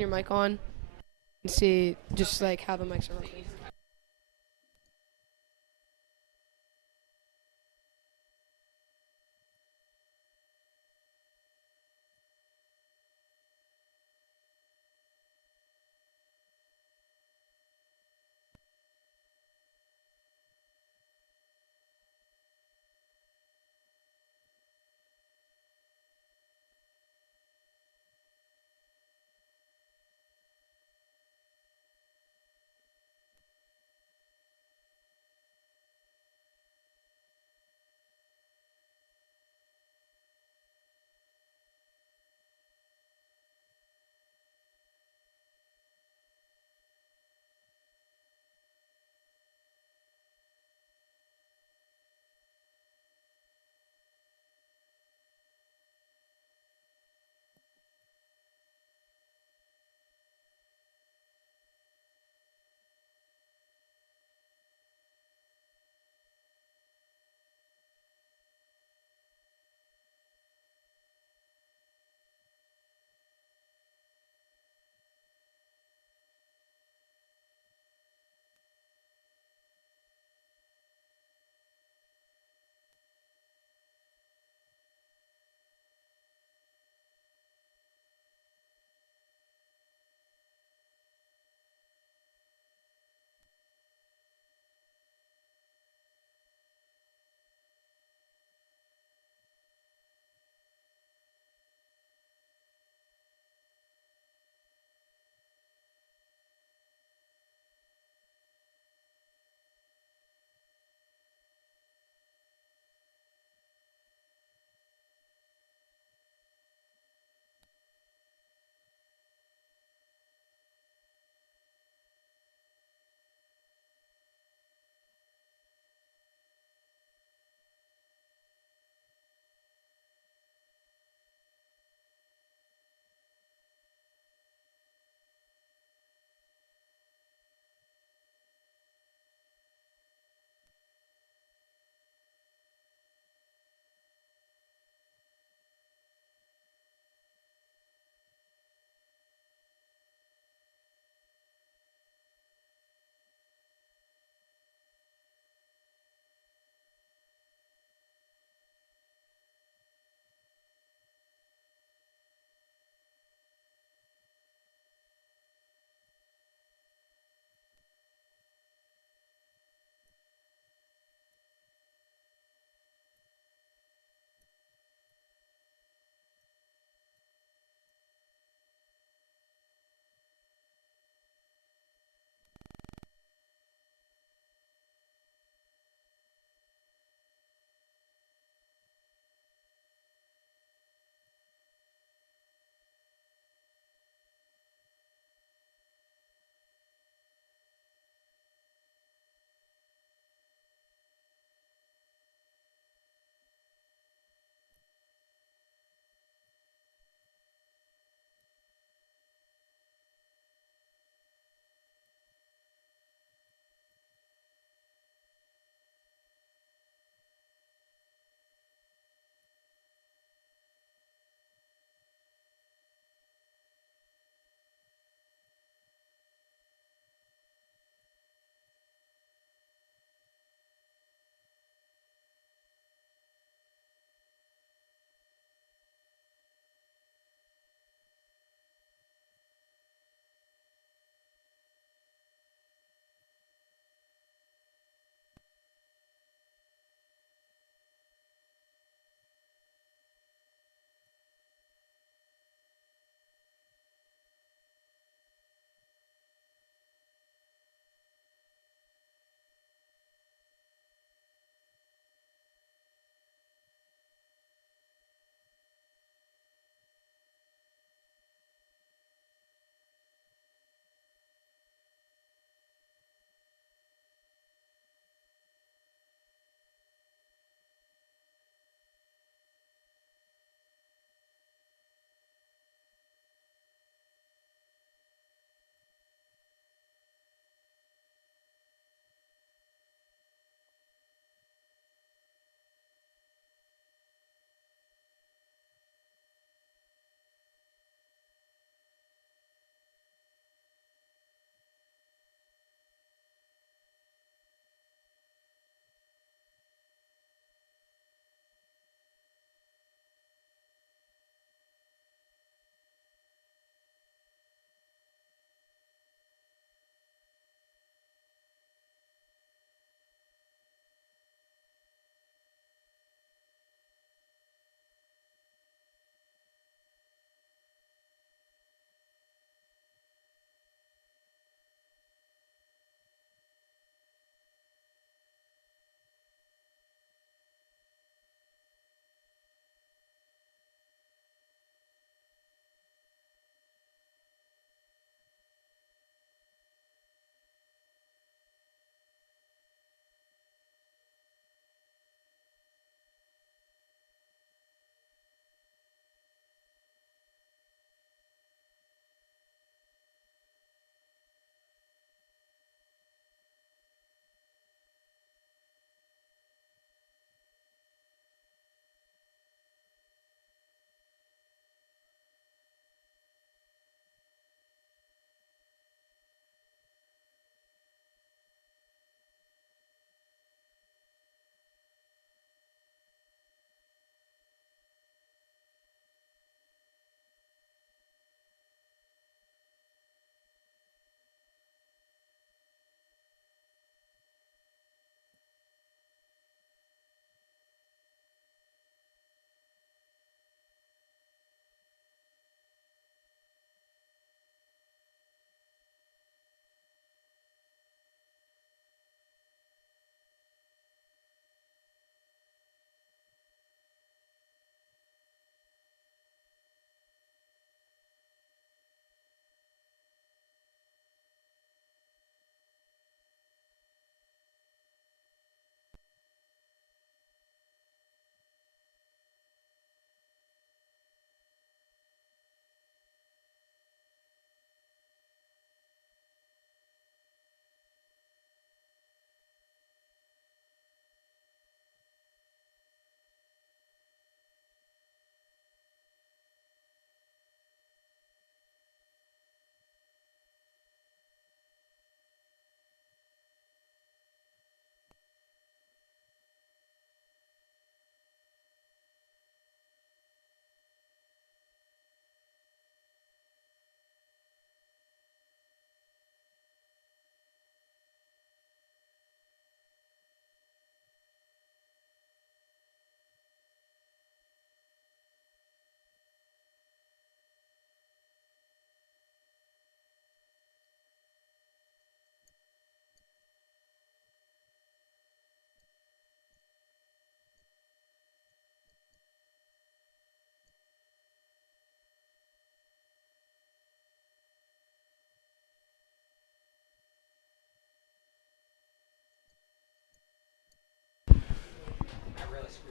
turn your mic on and see just like how the mics are working.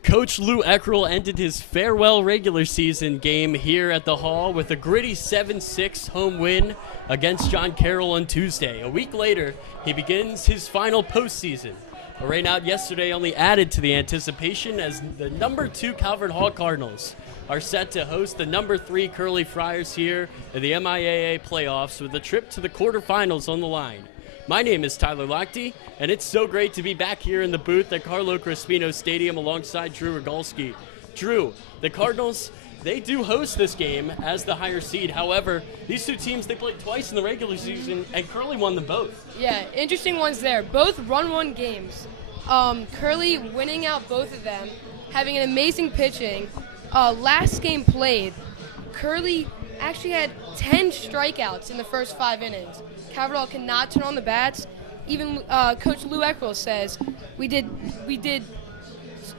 Coach Lou Eckerl ended his farewell regular season game here at the Hall with a gritty 7-6 home win against John Carroll on Tuesday. A week later, he begins his final postseason. A rain out yesterday only added to the anticipation as the number 2 Calvert Hall Cardinals are set to host the number 3 Curley Friars here in the MIAA playoffs with a trip to the quarterfinals on the line. My name is Tyler Lochte, and it's so great to be back here in the booth at Carlo Crespino Stadium alongside Drew Rogalski. Drew, the Cardinals, they do host this game as the higher seed. However, these two teams, they played twice in the regular season, and Curley won them both. Yeah, interesting ones there. Both run-one games. Curley winning out both of them, having an amazing pitching. Last game played, Curley actually had 10 strikeouts in the first 5 innings. Calvert Hall cannot turn on the bats. Even Coach Lou Eckerl says, we did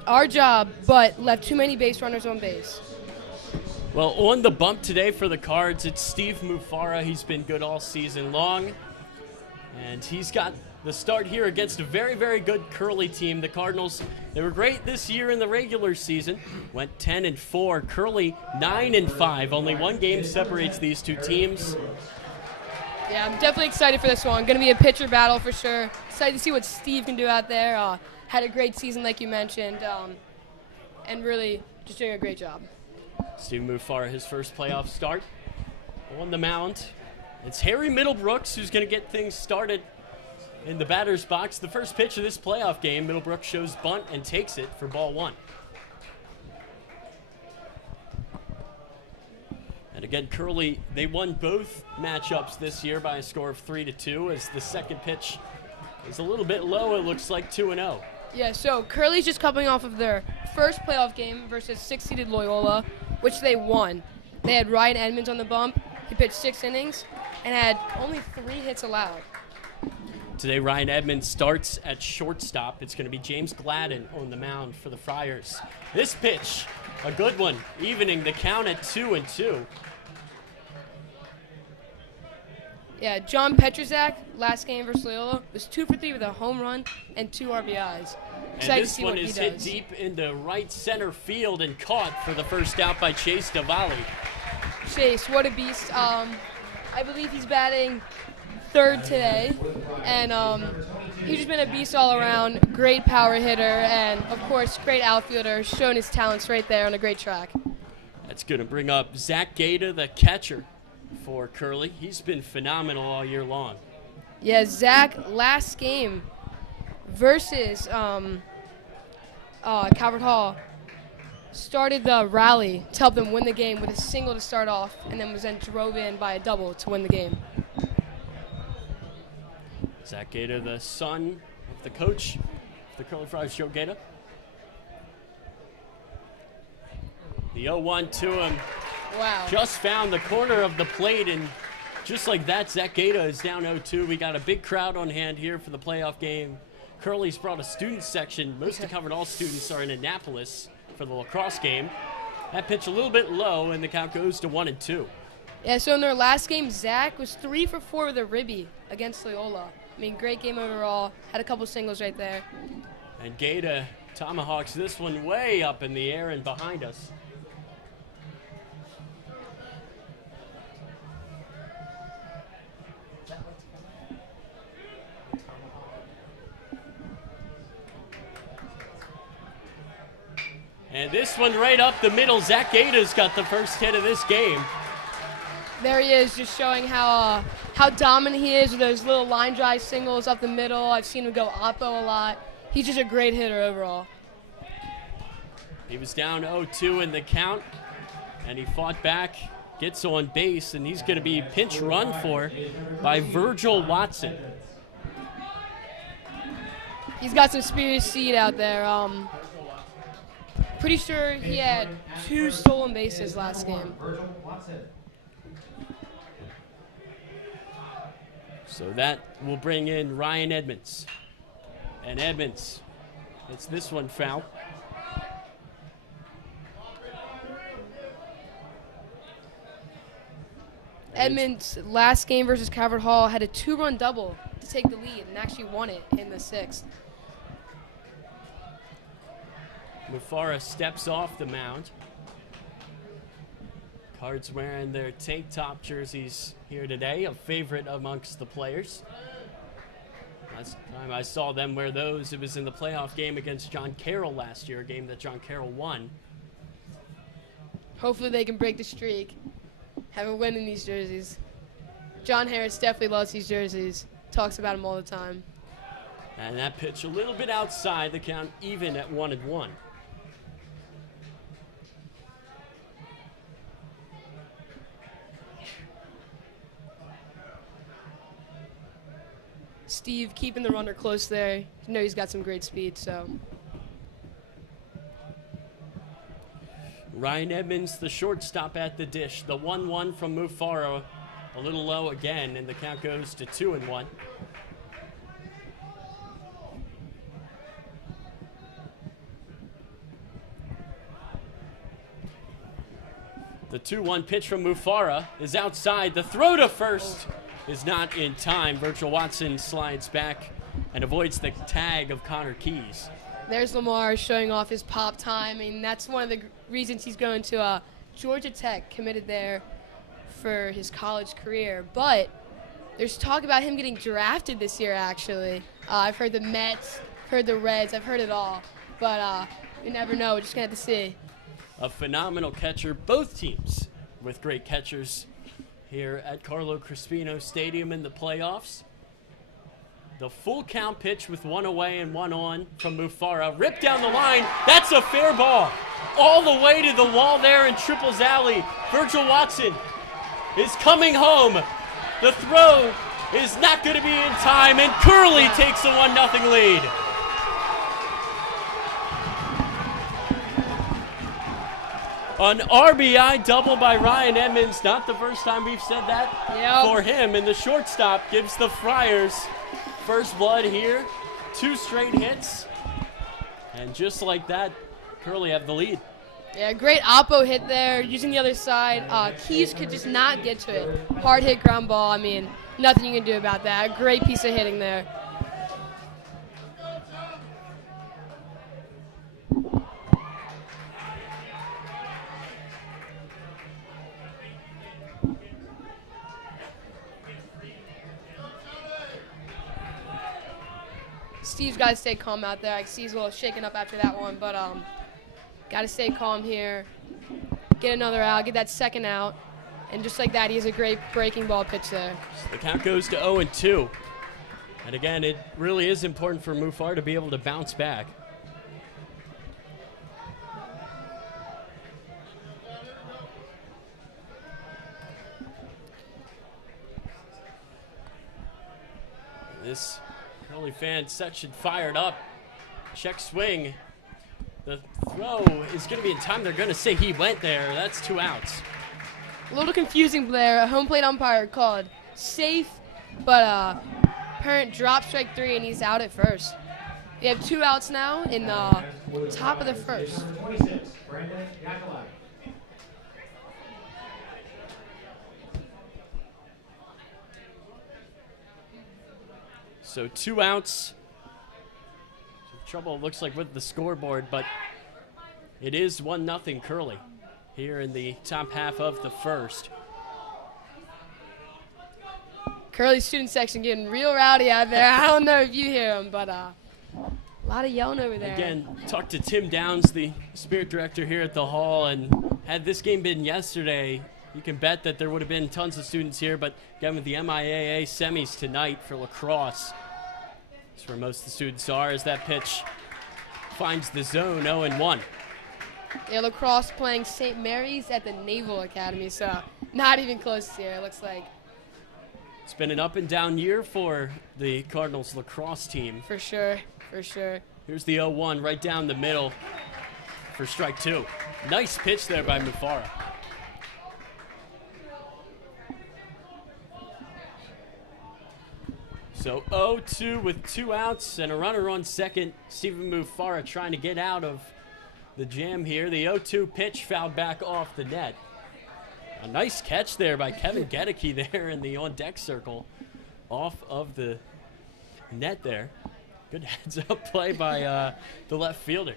our job, but left too many base runners on base. Well, on the bump today for the Cards, it's Steve Mufara. He's been good all season long, and he's got the start here against a very, very good Curley team. The Cardinals, they were great this year in the regular season, went 10-4. Curley 9-5. Only one game separates these two teams. Yeah, I'm definitely excited for this one. Going to be a pitcher battle for sure. Excited to see what Steve can do out there. Had a great season, like you mentioned, and really just doing a great job. Steve Mufara, his first playoff start on the mound. It's Harry Middlebrooks who's going to get things started in the batter's box. The first pitch of this playoff game, Middlebrooks shows bunt and takes it for ball 1. And again, Curley, they won both matchups this year by a score of 3-2 as the second pitch is a little bit low. It looks like 2-0. Yeah, so Curley's just coming off of their first playoff game versus 6-seeded Loyola, which they won. They had Ryan Edmonds on the bump. He pitched 6 innings and had only 3 hits allowed. Today, Ryan Edmonds starts at shortstop. It's going to be James Gladden on the mound for the Friars. This pitch, a good one, evening the count at 2-2. Yeah, John Petrozak, last game versus Loyola, was 2 for 3 with a home run and 2 RBIs. And this one is hit deep into right center field and caught for the first out by Chase Davali. Chase, what a beast. I believe he's batting 3rd today, and he's just been a beast all around. Great power hitter, and of course, great outfielder, showing his talents right there on a great track. That's going to bring up Zach Gaeta, the catcher for Curley. He's been phenomenal all year long. Yeah, Zach, last game versus Calvert Hall, started the rally to help them win the game with a single to start off, and then was then drove in by a double to win the game. Zach Gaeta, the son of the coach of the Curly Friars, Joe Gaeta. The 0-1 to him. Wow. Just found the corner of the plate, and just like that, Zach Gaeta is down 0-2. We got a big crowd on hand here for the playoff game. Curley's brought a student section. Most of Calvert Hall students are in Annapolis for the lacrosse game. That pitch a little bit low, and the count goes to 1-2. Yeah, so in their last game, Zach was 3 for 4 with a ribby against Loyola. I mean, great game overall. Had a couple singles right there. And Gaeta tomahawks this one way up in the air and behind us. And this one right up the middle. Zach Gaeta's got the first hit of this game. There he is, just showing how dominant he is with those little line drive singles up the middle. I've seen him go oppo a lot. He's just a great hitter overall. He was down 0-2 in the count, and he fought back, gets on base, and he's going to be pinch run for by Virgil Watson. He's got some serious speed out there. Pretty sure he had 2 stolen bases last game. So that will bring in Ryan Edmonds. And Edmonds, it's this one foul. Edmonds, last game versus Calvert Hall, had a 2-run double to take the lead and actually won it in the 6th. Mufara steps off the mound. Cards wearing their tank top jerseys here today, a favorite amongst the players. Last time I saw them wear those, it was in the playoff game against John Carroll last year, a game that John Carroll won. Hopefully they can break the streak, have a win in these jerseys. John Harris definitely loves these jerseys, talks about them all the time. And that pitch a little bit outside, the count even at 1-1. Steve keeping the runner close there. You know he's got some great speed, so. Ryan Edmonds, the shortstop at the dish. The 1-1 from Mufara, a little low again, and the count goes to 2-1. The 2-1 pitch from Mufara is outside. The throw to first is not in time. Virgil Watson slides back and avoids the tag of Connor Keys. There's Lamar showing off his pop time. I mean, that's one of the reasons he's going to Georgia Tech, committed there for his college career. But there's talk about him getting drafted this year, actually. I've heard the Mets, heard the Reds, I've heard it all. But you never know, we're just going to have to see. A phenomenal catcher, both teams with great catchers here at Carlo Crispino Stadium in the playoffs. The full count pitch with one away and one on from Mufara. Ripped down the line. That's a fair ball. All the way to the wall there in Triples Alley. Virgil Watson is coming home. The throw is not going to be in time, and Curley takes a 1-0 lead. An RBI double by Ryan Edmonds. Not the first time we've said that for him. And the shortstop gives the Friars first blood here. 2 straight hits. And just like that, Curley have the lead. Yeah, great oppo hit there, using the other side. Keys could just not get to it. Hard hit ground ball. I mean, nothing you can do about that. Great piece of hitting there. Steve's got to stay calm out there. I see he's a little shaken up after that one, but got to stay calm here. Get another out, get that second out, and just like that, he has a great breaking ball pitch there. So the count goes to 0-2. And again, it really is important for Mufara to be able to bounce back. This Curley fan section fired up. Check swing. The throw is going to be in time. They're going to say he went there. That's 2 outs. A little confusing there. A home plate umpire called safe, but Parent dropped strike 3, and he's out at first. We have 2 outs now in the top of the first. So 2 outs. Trouble, it looks like, with the scoreboard, but it is 1-0 Curley here in the top half of the first. Curley student section getting real rowdy out there. I don't know if you hear them, but a lot of yelling over there. Again, talked to Tim Downs, the spirit director here at the hall, and had this game been yesterday, you can bet that there would have been tons of students here, but again, with the MIAA semis tonight for lacrosse, that's where most of the students are, as that pitch finds the zone. 0-1. Yeah, lacrosse playing St. Mary's at the Naval Academy, so not even close here, it looks like. It's been an up and down year for the Cardinals lacrosse team. For sure, for sure. Here's the 0-1 right down the middle for strike 2. Nice pitch there by Mufara. So 0-2 with 2 outs and a runner on second. Stephen Mufara trying to get out of the jam here. The 0-2 pitch fouled back off the net. A nice catch there by Kevin Gedeke there in the on-deck circle off of the net there. Good heads-up play by the left fielder.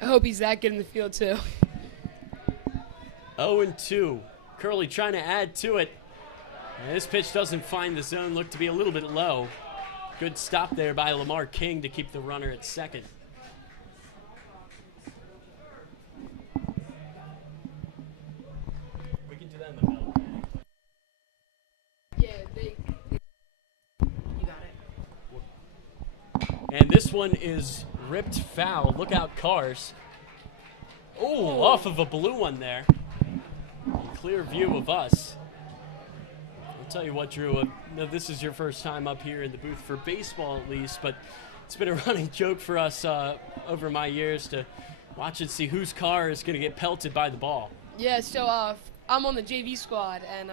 I hope he's that good in the field, too. 0-2. Curley trying to add to it. And this pitch doesn't find the zone. Looked to be a little bit low. Good stop there by Lamar King to keep the runner at second. We can do that in the middle. Yeah, you got it. And this one is ripped foul. Look out, cars. Oh, off of a blue one there. Clear view of us. I'll tell you what, Drew, this is your first time up here in the booth for baseball at least, but it's been a running joke for us over my years to watch and see whose car is going to get pelted by the ball. Yeah, so I'm on the JV squad, and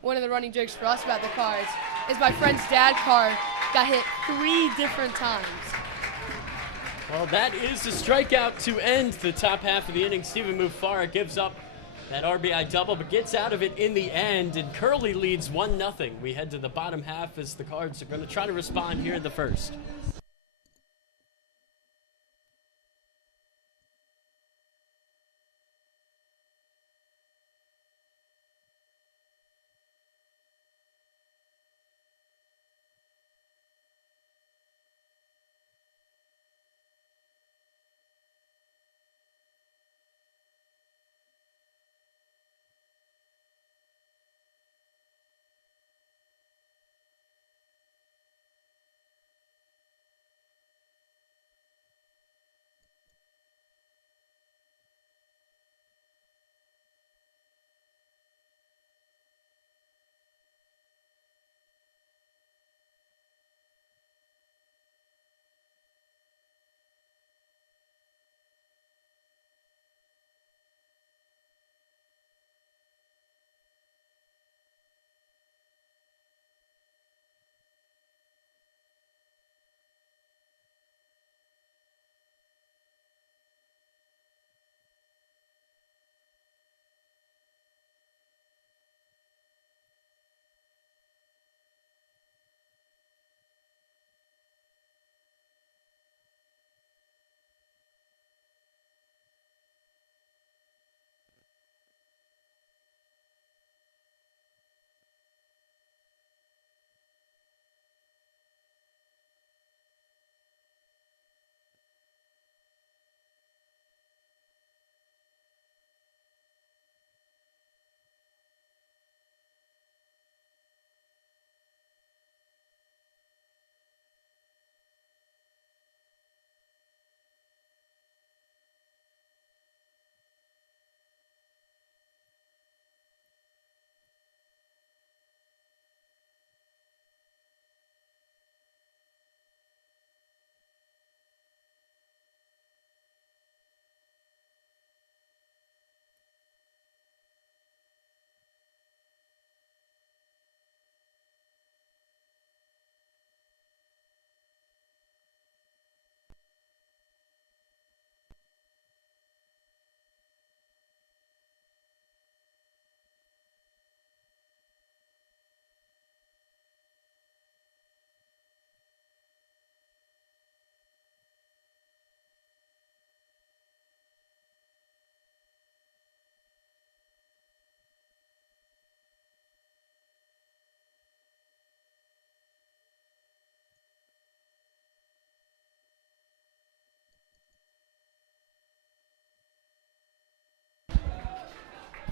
one of the running jokes for us about the cars is my friend's dad's car got hit 3 different times. Well, that is a strikeout to end the top half of the inning. Steven Mufara gives up that RBI double, but gets out of it in the end, and Curley leads 1-0. We head to the bottom half as the Cards are going to try to respond here in the first.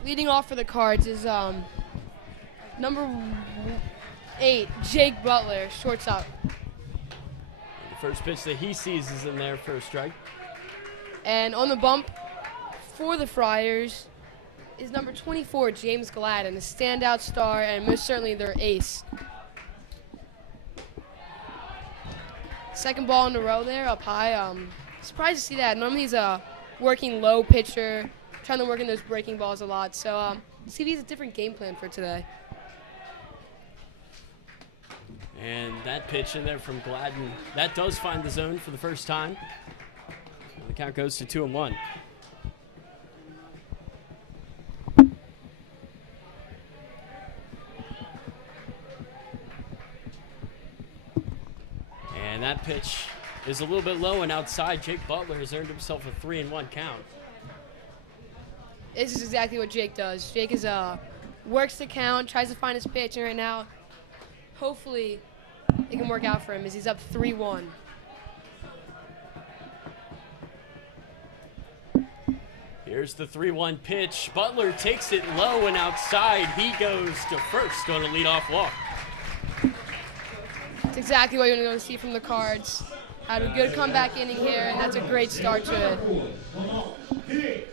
Leading off for the Cards is number 8, Jake Butler, shortstop. The first pitch that he sees is in there for a strike. And on the bump for the Friars is number 24, James Gladden, a standout star and most certainly their ace. Second ball in a row there, up high. Surprised to see that. Normally he's a working low pitcher, trying to work in those breaking balls a lot. So see if he has a different game plan for today. And that pitch in there from Gladden, that does find the zone for the first time. And the count goes to 2-1. And that pitch is a little bit low and outside. Jake Butler has earned himself a 3-1 count. This is exactly what Jake does. Jake is works the count, tries to find his pitch, and right now, hopefully, it can work out for him as he's up 3-1. Here's the 3-1 pitch. Butler takes it low and outside. He goes to first on a leadoff walk. That's exactly what you're going to see from the Cards. Had a good comeback inning here, and that's a great start to it.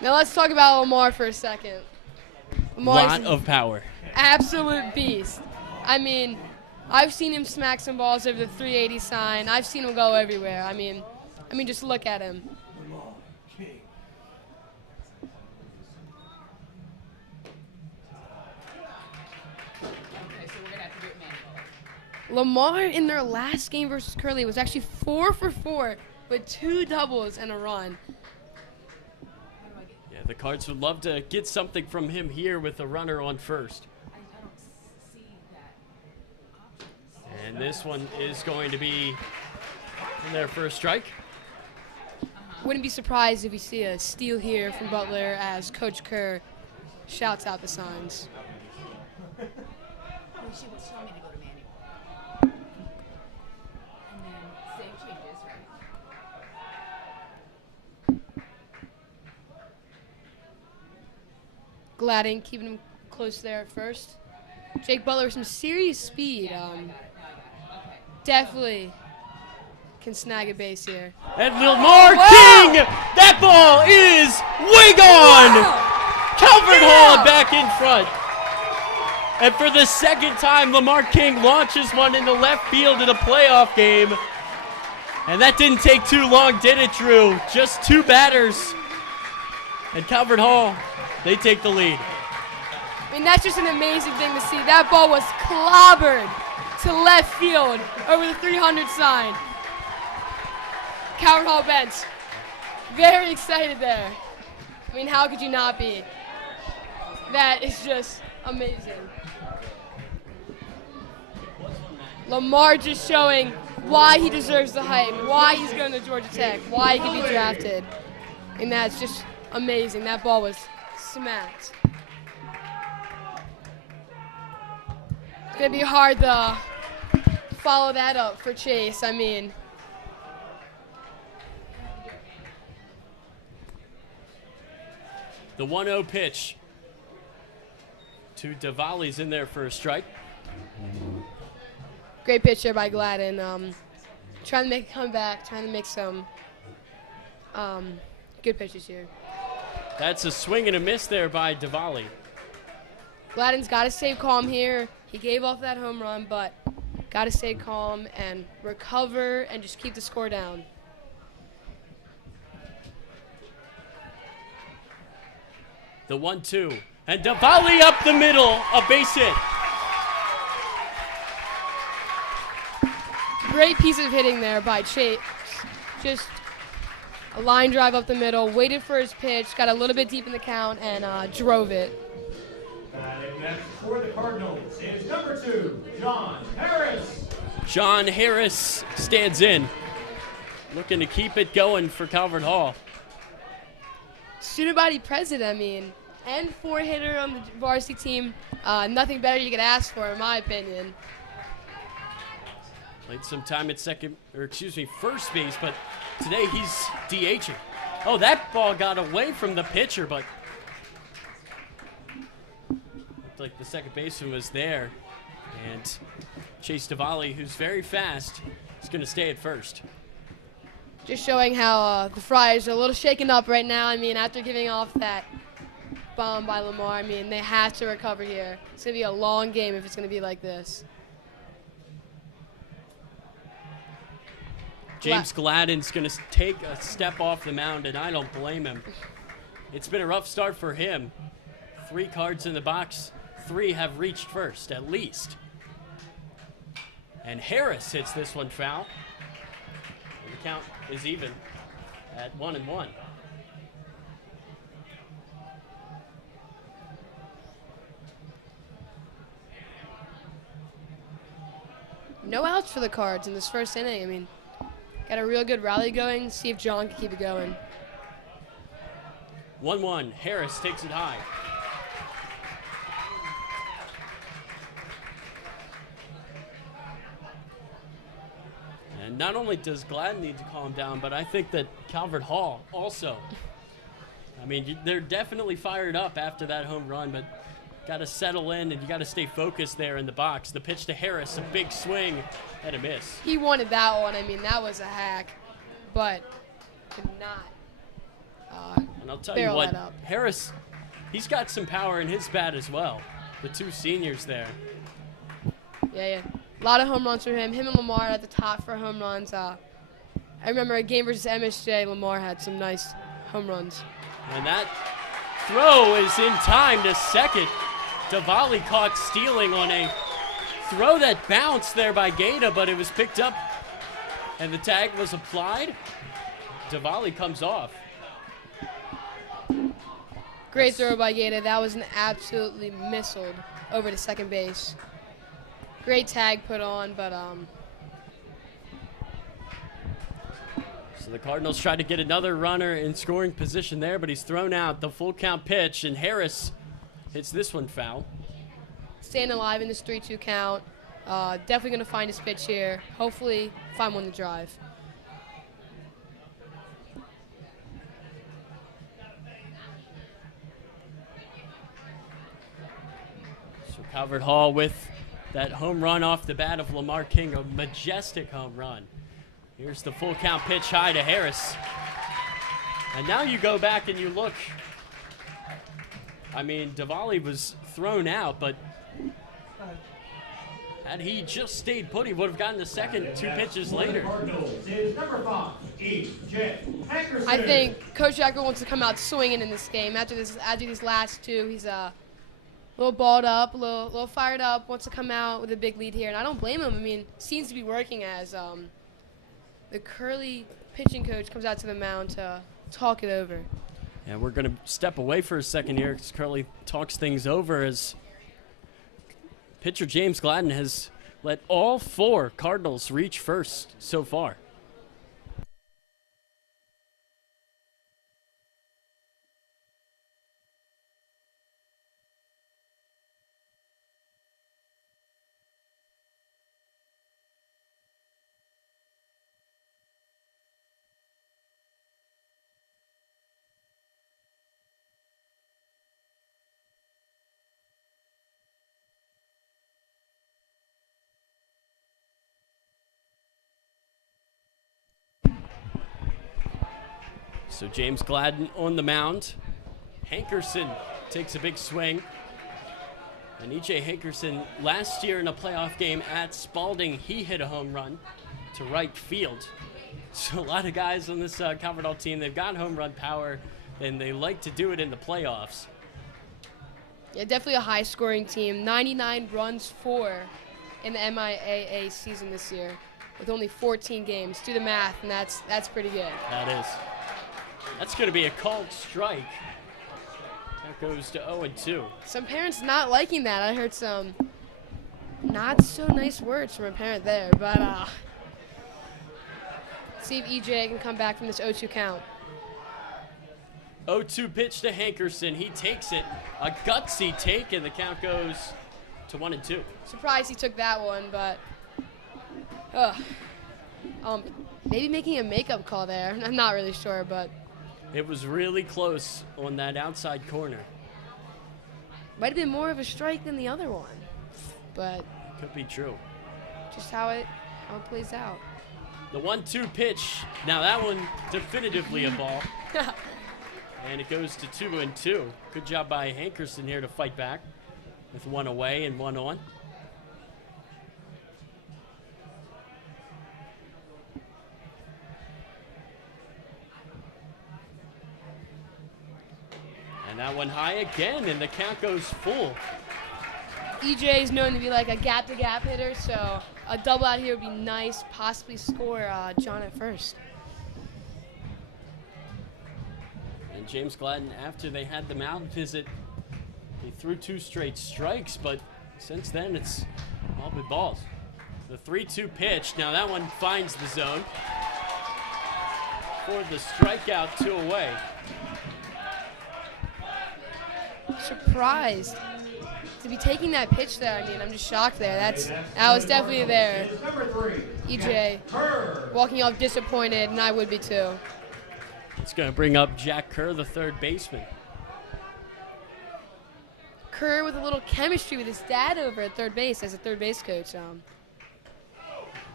Now let's talk about Lamar for a second. Lot of power. Absolute beast. I mean, I've seen him smack some balls over the 380 sign. I've seen him go everywhere. I mean, just look at him. Lamar in their last game versus Curley was actually 4 for 4 with 2 doubles and a run. Yeah, the Cards would love to get something from him here with a runner on first. And this one is going to be in there for a strike. Wouldn't be surprised if we see a steal here from Butler as Coach Kerr shouts out the signs. She was telling me to go to manual. And then save changes, right? Gladden keeping him close there at first. Jake Butler with some serious speed. Definitely can snag a base here. And Lamar King, that ball is way gone! Wow. Calvert Hall back in front. And for the second time, Lamar King launches one into left field in a playoff game. And that didn't take too long, did it, Drew? Just 2 batters. And Calvert Hall, they take the lead. I mean, that's just an amazing thing to see. That ball was clobbered to left field over the 300 sign. Calvert Hall bench, very excited there. I mean, how could you not be? That is just amazing. Lamar just showing why he deserves the hype, why he's going to Georgia Tech, why he can be drafted. And that's just amazing. That ball was smacked. It's going to be hard to follow that up for Chase. I mean, the 1-0 pitch to Diwali's in there for a strike. great pitch there by Gladden. Trying to make a comeback, trying to make some good pitches here. That's a swing and a miss there by Diwali. Gladden's got to stay calm here. He gave off that home run, but got to stay calm and recover and just keep the score down. The 1-2. And Diwali up the middle, a base hit. Great piece of hitting there by Chase. Just a line drive up the middle, waited for his pitch, got a little bit deep in the count, and drove it. And next for the Cardinals is number 2, John Harris. John Harris stands in, looking to keep it going for Calvert Hall. Student body president, I mean, and 4-hitter on the varsity team. Nothing better you could ask for, in my opinion. Played some time at first base, but today he's DHing. Oh, that ball got away from the pitcher, but looked like the second baseman was there. And Chase Diwali, who's very fast, is going to stay at first. Just showing how the Friars are a little shaken up right now. I mean, after giving off that bomb by Lamar, I mean, they have to recover here. It's going to be a long game if it's going to be like this. James Gladden's going to take a step off the mound, and I don't blame him. It's been a rough start for him. 3 cards in the box. 3 have reached first, at least. And Harris hits this one foul. And the count is even at 1-1. no outs for the Cards in this first inning. I mean, got a real good rally going. See if John can keep it going. 1-1. Harris takes it high. And not only does Gladden need to calm down, but I think that Calvert Hall also. I mean, they're definitely fired up after that home run, but got to settle in and you got to stay focused there in the box. The pitch to Harris, a big swing and a miss. He wanted that one. I mean, that was a hack, but could not And I'll tell you barrel what, that up. Harris, he's got some power in his bat as well. The two seniors there. Yeah. A lot of home runs for him. Him and Lamar at the top for home runs. I remember a game versus MSJ, Lamar had some nice home runs. And that throw is in time to second. Diwali caught stealing on a throw that bounced there by Gaeta, but it was picked up and the tag was applied. Diwali comes off. Great throw by Gaeta. That was an absolutely missiled over to second base. Great tag put on, but So the Cardinals try to get another runner in scoring position there, but he's thrown out the full count pitch, and Harris hits this one foul. staying alive in this 3-2 count. Definitely going to find his pitch here. Hopefully find one to drive. So Calvert Hall with that home run off the bat of Lamar King, a majestic home run. Here's the full count pitch high to Harris. And now you go back and you look. I mean, Diwali was thrown out, but had he just stayed put, he would have gotten the second two pitches later. Is number 5, E.J. Hankerson. I think Coach Jacker wants to come out swinging in this game. After these last two, he's a little balled up, a little fired up, wants to come out with a big lead here. And I don't blame him. I mean, seems to be working as the Curley pitching coach comes out to the mound to talk it over. And we're going to step away for a second here because Curley talks things over as pitcher James Gladden has let all 4 Cardinals reach first so far. So James Gladden on the mound. Hankerson takes a big swing. And E.J. Hankerson, last year in a playoff game at Spalding, he hit a home run to right field. So a lot of guys on this Calvert Hall team, they've got home run power, and they like to do it in the playoffs. Yeah, definitely a high-scoring team. 99 runs for in the MIAA season this year with only 14 games. Do the math, and that's pretty good. That is. That's going to be a called strike. That goes to 0-2. Some parents not liking that. I heard some not so nice words from a parent there, but see if EJ can come back from this 0-2 count. 0-2 pitch to Hankerson. He takes it. A gutsy take, and the count goes to 1-2. Surprised he took that one, but maybe making a makeup call there. I'm not really sure, but It was really close on that outside corner. might have been more of a strike than the other one, but Could be true. just how it plays out. The 1-2 pitch. Now that one definitively a ball. And it goes to 2-2. Good job by Hankerson here to fight back with one away and one on. And that one high again, and the count goes full. EJ is known to be like a gap-to-gap hitter, so a double out here would be nice, possibly score John at first. And James Gladden, after they had the mound visit, he threw 2 straight strikes, but since then it's all been balls. The 3-2 pitch. Now that one finds the zone for the strikeout, 2 away. Surprised to be taking that pitch there. I mean, I'm just shocked there. That was definitely there. EJ walking off disappointed, and I would be too. It's going to bring up Jack Kerr, the third baseman. Kerr with a little chemistry with his dad over at third base as a third base coach.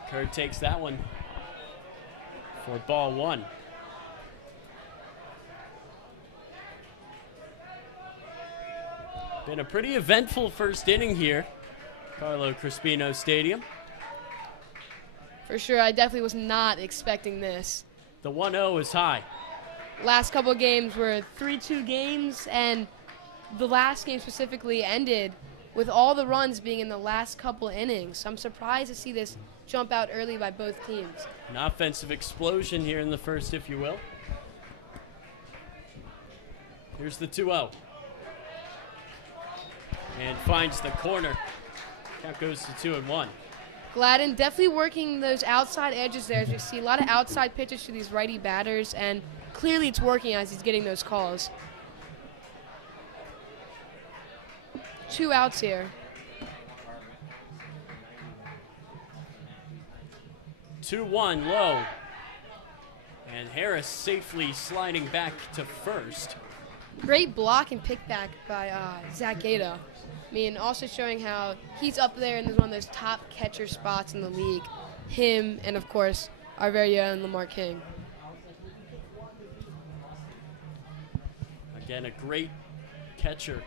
Kerr takes that one for ball 1. Been a pretty eventful first inning here, Carlo Crispino Stadium. For sure, I definitely was not expecting this. The 1-0 is high. Last couple of games were 3-2 games, and the last game specifically ended with all the runs being in the last couple innings. So I'm surprised to see this jump out early by both teams. An offensive explosion here in the first, if you will. Here's the 2-0. And finds the corner. Count goes to 2-1. Gladden definitely working those outside edges there. As we see a lot of outside pitches to these righty batters, and clearly it's working as he's getting those calls. 2 outs here. 2-1 low. And Harris safely sliding back to first. Great block and pick back by Zach Gata. I mean, also showing how he's up there in one of those top catcher spots in the league. Him and, of course, our very own Lamar King. Again, a great catcher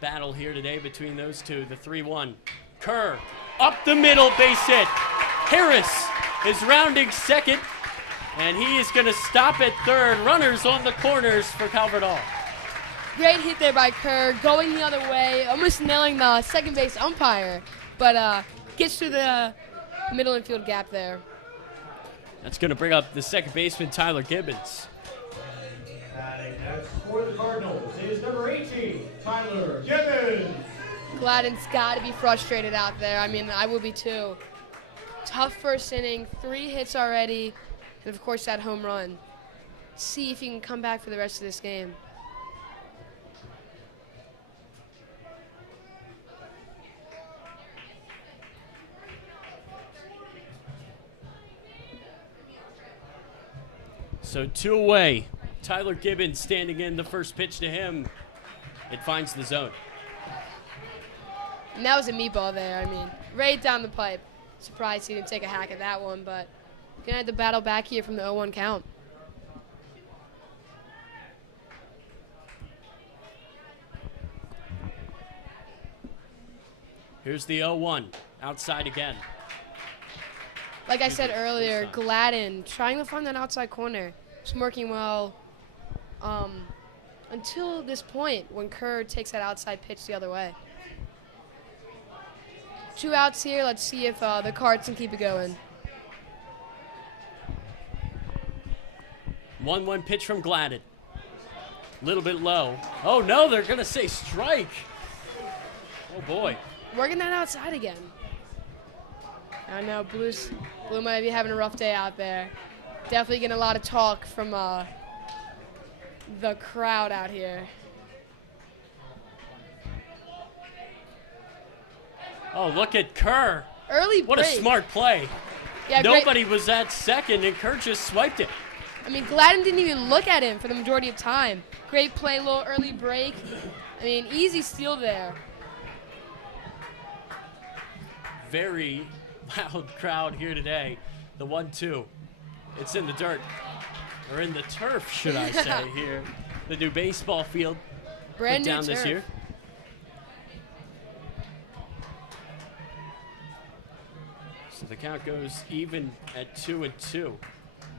battle here today between those two. The 3-1. Kerr up the middle, base hit. Harris is rounding second, and he is going to stop at third. Runners on the corners for Calvert Hall. Great hit there by Kerr, going the other way, almost nailing the second base umpire, but gets through the middle infield gap there. That's going to bring up the second baseman, Tyler Gibbons. Batting next for the Cardinals is number 18, Tyler Gibbons. Gladden's got to be frustrated out there. I mean, I will be too. Tough first inning, 3 hits already, and of course that home run. See if he can come back for the rest of this game. So 2 away. Tyler Gibbons standing in. The first pitch to him. It finds the zone. And that was a meatball there. I mean, right down the pipe. Surprised he didn't take a hack at that one, but gonna have to battle back here from the 0-1 count. Here's the 0-1. Outside again. Like I said earlier, Gladden trying to find that outside corner. It's working well until this point when Kerr takes that outside pitch the other way. 2 outs here. Let's see if the Cards can keep it going. 1-1 pitch from Gladden. A little bit low. Oh, no, they're going to say strike. Oh, boy. Working that outside again. I know, Blue might be having a rough day out there. Definitely getting a lot of talk from the crowd out here. Oh, look at Kerr. Early break. What a smart play. Yeah, Nobody was at second, and Kerr just swiped it. I mean, Gladden didn't even look at him for the majority of time. Great play, little early break. I mean, easy steal there. Very loud crowd here today. The 1-2. It's in the dirt. Or in the turf, should I say, here. The new baseball field. Brand put new down this turf. year. So the count goes even at 2-2.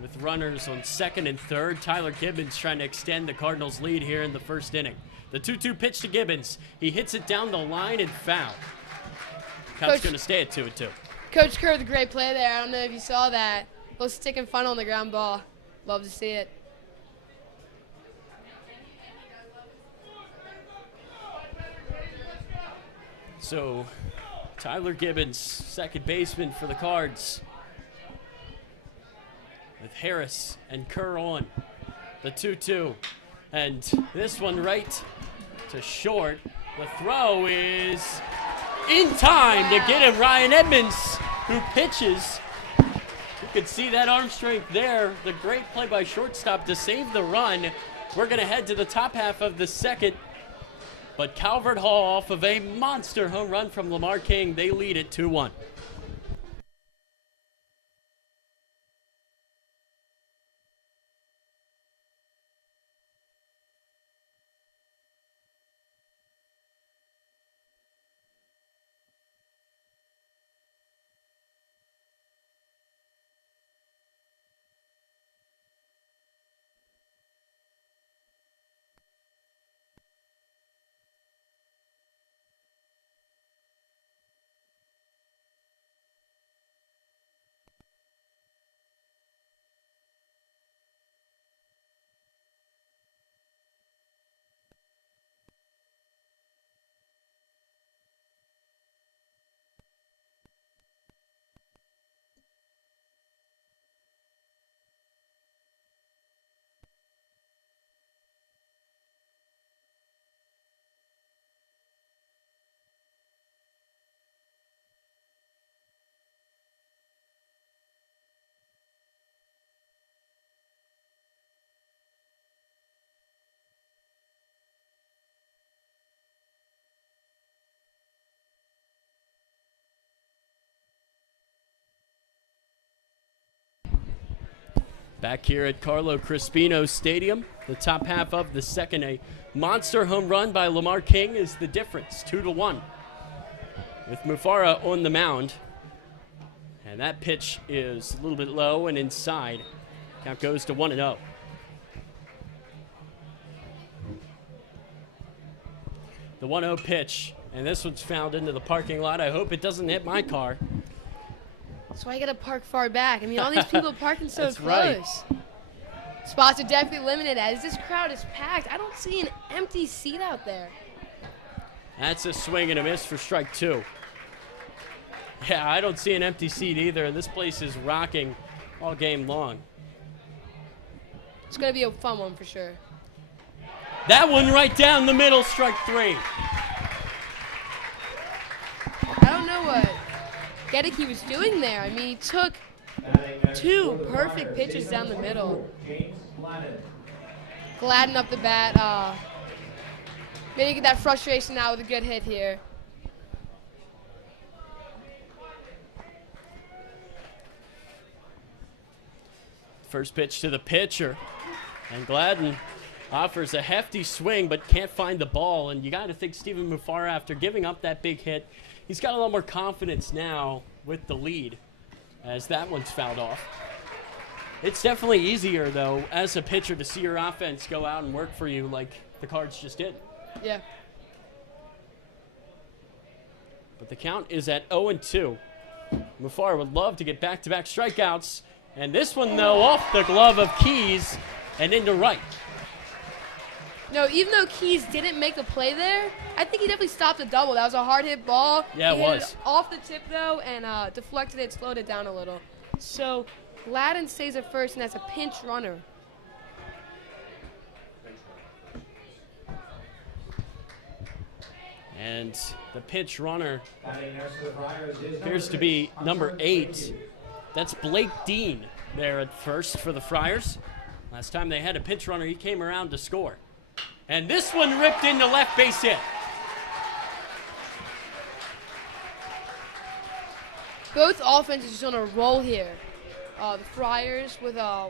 With runners on second and third, Tyler Gibbons trying to extend the Cardinals' lead here in the first inning. The 2-2 pitch to Gibbons. He hits it down the line and foul. Count's going to stay at 2-2. Coach Kerr with a great play there. I don't know if you saw that. Little stick and funnel on the ground ball. Love to see it. So Tyler Gibbons, second baseman for the Cards. With Harris and Kerr on the 2-2. And this one right to short. The throw is in time to get him. Ryan Edmonds, who pitches. You could see that arm strength there. The great play by shortstop to save the run. We're going to head to the top half of the second. But Calvert Hall, off of a monster home run from Lamar King, they lead it 2-1. Back here at Carlo Crispino Stadium, the top half of the second, a monster home run by Lamar King is the difference, 2-1. With Mufara on the mound. And that pitch is a little bit low and inside. Count goes to 1-0. The 1-0 pitch, and this one's fouled into the parking lot. I hope it doesn't hit my car. That's why you gotta park far back. I mean, all these people parking so That's close. right. Spots are definitely limited as this crowd is packed. I don't see an empty seat out there. That's a swing and a miss for strike two. Yeah, I don't see an empty seat either, and this place is rocking all game long. It's gonna be a fun one for sure. That one right down the middle, strike three. I don't know what Gedeke was doing there. I mean, he took two perfect pitches down the middle. Gladden up the bat. Maybe get that frustration out with a good hit here. First pitch to the pitcher, and Gladden offers a hefty swing but can't find the ball, and you got to think Stephen Mufara, after giving up that big hit, he's got a lot more confidence now with the lead as that one's fouled off. It's definitely easier, though, as a pitcher to see your offense go out and work for you like the Cards just did. Yeah. But the count is at 0-2. Mufara would love to get back-to-back strikeouts, and this one, though, off the glove of Keys and into right. No, even though Keys didn't make a play there, I think he definitely stopped the double. That was a hard hit ball. Yeah, it He hit was. off the tip, though, and deflected it, slowed it down a little. So Gladden stays at first, and that's a pinch runner. And the pinch runner appears to be number 8. That's Blake Dean there at first for the Friars. Last time they had a pinch runner, he came around to score. And this one ripped into left base hit. Both offenses just on a roll here. The Friars with a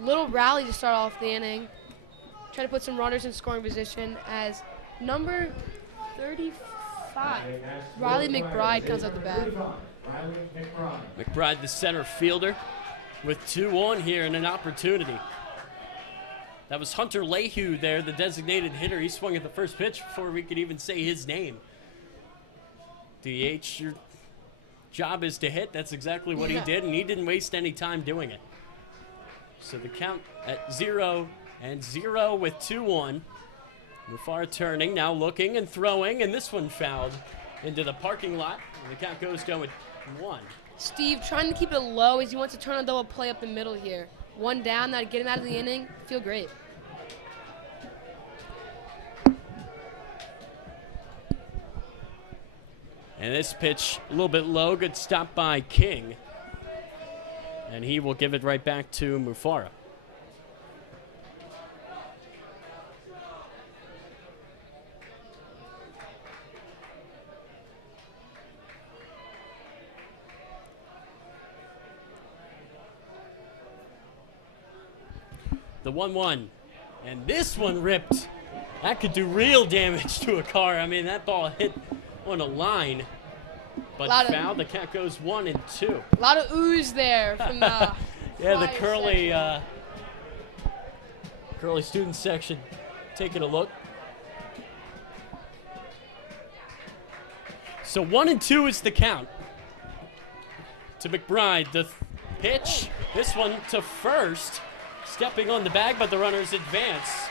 little rally to start off the inning. Try to put some runners in scoring position as number 35, Riley McBride, comes up the bat. McBride, the center fielder, with 2 on here and an opportunity. That was Hunter Lehue there, the designated hitter. He swung at the first pitch before we could even say his name. DH, your job is to hit. That's exactly what he did, and he didn't waste any time doing it. So the count at 0-0 with 2 on. Mufara turning, now looking and throwing, and this one fouled into the parking lot. And the count goes down with 1. Steve trying to keep it low as he wants to turn a double play up the middle here. 1 down, now getting out of the inning. Feel great. And this pitch a little bit low, good stop by King. And he will give it right back to Mufara. The 1-1. And this one ripped. That could do real damage to a car. I mean, that ball hit on a line. But foul. The count goes 1 and 2. A lot of ooze there from the yeah, the Curley Curley student section taking a look. So 1 and 2 is the count to McBride. The pitch, this one to first. Stepping on the bag, but the runners advance.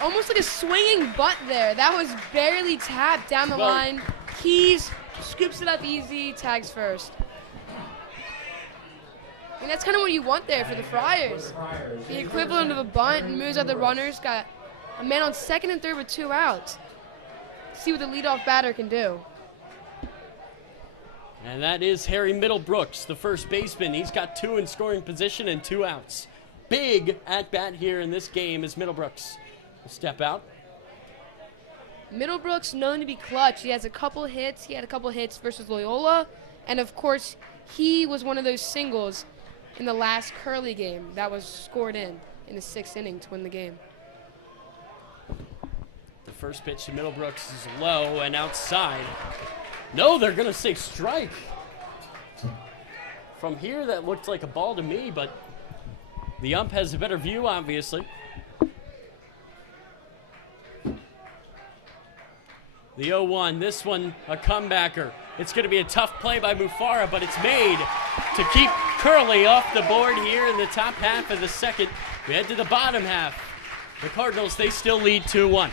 Almost like a swinging butt there. That was barely tapped down the line. Keys scoops it up easy, tags first. And that's kind of what you want there for the Friars. The equivalent of a bunt and moves out the runners. Got a man on second and third with 2 outs. See what the leadoff batter can do. And that is Harry Middlebrooks, the first baseman. He's got 2 in scoring position and 2 outs. Big at-bat here in this game as Middlebrooks will step out. Middlebrooks known to be clutch. He has a couple hits. He had a couple hits versus Loyola. And, of course, he was one of those singles in the last Curley game that was scored in the 6th inning to win the game. The first pitch to Middlebrooks is low and outside. No, they're going to say strike. From here, that looked like a ball to me, but the ump has a better view, obviously. The 0-1, this one a comebacker. It's going to be a tough play by Mufara, but it's made to keep Curley off the board here in the top half of the second. We head to the bottom half. The Cardinals, they still lead 2-1.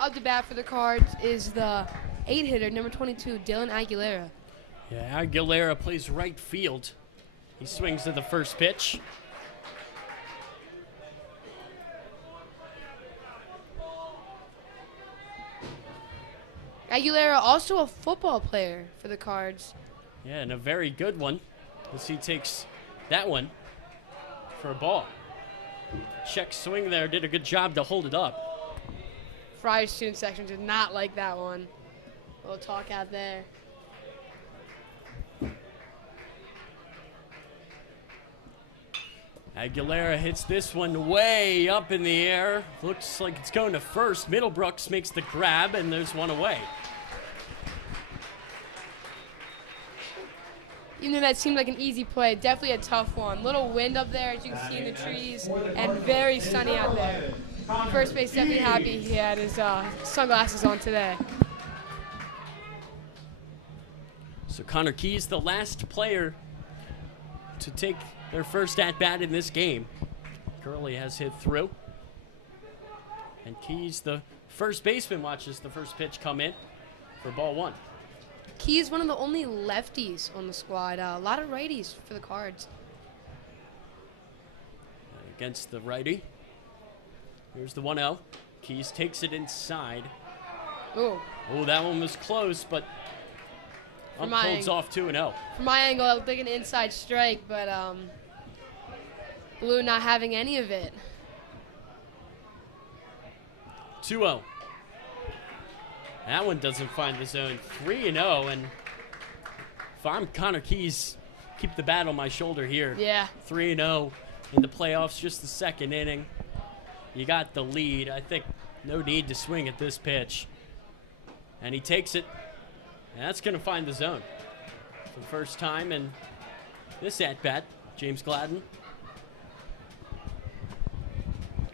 Up to bat for the Cards is the 8-hitter, number 22, Dylan Aguilera. Yeah, Aguilera plays right field. He swings to the first pitch. Aguilera, also a football player for the Cards. Yeah, and a very good one as he takes that one for a ball. Check swing there, did a good job to hold it up. Friar student section did not like that one. A little talk out there. Aguilera hits this one way up in the air. Looks like it's going to first. Middlebrooks makes the grab, and there's one away. Even though that seemed like an easy play, definitely a tough one. Little wind up there, as you can see in the trees, and very sunny out there. First base definitely happy he had his sunglasses on today. So Connor Keys, the last player to take their first at-bat in this game. Curley has hit through. And Keys, the first baseman, watches the first pitch come in for ball one. Key is one of the only lefties on the squad. A lot of righties for the Cards. Against the righty. Here's the 1-0. Keys takes it inside. Oh, Oh, that one was close, but From holds my off 2-0. from my angle, I looked like an inside strike, but Blue not having any of it. 2-0. That one doesn't find the zone. 3-0, and if I'm Connor Keys, keep the bat on my shoulder here. Yeah. 3-0 in the playoffs, just the second inning. You got the lead. I think no need to swing at this pitch. And he takes it, and that's going to find the zone for the first time in this at-bat. James Gladden.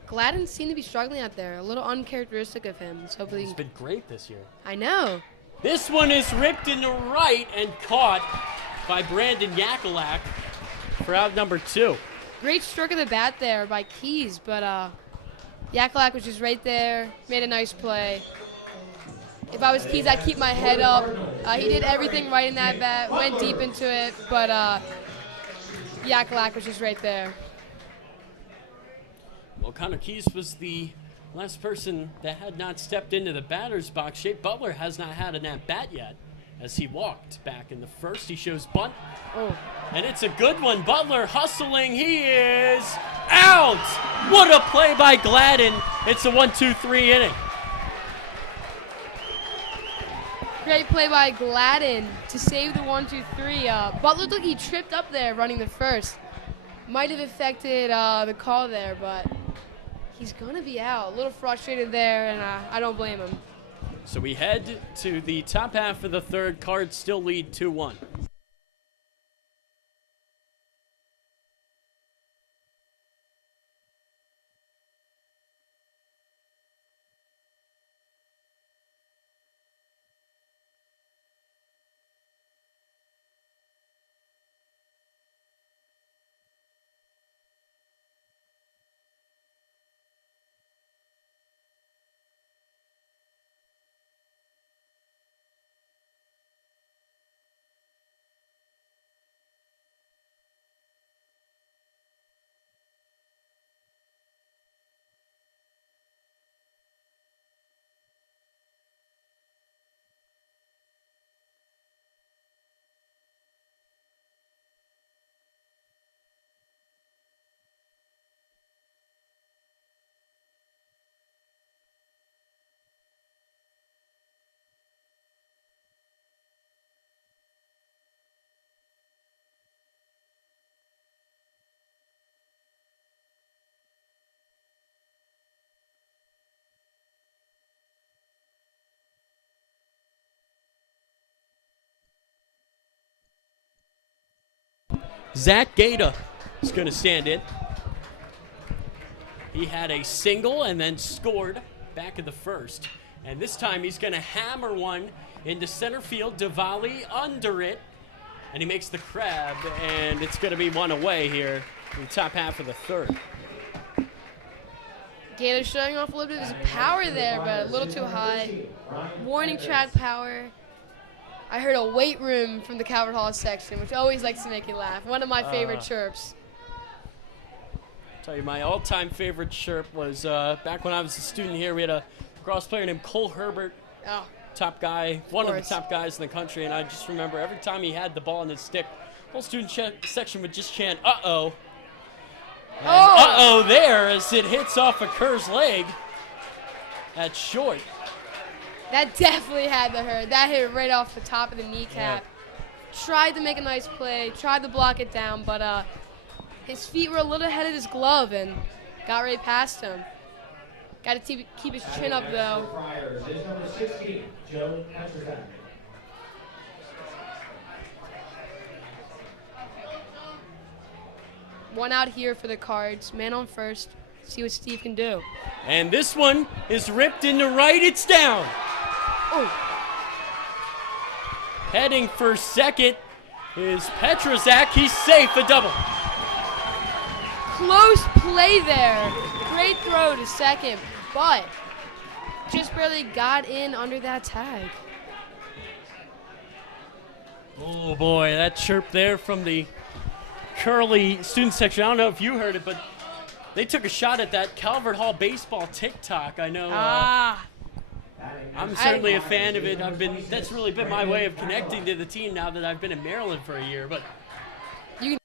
Gladden seemed to be struggling out there. A little uncharacteristic of him. So hopefully He's been great this year. I know. This one is ripped into right and caught by Brandon Yakulak for out number 2. Great stroke of the bat there by Keys, but Yakulak was just right there, made a nice play. If I was Keys, I'd keep my head up. He did everything right in that bat, went deep into it, but Yakulak was just right there. Well, Connor Keys was the last person that had not stepped into the batter's box. Shea Butler has not had an at-bat yet as he walked back in the first. He shows bunt, and it's a good one. Butler hustling. He is out. What a play by Gladden. It's a 1-2-3 inning. Great play by Gladden to save the 1-2-3. Butler looked like he tripped up there running the first. Might have affected the call there, but he's going to be out. A little frustrated there, and I don't blame him. So we head to the top half of the third. Cards still lead 2-1. Zach Gata is going to stand in. He had a single and then scored back in the first. And this time he's going to hammer one into center field. Diwali under it. And he makes the crab, and it's going to be one away here in the top half of the third. Gator showing off a little bit of his power there, but a little too high. Warning track power. I heard a weight room from the Calvert Hall section, which always likes to make you laugh. One of my favorite chirps. I'll tell you, my all-time favorite chirp was back when I was a student here. We had a cross player named Cole Herbert. Oh, top guy, one of the course. top guys in the country, and I just remember every time he had the ball in his stick, the whole student section would just chant, "Uh-oh." And uh-oh there as it hits off of Kerr's leg. That's short. That definitely had to hurt. That hit right off the top of the kneecap. Tried to make a nice play, tried to block it down, but his feet were a little ahead of his glove and got right past him. Got to keep his chin up, though. Friars is number 16, Joe Petrozak. One out here for the Cards. Man on first. See what Steve can do. And this one is ripped into right. It's down. Oh, Heading for second is Petrozak. He's safe, a double. close play there. Great throw to second, but just barely got in under that tag. Oh boy, that chirp there from the Curley student section. I don't know if you heard it, but they took a shot at that Calvert Hall baseball TikTok. I know I'm certainly a fan of it. That's really been my way of connecting to the team now that I've been in Maryland for a year. But You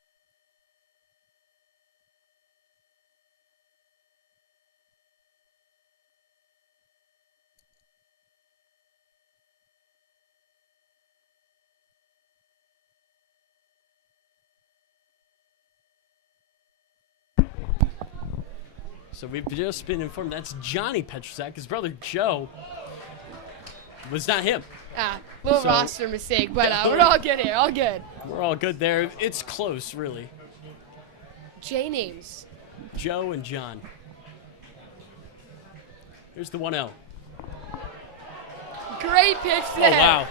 so we've just been informed that's Johnny Petrozak. His brother Joe was not him. little So- roster mistake, but we're all good here. All good. We're all good there. It's close, really. J names. Joe and John. Here's the 1-0. Great pitch Oh, there. wow.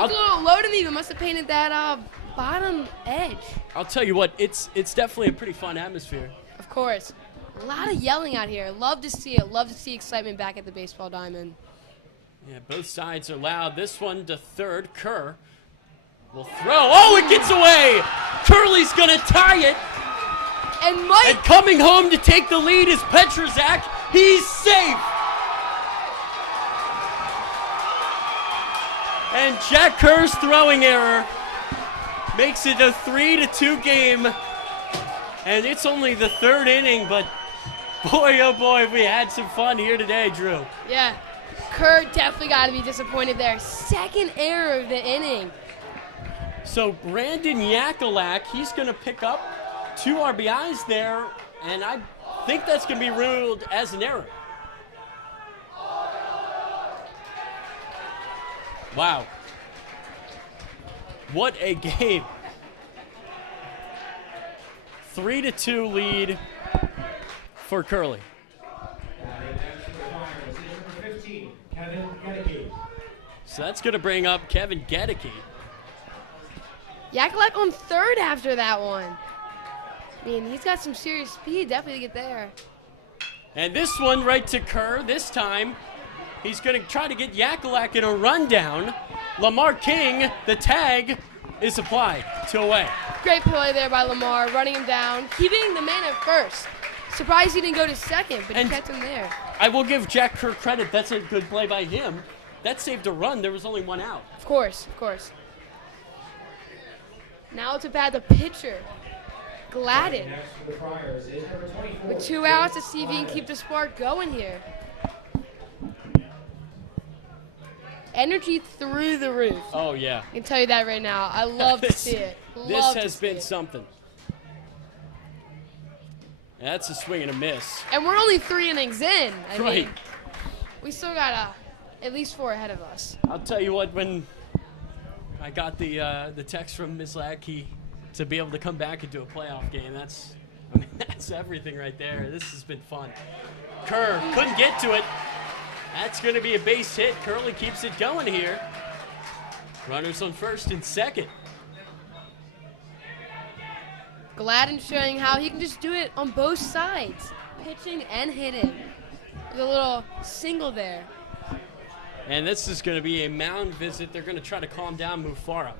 Looked a little low to me, but must have painted that bottom edge. I'll tell you what, it's definitely a pretty fun atmosphere. Of course. A lot of yelling out here. Love to see it. Love to see excitement back at the baseball diamond. Yeah, both sides are loud. This one to third. Kerr will throw. Oh, it gets away! Curley's going to tie it. And Mike, And coming home to take the lead is Petrozak. He's safe. And Jack Kerr's throwing error makes it a 3-2 game. And it's only the third inning, but boy, oh boy, we had some fun here today, Drew. yeah, Kerr definitely got to be disappointed there. Second error of the inning. So Brandon Yakulak, he's going to pick up 2 RBIs there, and I think that's going to be ruled as an error. Wow. What a game. 3-2 lead for Curley. Batting next for the Friars is number 15, Kevin Gedeke. So that's going to bring up Kevin Gedeke. Yakulak on third after that one. I mean, he's got some serious speed, definitely to get there. And this one right to Kerr. This time, he's going to try to get Yakulak in a rundown. Lamar King, the tag is applied to away. Great play there by Lamar, running him down, keeping the man at first. Surprised he didn't go to second, but he And- kept him there. I will give Jack Kerr credit. That's a good play by him. That saved a run. There was only 1 out. Of course, of course. Now it's about the pitcher, Gladden, Next for the Friars is number 24. with 2 outs to see if he can keep the spark going here. Energy through the roof. Oh, yeah. I can tell you that right now. I love to see it. This Love to has see been it. something. That's a swing and a miss. And we're only 3 innings in. I Right. mean, we still got at least 4 ahead of us. I'll tell you what, when I got the text from Ms. Lackey to be able to come back and do a playoff game, that's everything right there. This has been fun. Kerr couldn't get to it. That's going to be a base hit. Curley keeps it going here. Runners on first and second. Gladden showing how he can just do it on both sides, pitching and hitting. There's a little single there. And this is going to be a mound visit. They're going to try to calm down Mufara.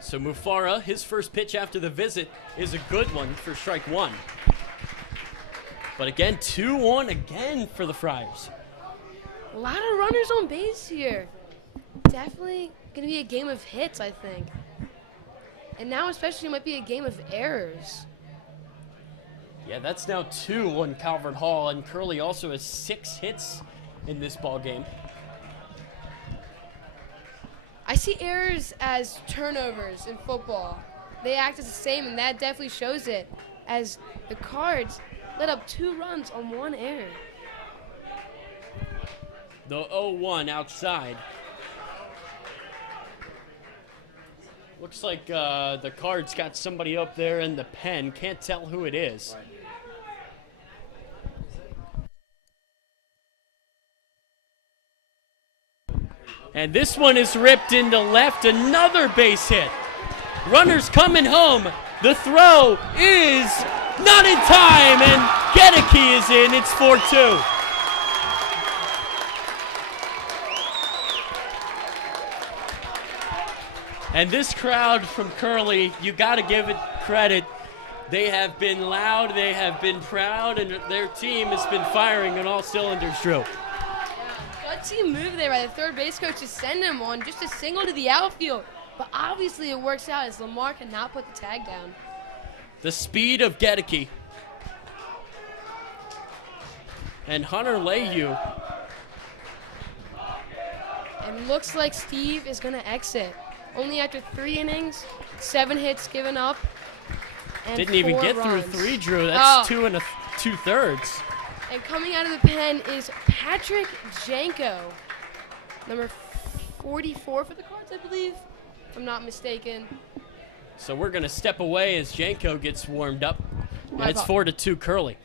So Mufara, his first pitch after the visit is a good one for strike one. But again, 2-1 again for the Friars. A lot of runners on base here. Definitely going to be a game of hits, I think. And now especially it might be a game of errors. Yeah, that's now 2 on Calvert Hall, and Curley also has 6 hits in this ball game. I see errors as turnovers in football. They act as the same, and that definitely shows it, as the Cards let up 2 runs on 1 error. The 0-1 outside. Looks like the Cards got somebody up there in the pen. Can't tell who it is. And this one is ripped into left. Another base hit. Runners coming home. The throw is not in time, and Gedeke is in. It's 4-2. And this crowd from Curley, you got to give it credit. They have been loud, they have been proud, and their team has been firing on all cylinders, Drew. Gutsy move there by the third base coach to send him on just a single to the outfield. But obviously it works out as Lamar cannot put the tag down. The speed of Gedeke. And Hunter Leahy. And looks like Steve is going to exit. Only after 3 innings, 7 hits given up, and Didn't even 4 get runs. through 3, Drew. That's 2 2/3. And coming out of the pen is Patrick Janko, number 44 for the Cards, I believe, if I'm not mistaken. So we're going to step away as Janko gets warmed up. And My it's fault. 4-2 Curley.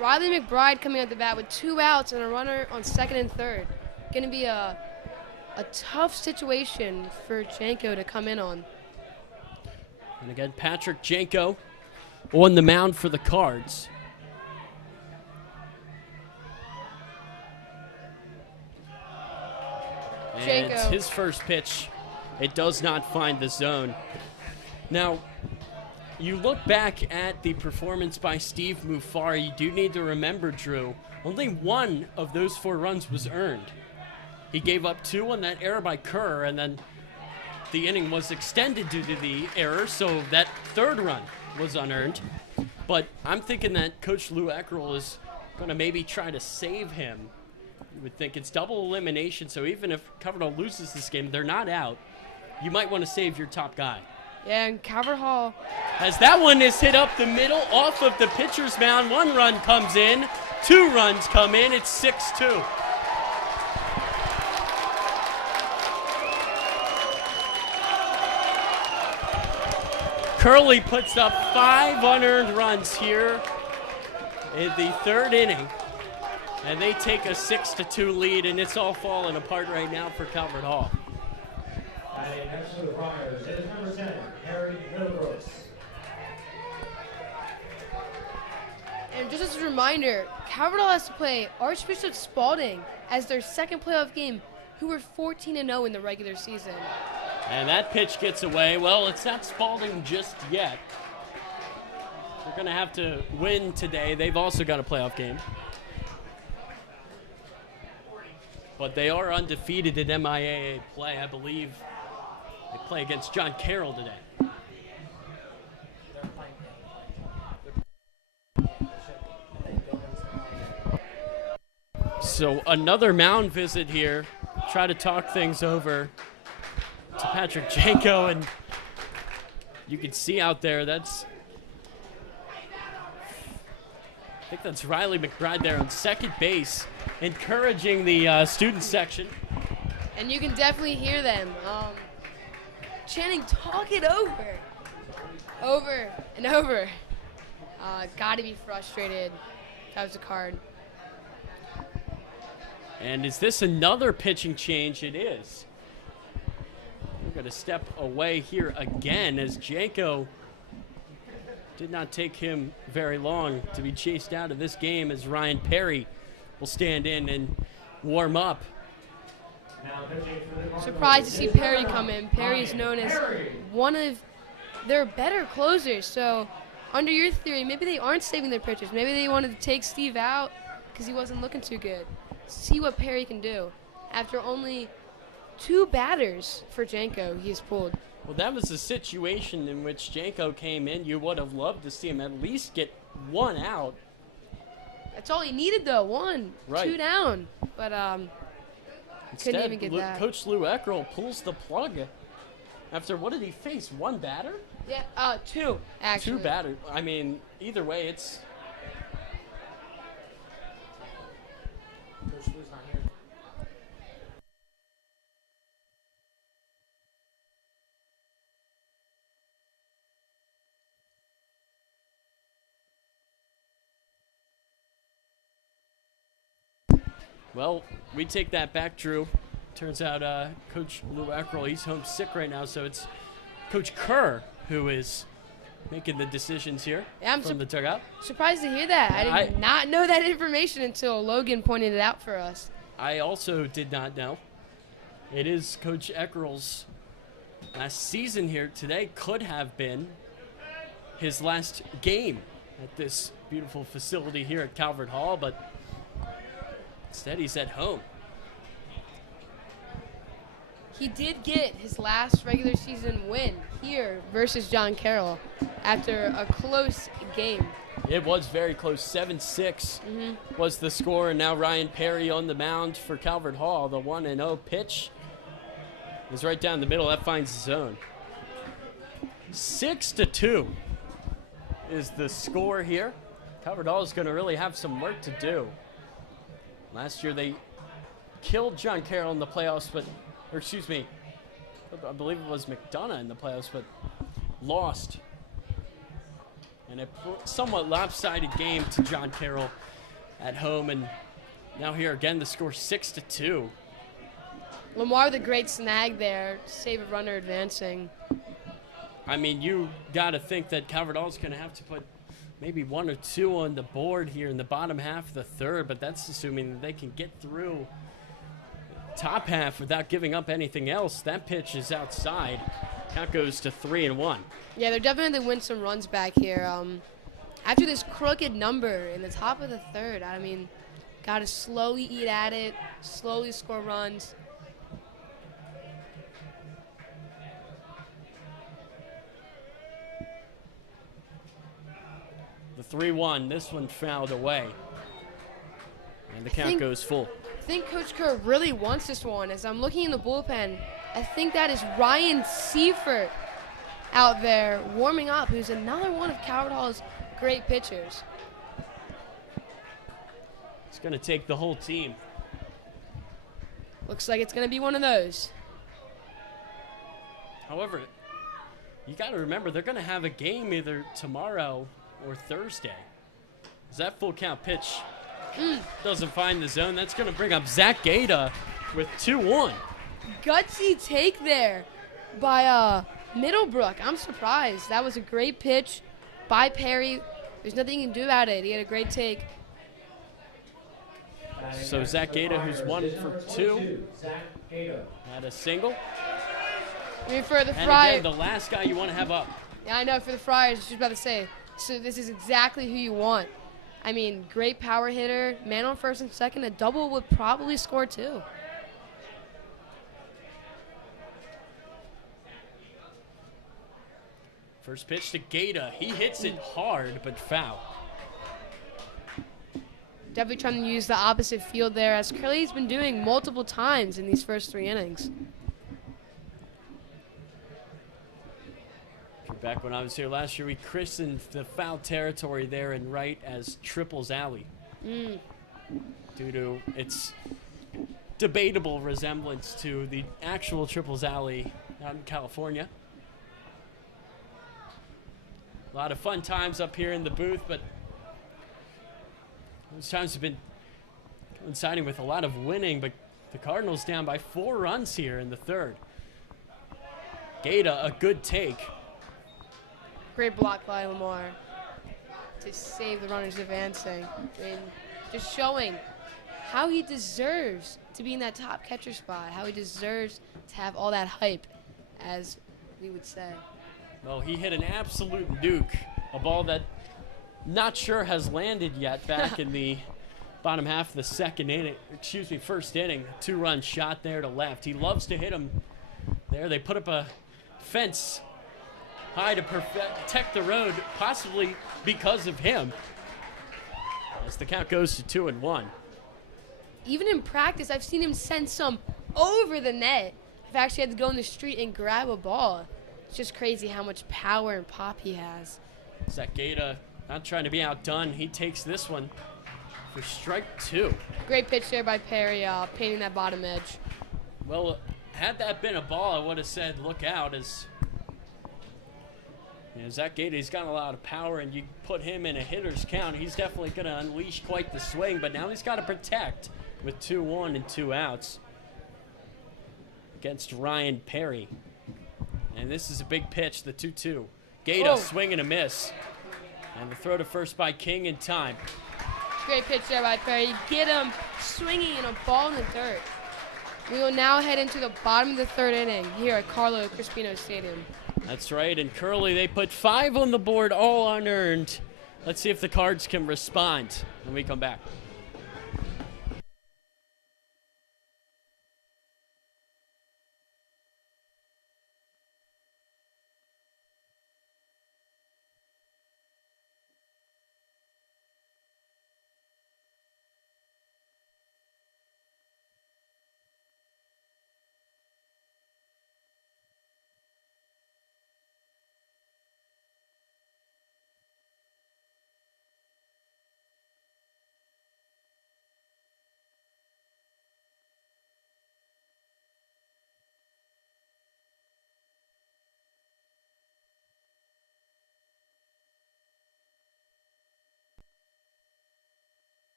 Riley McBride coming at the bat with 2 outs and a runner on second and third. Going to be a tough situation for Janko to come in on. And again, Patrick Janko on the mound for the Cards. And Janko. his first pitch, it does not find the zone. Now, you look back at the performance by Steve Mufari, you do need to remember, Drew, only 1 of those 4 runs was earned. He gave up 2 on that error by Kerr, and then the inning was extended due to the error, so that third run was unearned. But I'm thinking that Coach Lou Eckerl is going to maybe try to save him. You would think it's double elimination, so even if Coverdale loses this game, they're not out. You might want to save your top guy. Yeah, and Calvert Hall. As that one is hit up the middle off of the pitcher's mound, 1 run comes in, 2 runs come in, it's 6-2. Curley puts up 5 unearned runs here in the 3rd inning, and they take a 6-2 lead, and it's all falling apart right now for Calvert Hall. Batting next for the Friars is number 10, Harry Middlebrooks. And just as a reminder, Calvert Hall has to play Archbishop Spalding as their second playoff game, who were 14-0 in the regular season. And that pitch gets away. Well, it's not Spalding just yet. They're going to have to win today. They've also got a playoff game. But they are undefeated in MIAA play. I believe they play against John Carroll today. So another mound visit here. Try to talk things over to Patrick Janko, and you can see out there I think that's Riley McBride there on second base, encouraging the student section. And you can definitely hear them chanting, "Talk it over," over and over. Gotta be frustrated. That was a card. And is this another pitching change? It is. We're going to step away here again as Janko did not take him very long to be chased out of this game, as Ryan Perry will stand in and warm up. Surprised to see Perry come in. Perry is known as one of their better closers. So under your theory, maybe they aren't saving their pitchers. Maybe they wanted to take Steve out because he wasn't looking too good. See what Perry can do. After only 2 batters for Janko, he's pulled. Well, that was a situation in which Janko came in. You would have loved to see him at least get 1 out. That's all he needed, though. 1, Right. 2 down. But Instead, couldn't even get that. Coach Lou Eckerl pulls the plug after, what did he face? 1 batter? Yeah, 2, actually. 2 batters. I mean, either way, it's... Coach Lou's not here. Well, we take that back, Drew. Turns out Coach Lou Eckerl, he's home sick right now, so it's Coach Kerr who is making the decisions here from the dugout. Surprised to hear that. I did not know that information until Logan pointed it out for us. I also did not know. It is Coach Eckerl's last season here. Today could have been his last game at this beautiful facility here at Calvert Hall, but instead he's at home. He did get his last regular season win here versus John Carroll after a close game. It was very close. 7-6 was the score, and now Ryan Perry on the mound for Calvert Hall. The 1-0 pitch is right down the middle. That finds the zone. 6-2 is the score here. Calvert Hall is going to really have some work to do. Last year they killed John Carroll in the playoffs, I believe it was McDonough in the playoffs, but lost in a somewhat lopsided game to John Carroll at home. And now here again, the score 6-2. Lamar, the great snag there, save a runner advancing. I mean, you got to think that Calvert Hall is going to have to put maybe 1 or 2 on the board here in the bottom half of the third, but that's assuming that they can get through top half without giving up anything else. That pitch is outside. Count goes to 3-1. Yeah, they're definitely win some runs back here. After this crooked number in the top of the third, I mean, got to slowly eat at it, slowly score runs. The 3-1, this one fouled away. And the count think- goes full. I think Coach Kerr really wants this one. As I'm looking in the bullpen, I think that is Ryan Seifert out there warming up, who's another one of Coward Hall's great pitchers. It's going to take the whole team. Looks like it's going to be one of those. However, you got to remember they're going to have a game either tomorrow or Thursday. As that full count pitch doesn't find the zone, that's going to bring up Zach Gata with 2-1. Gutsy take there by Middlebrook. I'm surprised. That was a great pitch by Perry. There's nothing you can do about it. He had a great take. So Zach Gata, who's 1 for 2, Zach Gata. had a single. I mean, for the And Friars. again, the last guy you want to have up. Yeah, I know, for the Friars, I was just about to say. So this is exactly who you want. I mean, great power hitter, man on first and second. A double would probably score too. First pitch to Gata. He hits it hard, but foul. Definitely trying to use the opposite field there, as Curley's been doing multiple times in these first 3 innings. Back when I was here last year, we christened the foul territory there in right as Triples Alley. Due to its debatable resemblance to the actual Triples Alley out in California. A lot of fun times up here in the booth, but those times have been coinciding with a lot of winning, but the Cardinals down by 4 runs here in the third. Gata, a good take. Great block by Lamar to save the runners advancing. And just showing how he deserves to be in that top catcher spot, how he deserves to have all that hype, as we would say. Well, he hit an absolute nuke, a ball that not sure has landed yet back in the bottom half of the first inning. 2-run shot there to left. He loves to hit him there. They put up a fence high to protect the road, possibly because of him. As the count goes to 2-1. Even in practice, I've seen him send some over the net. I've actually had to go in the street and grab a ball. It's just crazy how much power and pop he has. Zach Gata not trying to be outdone. He takes this one for strike 2. Great pitch there by Perry, painting that bottom edge. Well, had that been a ball, I would have said look out, as Zach Gata, he's got a lot of power, and you put him in a hitter's count, he's definitely going to unleash quite the swing, but now he's got to protect with 2-1 and 2 outs against Ryan Perry. And this is a big pitch, the 2-2. Gata swing and a miss. And the throw to first by King in time. Great pitch there by Perry. Get him swinging in a ball in the dirt. We will now head into the bottom of the third inning here at Carlo Crispino Stadium. That's right, and Curley, they put 5 on the board, all unearned. Let's see if the Cards can respond when we come back.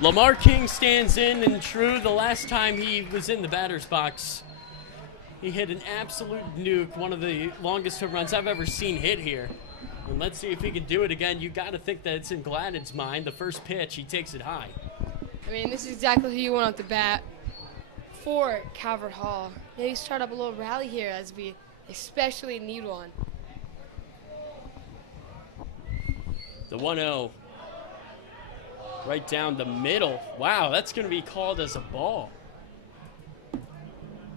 Lamar King stands in, and true, the last time he was in the batter's box, he hit an absolute nuke, one of the longest home runs I've ever seen hit here. And let's see if he can do it again. You got to think that it's in Gladden's mind. The first pitch, he takes it high. I mean, this is exactly who you want off the bat for Calvert Hall. Maybe start up a little rally here as we especially need one. The 1-0. Right down the middle. Wow, that's going to be called as a ball.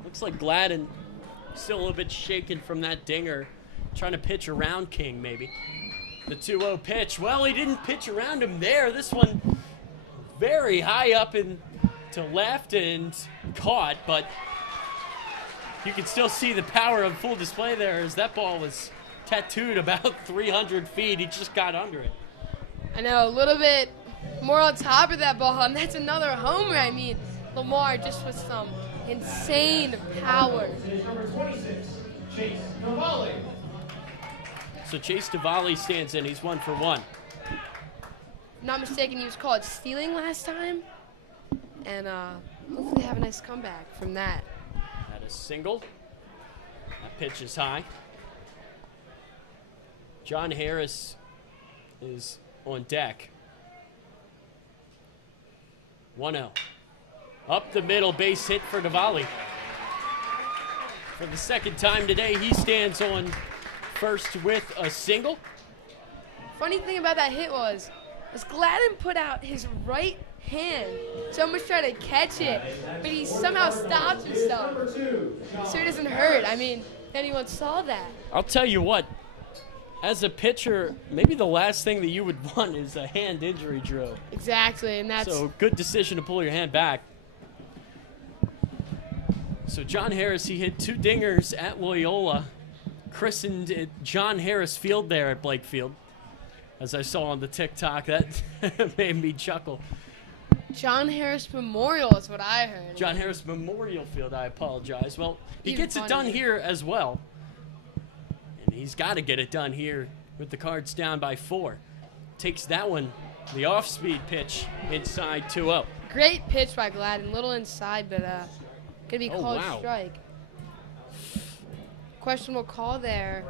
Looks like Gladden still a little bit shaken from that dinger. Trying to pitch around King, maybe. The 2-0 pitch. Well, he didn't pitch around him there. This one very high up and to left and caught, but you can still see the power of full display there as that ball was tattooed about 300 feet. He just got under it. I know, a little bit more on top of that ball, and that's another homer. I mean, Lamar just with some insane power. Number 26, Chase Cavalli. So Chase Cavalli stands in. He's 1 for 1. If not mistaken, he was called stealing last time, and hopefully have a nice comeback from that. Had a single. That pitch is high. John Harris is on deck. 1-0. Up the middle, base hit for Cavalli. For the second time today, he stands on first with a single. Funny thing about that hit was Gladden put out his right hand to almost try to catch it, but he somehow stopped himself so it doesn't hurt. I mean, if anyone saw that. I'll tell you what, as a pitcher, maybe the last thing that you would want is a hand injury drill. Exactly, and that's So good decision to pull your hand back. So John Harris, he hit 2 dingers at Loyola, christened it John Harris Field there at Blake Field. As I saw on the TikTok, that made me chuckle. John Harris Memorial is what I heard. John Harris Memorial Field, I apologize. Well, he Even gets it funnier. done here as well. And he's got to get it done here with the Cards down by 4. Takes that one, the off-speed pitch, inside 2-0. Great pitch by Gladden, little inside, but gonna be Oh, called wow. strike. Questionable call there,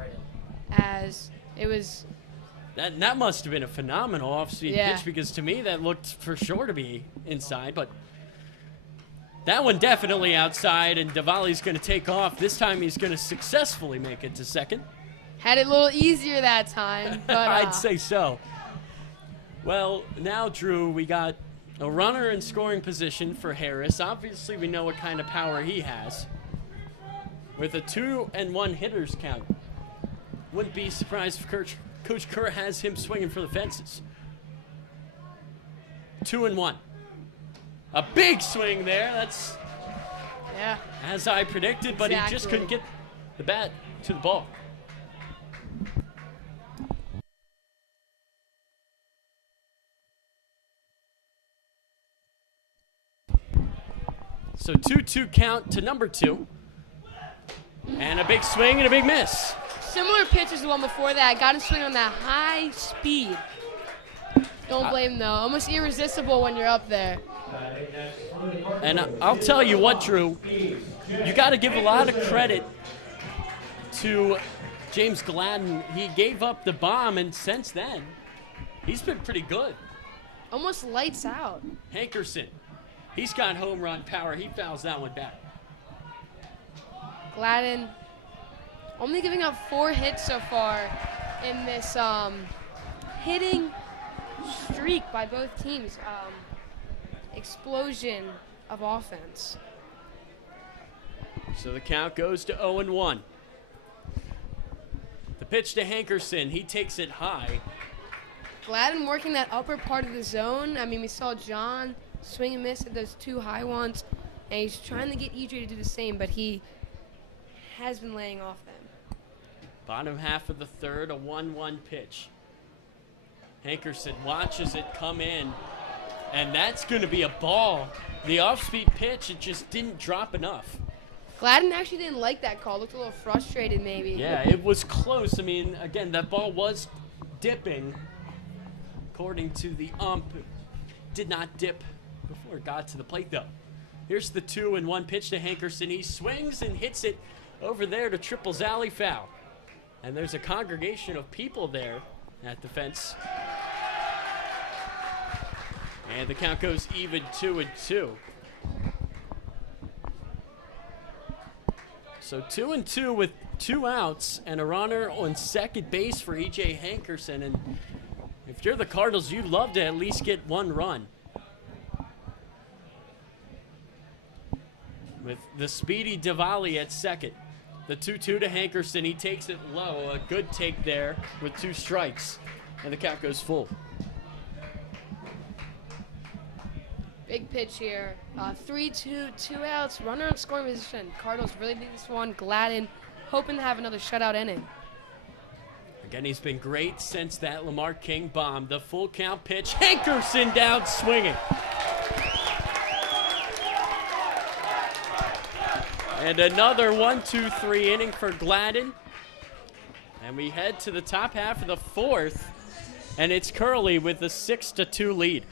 as it was. That must have been a phenomenal off-speed Yeah. pitch, because to me that looked for sure to be inside, but that one definitely outside, and Cavalli's going to take off. This time he's going to successfully make it to second. Had it a little easier that time, but I'd say so. Well, now, Drew, we got a runner in scoring position for Harris. Obviously, we know what kind of power he has. With a 2-1 hitters count. Wouldn't be surprised if Coach Kerr has him swinging for the fences. 2-1. A big swing there. That's yeah. as I predicted, but he just Exactly. couldn't get the bat to the ball. So 2-2 count to number 2. And a big swing and a big miss. Similar pitch as the one before that. Got him swing on that high speed. Don't blame him though. Almost irresistible when you're up there. And I'll tell you what, Drew, you got to give a lot of credit to James Gladden. He gave up the bomb, and since then, he's been pretty good. Almost lights out. Hankerson, he's got home run power. He fouls that one back. Gladden only giving up 4 hits so far in this hitting streak by both teams. Explosion of offense. So the count goes to 0-1. The pitch to Hankerson. He takes it high. Gladden working that upper part of the zone. I mean, we saw John swing and miss at those 2 high ones, and he's trying to get EJ to do the same, but he has been laying off them. Bottom half of the third, a 1-1 pitch. Hankerson watches it come in, and that's going to be a ball. The off-speed pitch, it just didn't drop enough. Gladden actually didn't like that call. Looked a little frustrated, maybe. Yeah, it was close. I mean, again, that ball was dipping. According to the ump, it did not dip before it got to the plate, though. Here's the 2-1 pitch to Hankerson. He swings and hits it over there to Triples Alley, foul. And there's a congregation of people there at the fence. And the count goes even 2-2. So 2-2 with 2 outs and a runner on second base for E.J. Hankerson. And if you're the Cardinals, you'd love to at least get 1 run. With the speedy Diwali at second. The 2-2 to Hankerson. He takes it low. A good take there with 2 strikes. And the count goes full. Big pitch here. 3-2, 2 outs, runner in scoring position. Cardinals really need this one. Gladden hoping to have another shutout inning. Again, he's been great since that Lamar King bomb. The full count pitch. Hankerson down swinging. And another 1-2-3 inning for Gladden. And we head to the top half of the 4th. And it's Curley with the 6-2 lead.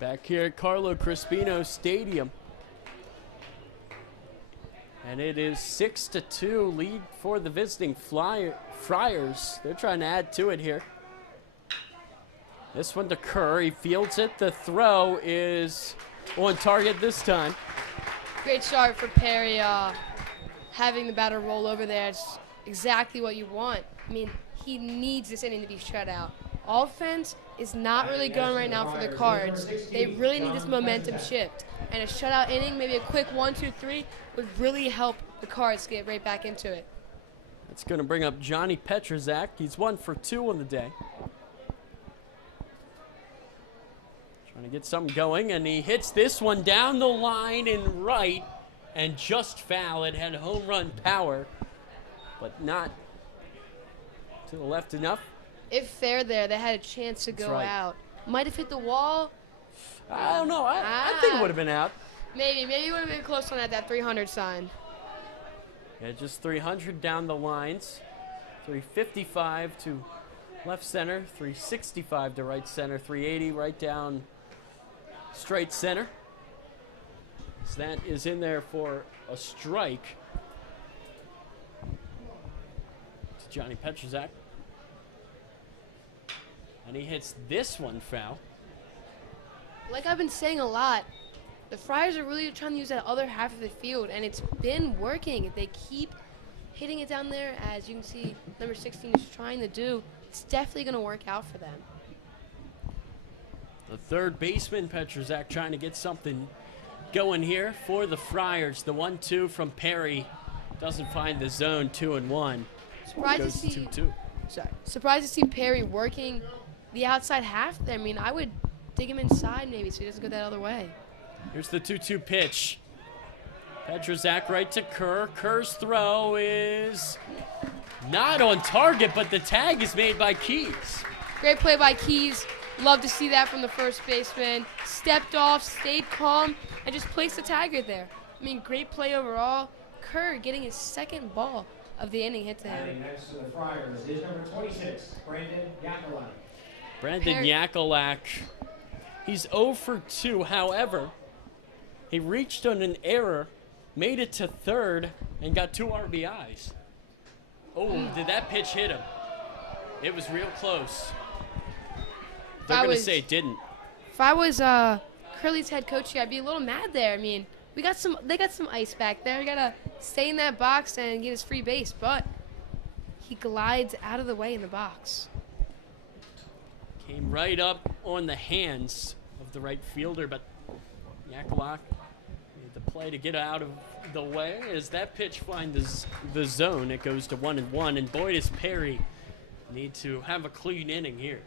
Back here at Carlo Crispino Stadium. And it is 6-2 lead for the visiting Friars. They're trying to add to it here. This one to Kerr. He fields it. The throw is on target this time. Great start for Perry. Having the batter roll over there, it's exactly what you want. I mean, he needs this inning to be shut out. Offense is not really going right now for the Cards. They really need this momentum shift. And a shutout inning, maybe a quick 1-2-3, would really help the Cards get right back into it. It's going to bring up Johnny Petrazak. He's 1 for 2 on the day. Trying to get something going, and he hits this one down the line in right and just foul. It had home run power, but not to the left enough. If fair there, they had a chance to go out. Might have hit the wall. I don't know. I think it would have been out. Maybe it would have been close on that 300 sign. Yeah, just 300 down the lines. 355 to left center, 365 to right center, 380 right down straight center. So that is in there for a strike to Johnny Petrazak. And he hits this one foul. Like I've been saying a lot, the Friars are really trying to use that other half of the field, and it's been working. If they keep hitting it down there, as you can see number 16 is trying to do, it's definitely going to work out for them. The third baseman, Petrazak, trying to get something going here for the Friars. The 1-2 from Perry doesn't find the zone. 2-1. Surprised Goes to see 2-2. Surprised to see Perry working the outside half there. I mean, I would dig him inside maybe so he doesn't go that other way. Here's the 2-2 pitch. Petrazak right to Kerr. Kerr's throw is not on target, but the tag is made by Keys. Great play by Keys. Love to see that from the first baseman. Stepped off, stayed calm, and just placed the tag right there. I mean, great play overall. Kerr getting his second ball of the inning hit to him. Batting next to the Friars is number 26, Brandon Yakalak. Brandon Yakalak, he's 0 for 2. However, he reached on an error, made it to third, and got 2 RBIs. Oh, did that pitch hit him? It was real close. They're going to say it didn't. If I was Curley's head coach here, I'd be a little mad there. I mean, they got some ice back there. We got to stay in that box and get his free base, but he glides out of the way in the box. Came right up on the hands of the right fielder, but Yakalak made the play to get out of the way. As that pitch finds the zone, it goes to 1-1, and boy does Perry need to have a clean inning here.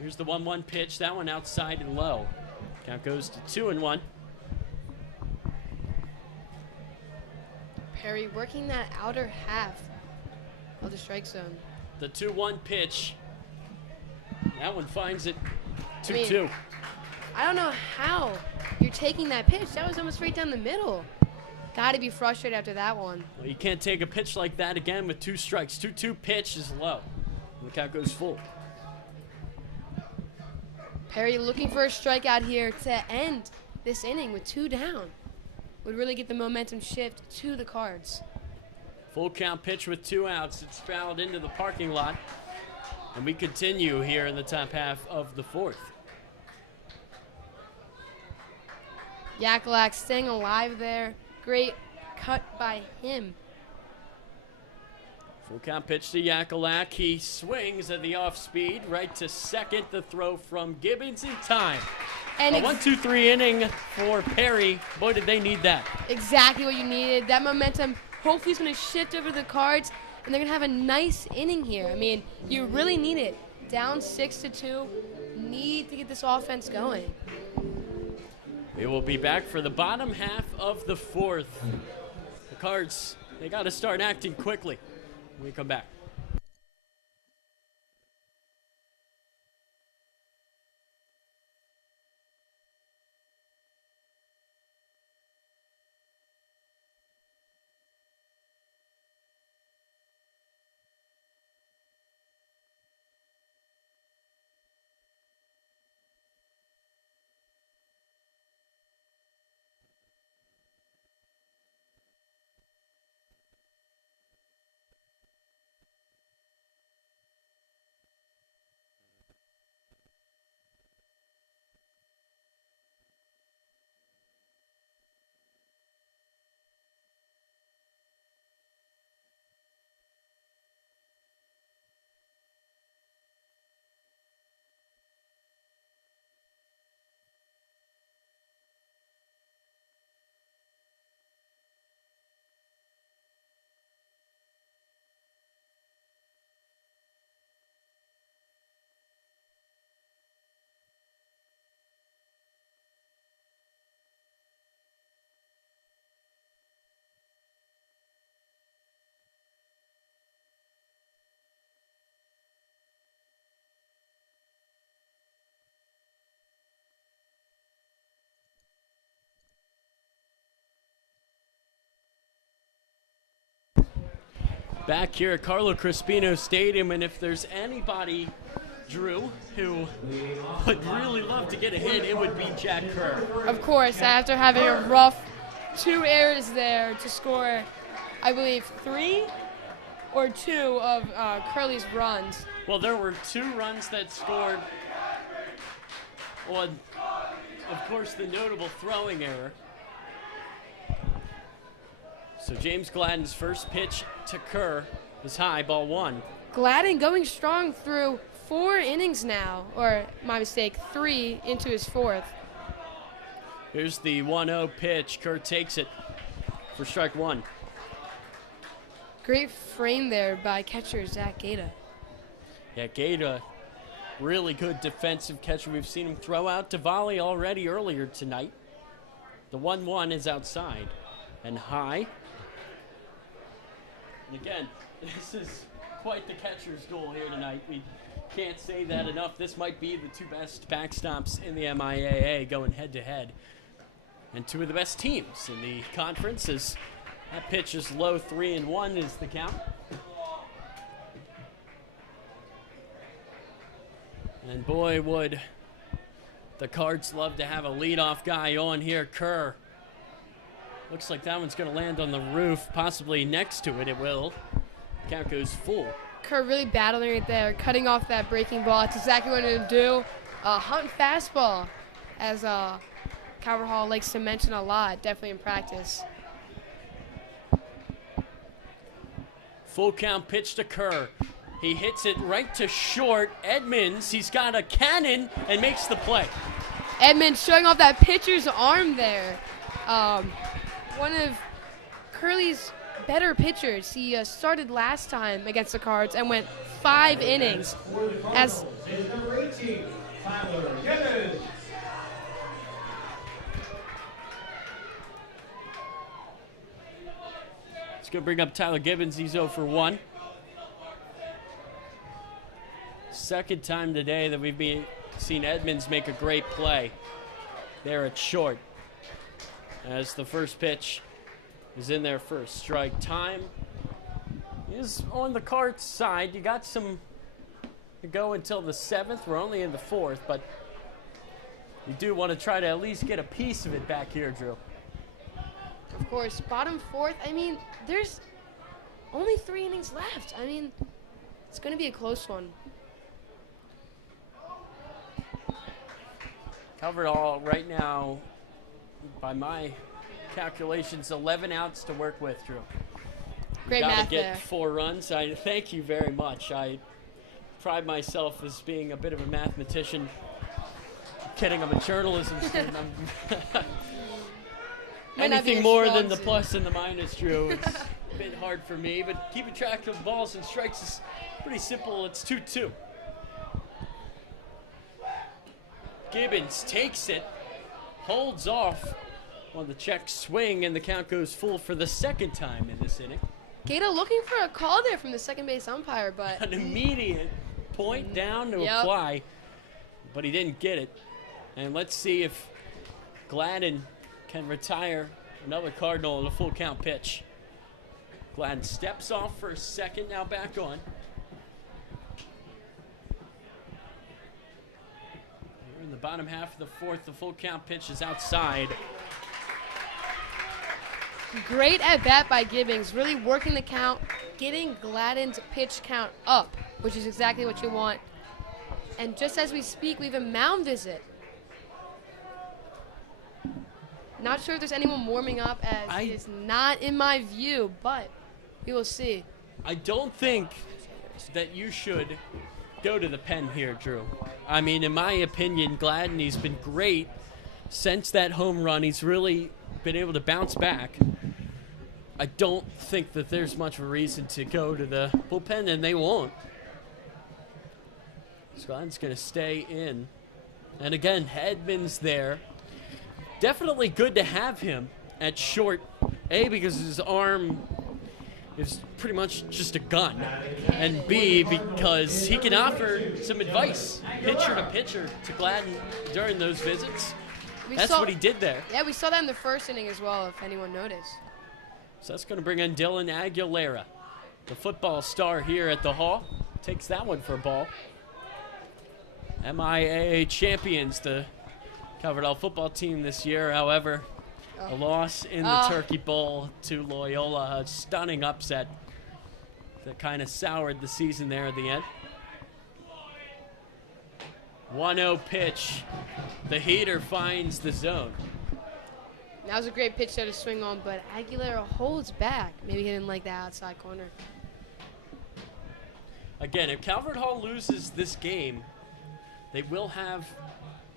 Here's the 1-1 pitch, that one outside and low. Count goes to 2-1. Perry working that outer half of the strike zone. The 2-1 pitch. That one finds it 2-2. I don't know how you're taking that pitch. That was almost right down the middle. Got to be frustrated after that one. Well, you can't take a pitch like that again with 2 strikes. 2-2 pitch is low. And the count goes full. Perry looking for a strikeout here to end this inning with 2 down. Would really get the momentum shift to the Cards. Full count pitch with 2 outs. It's fouled into the parking lot. And we continue here in the top half of the 4th. Yakalak staying alive there. Great cut by him. Full count pitch to Yakalak. He swings at the off speed right to second. The throw from Gibbons in time. And a 1-2-3 inning for Perry. Boy, did they need that. Exactly what you needed. That momentum hopefully is going to shift over to the Cards, and they're going to have a nice inning here. I mean, you really need it. Down 6-2. Need to get this offense going. We will be back for the bottom half of the 4th. The Cards, they got to start acting quickly when we come back. Back here at Carlo Crispino Stadium, and if there's anybody, Drew, who would really love to get a hit, it would be Jack Kerr. Of course, after having a rough 2 errors there to score, I believe 3 or 2 of Curley's runs. Well, there were 2 runs that scored on, of course, the notable throwing error. So James Gladden's first pitch to Kerr is high, ball 1. Gladden going strong through 4 innings now, or my mistake, 3 into his 4th. Here's the 1-0 pitch. Kerr takes it for strike 1. Great frame there by catcher Zach Gata. Yeah, Gata, really good defensive catcher. We've seen him throw out to volley already earlier tonight. The 1-1 is outside and high. And again, this is quite the catcher's duel here tonight. We can't say that enough. This might be the 2 best backstops in the MIAA going head-to-head. and two of the best teams in the conference, as that pitch is low, 3-1 is the count. And boy, would the Cards love to have a leadoff guy on here. Kerr. Looks like that one's going to land on the roof, possibly next to it. It will. Count goes full. Kerr really battling right there, cutting off that breaking ball. That's exactly what he's going to do. Hunt fastball, as Calvert Hall likes to mention a lot, definitely in practice. Full count pitch to Kerr. He hits it right to short. Edmonds, he's got a cannon and makes the play. Edmonds showing off that pitcher's arm there. One of Curley's better pitchers. He started last time against the Cards and went 5 innings. As Is number 18, Tyler Gibbons. Let's go bring up Tyler Gibbons. He's 0 for 1. Second time today that we've seen Edmonds make a great play there at short, as the first pitch is in there for a strike. Time is on the Cards side. You got some to go until the 7th. We're only in the 4th, but you do want to try to at least get a piece of it back here, Drew. of course, bottom 4th. I mean, there's only 3 innings left. I mean, it's going to be a close one. Covered all right now, by my calculations, 11 outs to work with, Drew. Great Gotta math get there. 4 runs. I thank you very much. I pride myself as being a bit of a mathematician. Kidding, I'm a journalism student. Might not be Anything your more strong than the suit. plus and the minus, Drew, it's a bit hard for me. But keeping track of balls and strikes is pretty simple. It's 2-2. Gibbons takes it, holds off on the check swing, and the count goes full for the second time in this inning. Gato looking for a call there from the second base umpire, but An immediate point down to Yep. apply, but he didn't get it. And let's see if Gladden can retire another Cardinal in a full count pitch. Gladden steps off for a second, now back on. We're in the bottom half of the 4th. The full count pitch is outside. great at bat by Gibbons, really working the count, getting Gladden's pitch count up, which is exactly what you want. And just as we speak, we have a mound visit. Not sure if there's anyone warming up, as it is not in my view, but we will see. I don't think that you should go to the pen here, Drew. I mean, in my opinion, Gladden, he's been great since that home run. He's really been able to bounce back. I don't think that there's much of a reason to go to the bullpen, and they won't. So Gladden's going to stay in. And again, Edmonds there. Definitely good to have him at short, A, because his arm is pretty much just a gun, and B, because he can offer some advice, pitcher to pitcher, to Gladden during those visits. That's what he did there. Yeah, we saw that in the first inning as well, if anyone noticed. So that's going to bring in Dylan Aguilera, the football star here at the Hall. Takes that one for a ball. MIAA champions, the Calvert football team this year. However, a loss in the Turkey Bowl to Loyola, a stunning upset that kind of soured the season there at the end. 1-0 pitch. The heater finds the zone. That was a great pitch there to swing on, but Aguilera holds back. Maybe he didn't like the outside corner. Again, if Calvert Hall loses this game, they will have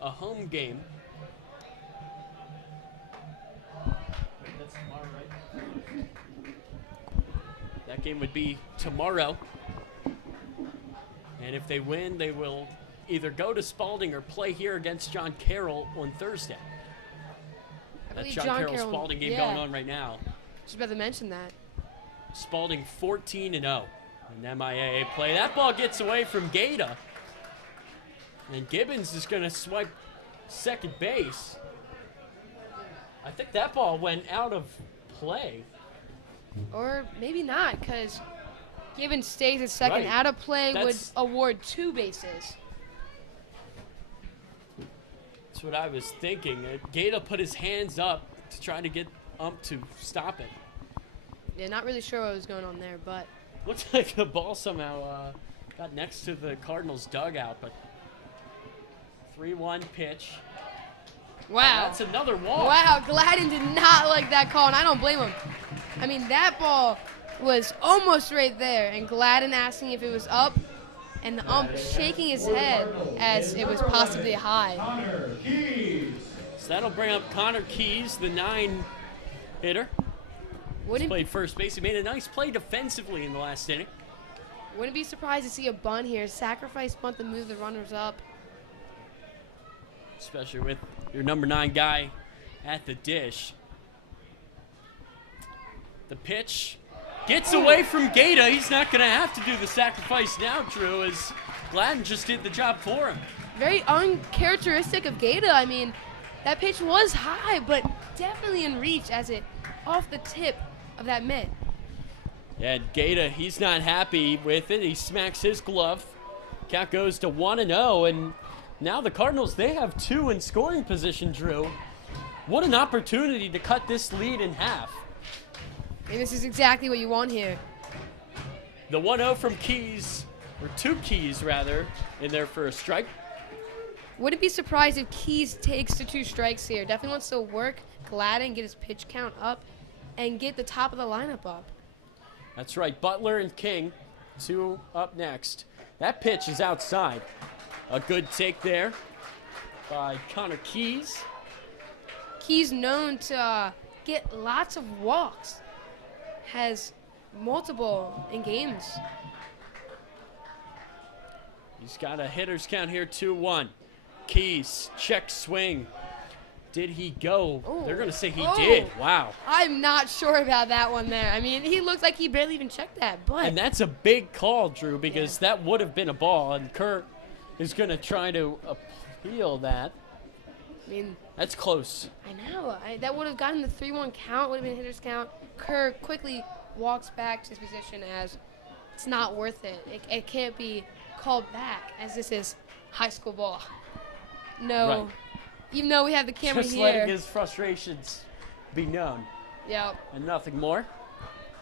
a home game. That's tomorrow, right? That game would be tomorrow. And if they win, they will either go to Spalding or play here against John Carroll on Thursday. That believe John John Carroll Carroll- Spalding game yeah. going on right now. Just about to mention that. Spalding 14-0 in MIAA play. That ball gets away from Gata. And Gibbons is going to swipe second base. I think that ball went out of play. Or maybe not, because given stays at second, Right. out of play would That's- award 2 bases. That's what I was thinking. Gata put his hands up to try to get ump to stop it. Yeah, not really sure what was going on there, but Looks like the ball somehow got next to the Cardinals' dugout, but 3-1 pitch. wow. That's another walk. Wow, Gladden did not like that call, and I don't blame him. I mean, that ball was almost right there, and Gladden asking if it was up, and the ump shaking his head as it was possibly high. Connor Keys. So that'll bring up Connor Keys, the 9 hitter. Wouldn't, Played first base. He made a nice play defensively in the last inning. wouldn't be surprised to see a bunt here. Sacrifice bunt to move the runners up. Especially with your number 9 guy at the dish. The pitch gets away from Gata. He's not going to have to do the sacrifice now, Drew, as Gladden just did the job for him. Very uncharacteristic of Gata. I mean, that pitch was high, but definitely in reach as it off the tip of that mitt. Yeah, Gata, he's not happy with it. He smacks his glove. Count goes to 1-0, and now the Cardinals, they have 2 in scoring position, Drew. What an opportunity to cut this lead in half. And this is exactly what you want here. The 1-0 from Keys, or 2 Keys rather, in there for a strike. Wouldn't be surprised if Keys takes the 2 strikes here. Definitely wants to work Gladden, get his pitch count up, and get the top of the lineup up. That's right, Butler and King, 2 up next. That pitch is outside. A good take there by Connor Keys. Keys known to get lots of walks. Has multiple in games. He's got a hitter's count here, 2-1. Keys, check swing. Did he go? Ooh. They're going to say he Oh. did. Wow. I'm not sure about that one there. I mean, he looks like he barely even checked that, but And that's a big call, Drew, because that would have been a ball, and Kurt is going to try to appeal that. I mean, That's close. I know. That would have gotten the 3-1 count, would have been hitter's count. Kerr quickly walks back to his position as it's not worth it. It can't be called back as this is high school ball. No. Right. Even though we have the camera Just here. letting his frustrations be known. Yep. And nothing more.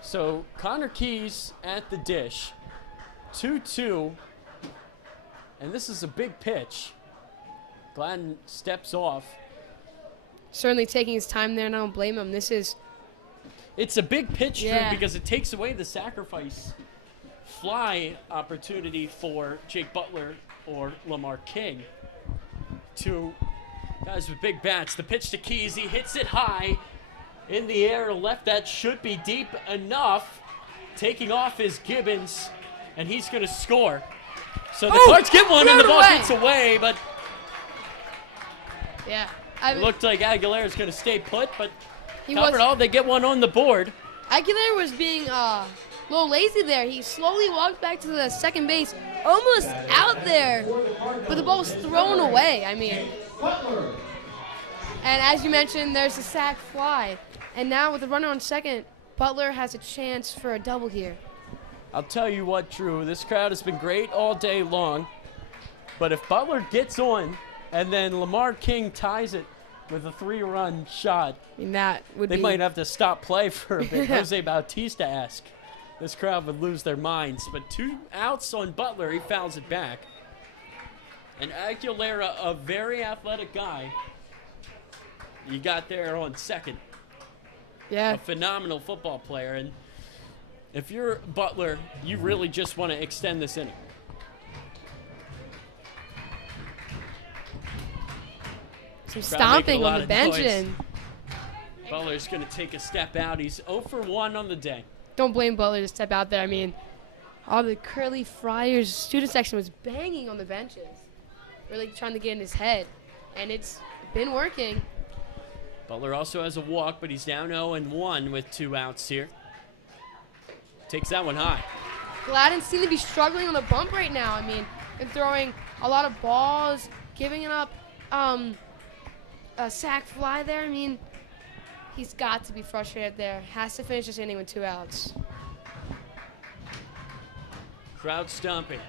So Connor Keys at the dish, 2-2, and this is a big pitch. Gladden steps off. Certainly taking his time there, and I don't blame him. It's a big pitch, Drew, Yeah. because it takes away the sacrifice fly opportunity for Jake Butler or Lamar King. 2 guys with big bats. The pitch to Keys, he hits it high in the air left. That should be deep enough. Taking off is Gibbons, and he's going to score. So the Oh, Cards get one, and the throw it ball away. gets away, but Yeah. it looked like Aguilera's going to stay put, but He covered was. all. They get one on the board. Aguilera was being a little lazy there. He slowly walked back to the second base, almost out there, but the ball was thrown away. I mean, Butler. and as you mentioned, there's a sac fly. And now with the runner on second, Butler has a chance for a double here. I'll tell you what, Drew, this crowd has been great all day long, but if Butler gets on and then Lamar King ties it with a 3-run shot, I mean, that would they be. might have to stop play for a bit. Jose Bautista-esque. This crowd would lose their minds, but 2 outs on Butler, he fouls it back. And Aguilera, a very athletic guy, you got there on second. Yeah. A phenomenal football player, and if you're Butler, you really just want to extend this inning. Some Crowd stomping making a on lot the of bench, noise. and Butler's going to take a step out. He's 0 for 1 on the day. don't blame Butler to step out there. I mean, all the Curley Friars student section was banging on the benches, really trying to get in his head, and it's been working. Butler also has a walk, but he's down 0-1 with 2 outs here. Takes that one high. Gladden seemed to be struggling on the bump right now. I mean, and throwing a lot of balls, giving it up a sac fly there. I mean, He's got to be frustrated there. Has to finish this inning with 2 outs. Crowd stomping.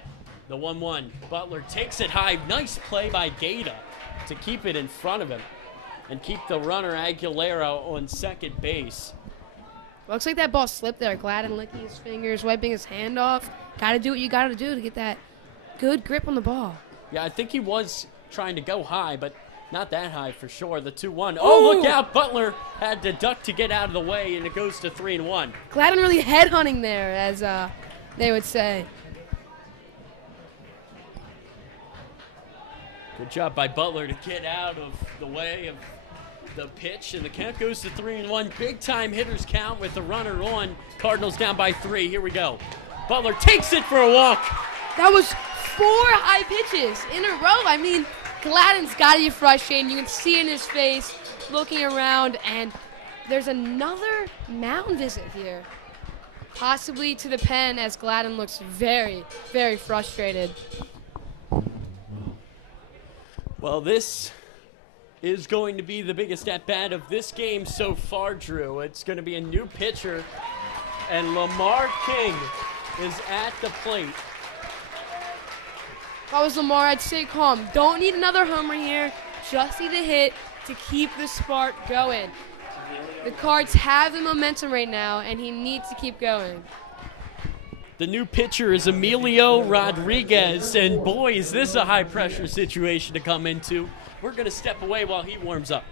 The 1-1. Butler takes it high. Nice play by Gata to keep it in front of him and keep the runner Aguilera on second base. Looks like that ball slipped there. Gladden licking his fingers, wiping his hand off. Got to do what you got to do to get that good grip on the ball. Yeah, I think he was trying to go high, but not that high for sure. The 2-1. Oh, look out. Butler had to duck to get out of the way, and it goes to 3-1. Gladden really headhunting there, as they would say. Good job by Butler to get out of the way of the pitch, and the count goes to 3-1. Big time hitters count with the runner on. Cardinals down by 3. Here we go. Butler takes it for a walk. That was 4 high pitches in a row. I mean, Gladden's got to be frustrated. You can see in his face, looking around, and there's another mound visit here. Possibly to the pen, as Gladden looks very, very frustrated. Well, this is going to be the biggest at-bat of this game so far, Drew. It's going to be a new pitcher, and Lamar King is at the plate. If I was Lamar, I'd stay calm. Don't need another homer here. Just need a hit to keep the spark going. The Cards have the momentum right now, and he needs to keep going. The new pitcher is Emilio Rodriguez, and boy, is this a high-pressure situation to come into. We're going to step away while he warms up.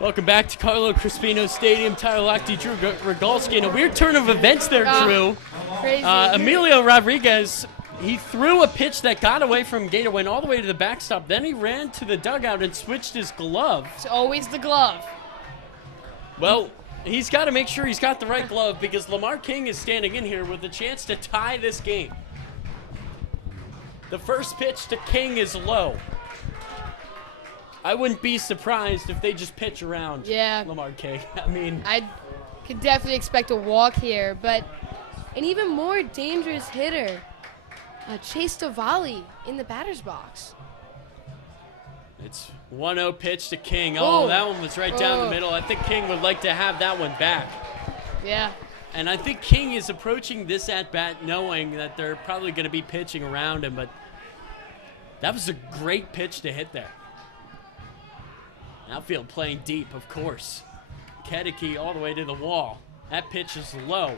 Welcome back to Carlo Crispino Stadium. Tyler Lochte, Drew Rogalski, and a weird turn of events there, Drew. Crazy. Emilio Rodriguez, he threw a pitch that got away from Gator, went all the way to the backstop. Then he ran to the dugout and switched his glove. It's always the glove. Well, he's got to make sure he's got the right glove because Lamar King is standing in here with a chance to tie this game. The first pitch to King is low. I wouldn't be surprised if they just pitch around Lamar King. I mean, I could definitely expect a walk here, but an even more dangerous hitter, Chase Tavali in the batter's box. It's 1-0 pitch to King. Oh, that one was right down the middle. I think King would like to have that one back. Yeah. And I think King is approaching this at-bat knowing that they're probably going to be pitching around him, but That was a great pitch to hit there. Outfield playing deep, of course. Kedeke all the way to the wall. That pitch is low.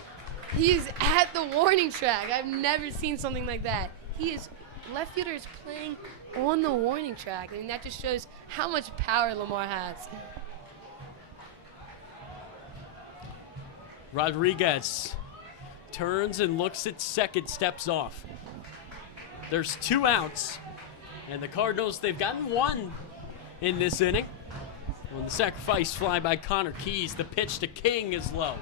He's at the warning track. I've never seen something like that. Left fielder is playing on the warning track. I mean, that just shows how much power Lamar has. Rodriguez turns and looks at second, steps off. There's 2 outs, and the Cardinals, they've gotten 1 in this inning. On the sacrifice fly by Connor Keys, the pitch to King is low.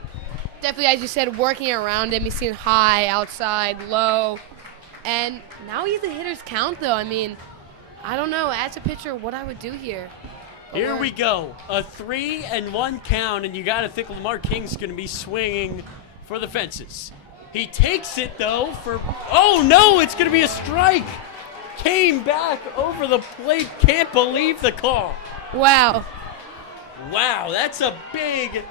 Definitely, as you said, working around him. He's seen high, outside, low. And now he's a hitter's count, though. I mean, I don't know, as a pitcher, what I would do here. Here we go. A 3-1 count, and you got to think Lamar King's going to be swinging for the fences. He takes it, though, oh, no, it's going to be a strike. Came back over the plate. Can't believe the call. Wow. Wow, that's a big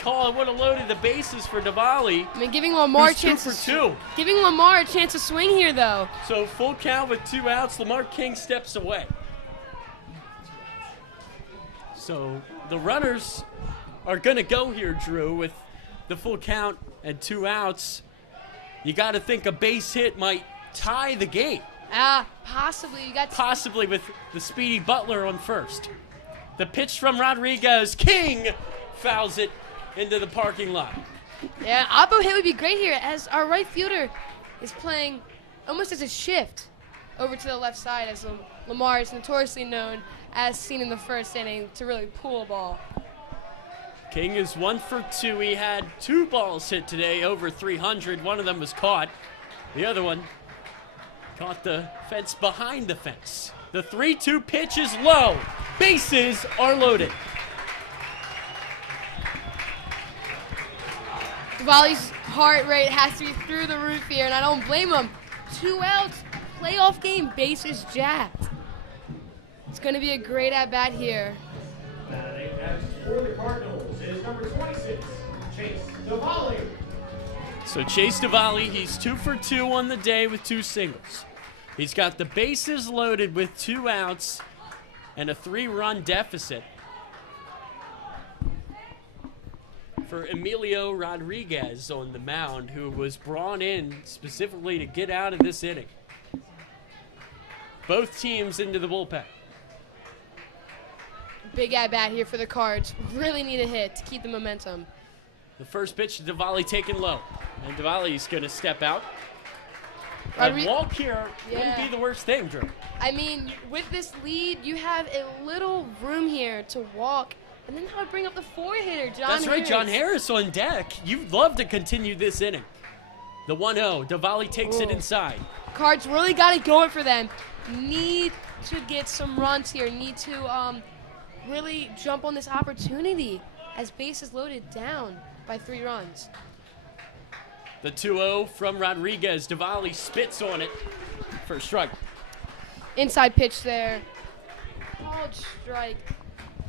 call. It would have loaded the bases for Diwali. I mean, giving Lamar a who's chance 2 for 2. Giving Lamar a chance to swing here, though. So full count with 2 outs. Lamar King steps away. So the runners are going to go here, Drew, with the full count and 2 outs. You got to think a base hit might tie the game. Possibly. Possibly with the speedy Butler on first. The pitch from Rodriguez. King fouls it into the parking lot. Yeah, oppo hit would be great here, as our right fielder is playing almost as a shift over to the left side, as Lamar is notoriously known, as seen in the first inning, to really pull a ball. King is 1 for 2. He had 2 balls hit today over 300. One of them was caught. The other one caught the fence behind the fence. The 3-2 pitch is low. Bases are loaded. Diwali's heart rate has to be through the roof here, and I don't blame him. 2 outs, playoff game, bases jacked. It's going to be a great at-bat here. Batting next for the Cardinals is number 26, Chase Diwali. So Chase Diwali, he's 2 for 2 on the day with 2 singles. He's got the bases loaded with 2 outs and a 3-run deficit. For Emilio Rodriguez on the mound, who was brought in specifically to get out of this inning. Both teams into the bullpen. Big at-bat here for the Cards. Really need a hit to keep the momentum. The first pitch to Diwali taken low. And Diwali's going to step out. A walk here wouldn't be the worst thing, Drew. I mean, with this lead, you have a little room here to walk. And then I would bring up the 4-hitter, John Harris. That's right, John Harris on deck. You'd love to continue this inning. The 1-0. Diwali takes it inside. Cards really got it going for them. Need to get some runs here. Need to really jump on this opportunity as bases loaded down by 3 runs. The 2-0 from Rodriguez. Diwali spits on it for a strike. Inside pitch there. Called strike.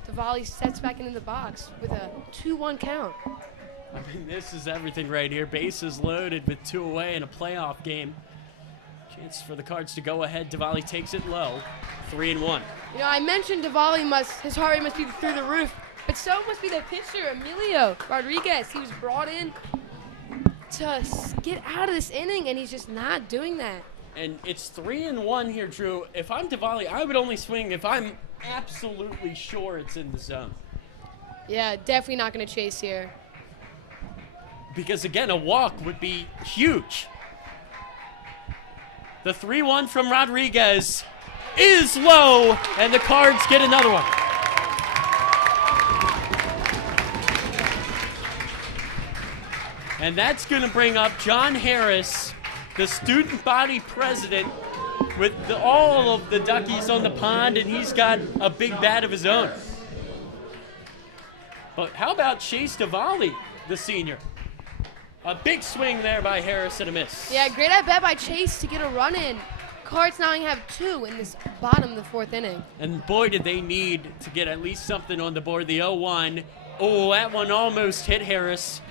Diwali sets back into the box with a 2-1 count. I mean, this is everything right here. Bases loaded with 2 away in a playoff game. Chance for the Cards to go ahead. Diwali takes it low. 3-1. You know, I mentioned Diwali his heart rate must be through the roof, but so must be the pitcher, Emilio Rodriguez. He was brought in to get out of this inning, and he's just not doing that. And it's 3-1 here, Drew. If I'm Diwali, I would only swing if I'm absolutely sure it's in the zone. Yeah, definitely not going to chase here. Because, again, a walk would be huge. The 3-1 from Rodriguez is low, and the Cards get another one. And that's going to bring up John Harris, the student body president, with all of the duckies on the pond, and he's got a big bat of his own. But how about Chase Diwali, the senior? A big swing there by Harris and a miss. Yeah, great at bat by Chase to get a run in. Cards now only have 2 in this bottom of the 4th inning. And boy, did they need to get at least something on the board. The 0-1. Oh, that one almost hit Harris,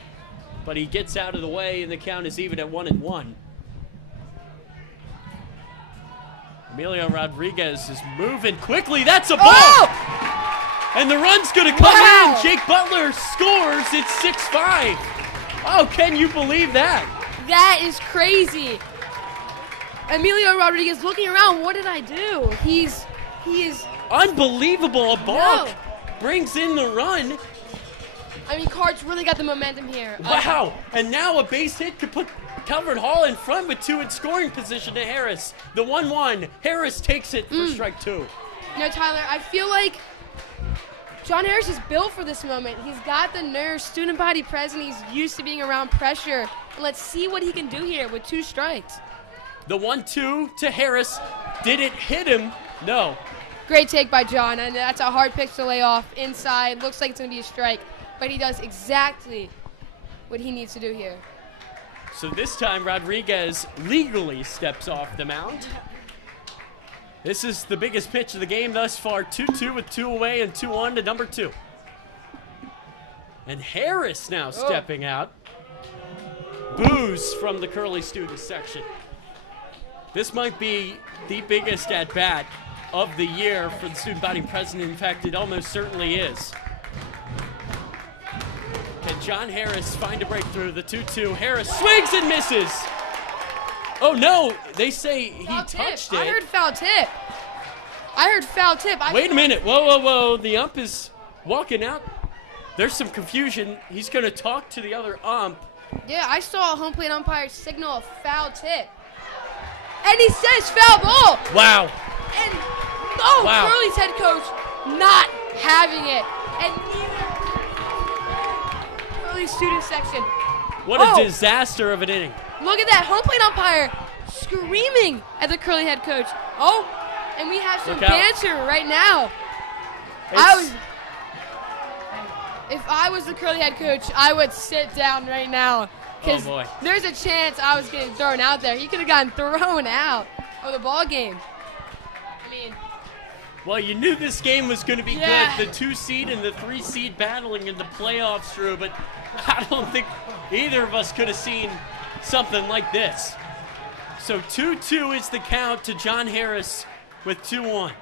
but he gets out of the way, and the count is even at 1-1. Emilio Rodriguez is moving quickly. That's a ball! Oh! And the run's going to come Wow. in. Jake Butler scores. It's 6-5. Oh, can you believe that? That is crazy. Emilio Rodriguez looking around. What did I do? He is. Unbelievable. A balk No. brings in the run. I mean, Cards really got the momentum here. Wow. And now a base hit could put Calvert Hall in front with 2 in scoring position to Harris. The 1-1. Harris takes it for strike 2. Tyler, I feel like John Harris is built for this moment. He's got the nerve, student body present. He's used to being around pressure. Let's see what he can do here with 2 strikes. The 1-2 to Harris. Did it hit him? No. Great take by John, and that's a hard pitch to lay off inside. Looks like it's going to be a strike, but he does exactly what he needs to do here. So this time Rodriguez legally steps off the mound. This is the biggest pitch of the game thus far. 2-2 with 2 away and 2-1 to number 2. And Harris now stepping out. Boos from the Curley student section. This might be the biggest at-bat of the year for the student body president. In fact, it almost certainly is. Can John Harris find a breakthrough? The 2-2. Harris swings and misses. Oh, no. They say he Foul touched tip. it. I heard foul tip. Wait a minute. Whoa. The ump is walking out. There's some confusion. He's going to talk to the other ump. Yeah, I saw a home plate umpire signal a foul tip. And he says foul ball. Wow. And Wow. Curley's head coach not having it. And neither Curley's student section. What a disaster of an inning. Look at that home plate umpire screaming at the Curley head coach. Oh, and we have some Look out. banter right now. It's- If I was the Curley head coach, I would sit down right now. Because Oh, boy. there's a chance I was getting thrown out there. He could have gotten thrown out of the ball game. I mean, Well, you knew this game was going to be Yeah. good. The 2 seed and the 3 seed battling in the playoffs, Drew, but I don't think either of us could have seen something like this. So 2-2 is the count to John Harris with 2-1.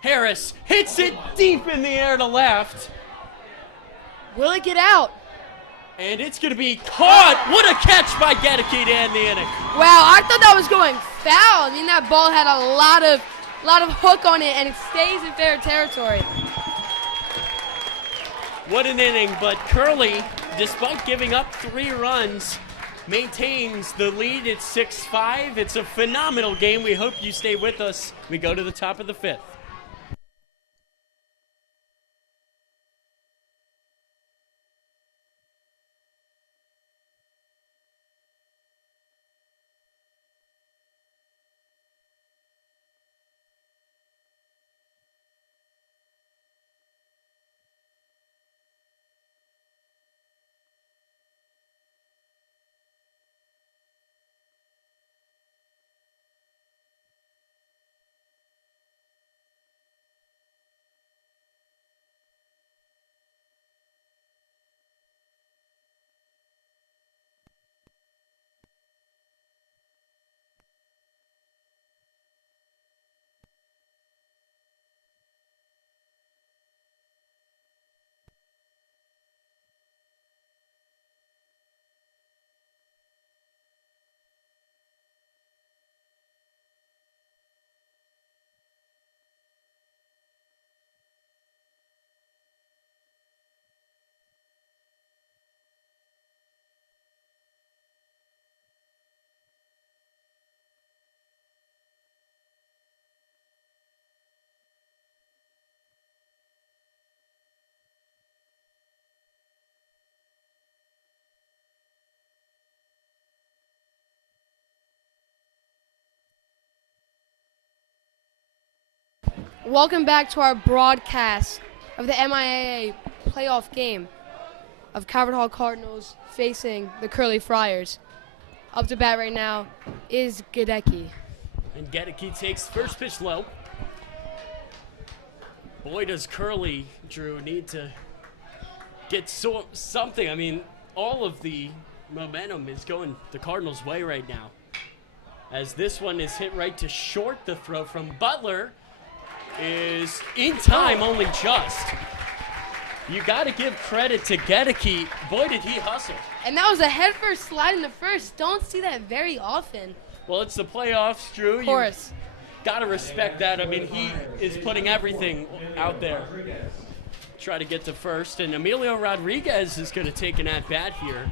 Harris hits it deep in the air to left, will it get out? and it's going to be caught. What a catch by Gedeke to end the inning. Wow, I thought that was going foul. I mean, that ball had a lot of hook on it, and it stays in fair territory. What an inning, but Curley, despite giving up 3 runs, maintains the lead at 6-5. It's a phenomenal game. We hope you stay with us. We go to the top of the 5th. Welcome back to our broadcast of the MIAA playoff game of Calvert Hall Cardinals facing the Curley Friars. Up to bat right now is Gedeke. And Gedeke takes first pitch low. Boy, does Curley, Drew, need to get something. I mean, all of the momentum is going the Cardinals' way right now. as this one is hit right to short. The throw from Butler is in time, only just. You got to give credit to Gedeke. Boy, did he hustle. And that was a head first slide in the first. Don't see that very often. Well, it's the playoffs, Drew. Of course. Got to respect that. I mean, he is putting everything out there. Try to get to first, and Emilio Rodriguez is going to take an at-bat here.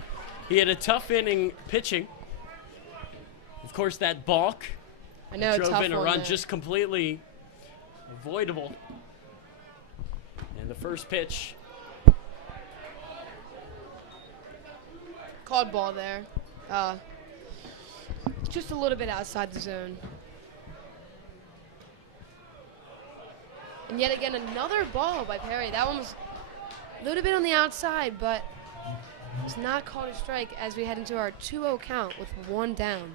He had a tough inning pitching. Of course, that balk I know, drove tough in a one run, there. just completely avoidable. And the first pitch, Called ball there. Just a little bit outside the zone. And yet again, another ball by Perry. That one was a little bit on the outside, but it's not called a strike as we head into our 2-0 count with one down.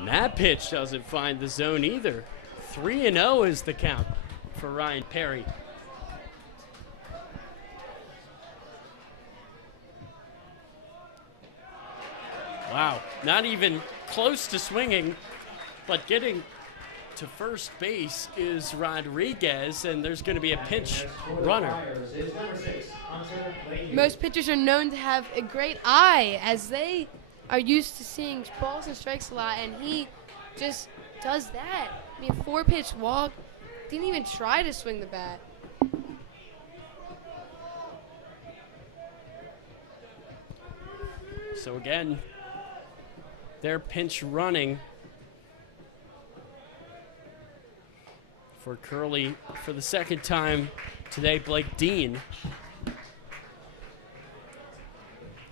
and that pitch doesn't find the zone either. 3-0 is the count for Ryan Perry. Wow, not even close to swinging, but getting to first base is Rodriguez, and there's going to be a pinch runner. Most pitchers are known to have a great eye as they are used to seeing balls and strikes a lot, and he just does that. I mean, 4-pitch walk, didn't even try to swing the bat. So again, they're pinch running for Curley for the second time today. Blake Dean.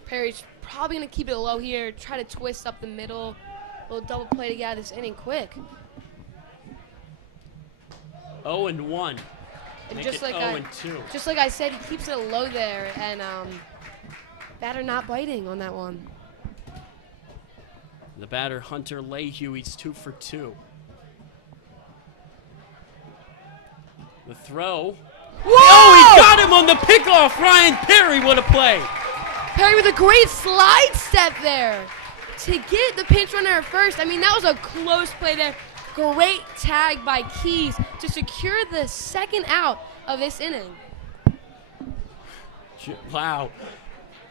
Perry's probably going to keep it low here, try to twist up the middle, a little double play to get out of this inning quick. 0-1. And Make just it like 0-2. just like I said, he keeps it low there, and batter not biting on that one. The batter, Hunter Lehue, he's 2 for 2. The throw. Whoa! Oh, he got him on the pickoff. Ryan Perry, what a play. Perry with a great slide step there to get the pinch runner at first. I mean, that was a close play there. Great tag by Keys to secure the second out of this inning. Wow.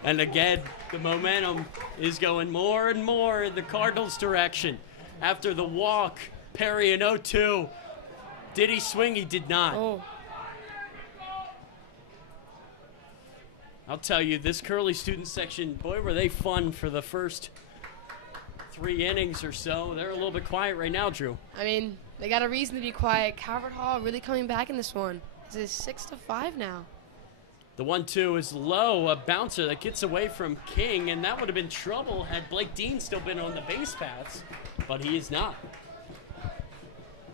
And again, the momentum is going more and more in the Cardinals' direction. After the walk, Perry in 0-2. Did he swing? He did not. Oh. I'll tell you, this Curley student section, boy, were they fun for the first 3 innings or so. They're a little bit quiet right now, Drew. I mean, they got a reason to be quiet. Calvert Hall really coming back in this one. This is 6-5 now. The 1-2 is low, a bouncer that gets away from King, and that would have been trouble had Blake Dean still been on the base paths, but he is not.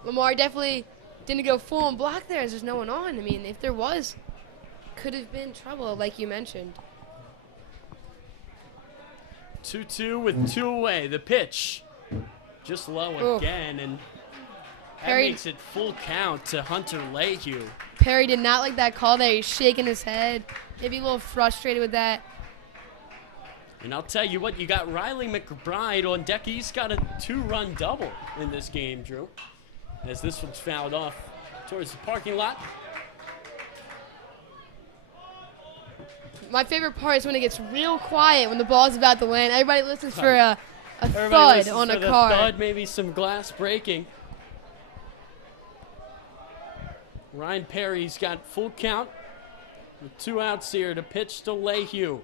Lamar definitely didn't go full on block there as there's no one on. I mean, if there was, could have been trouble, like you mentioned. 2-2 with 2 away. The pitch just low Ooh. again, and that Perry- makes it full count to Hunter Lehue. Perry did not like that call there. He's shaking his head. Maybe a little frustrated with that. And I'll tell you what, you got Riley McBride on deck. He's got a 2-run double in this game, Drew, as this one's fouled off towards the parking lot. My favorite part is when it gets real quiet when the ball's about to land. Everybody listens for a Everybody thud listens on for a the car. thud, maybe some glass breaking. Ryan Perry's got full count with 2 outs here to pitch to Lehue.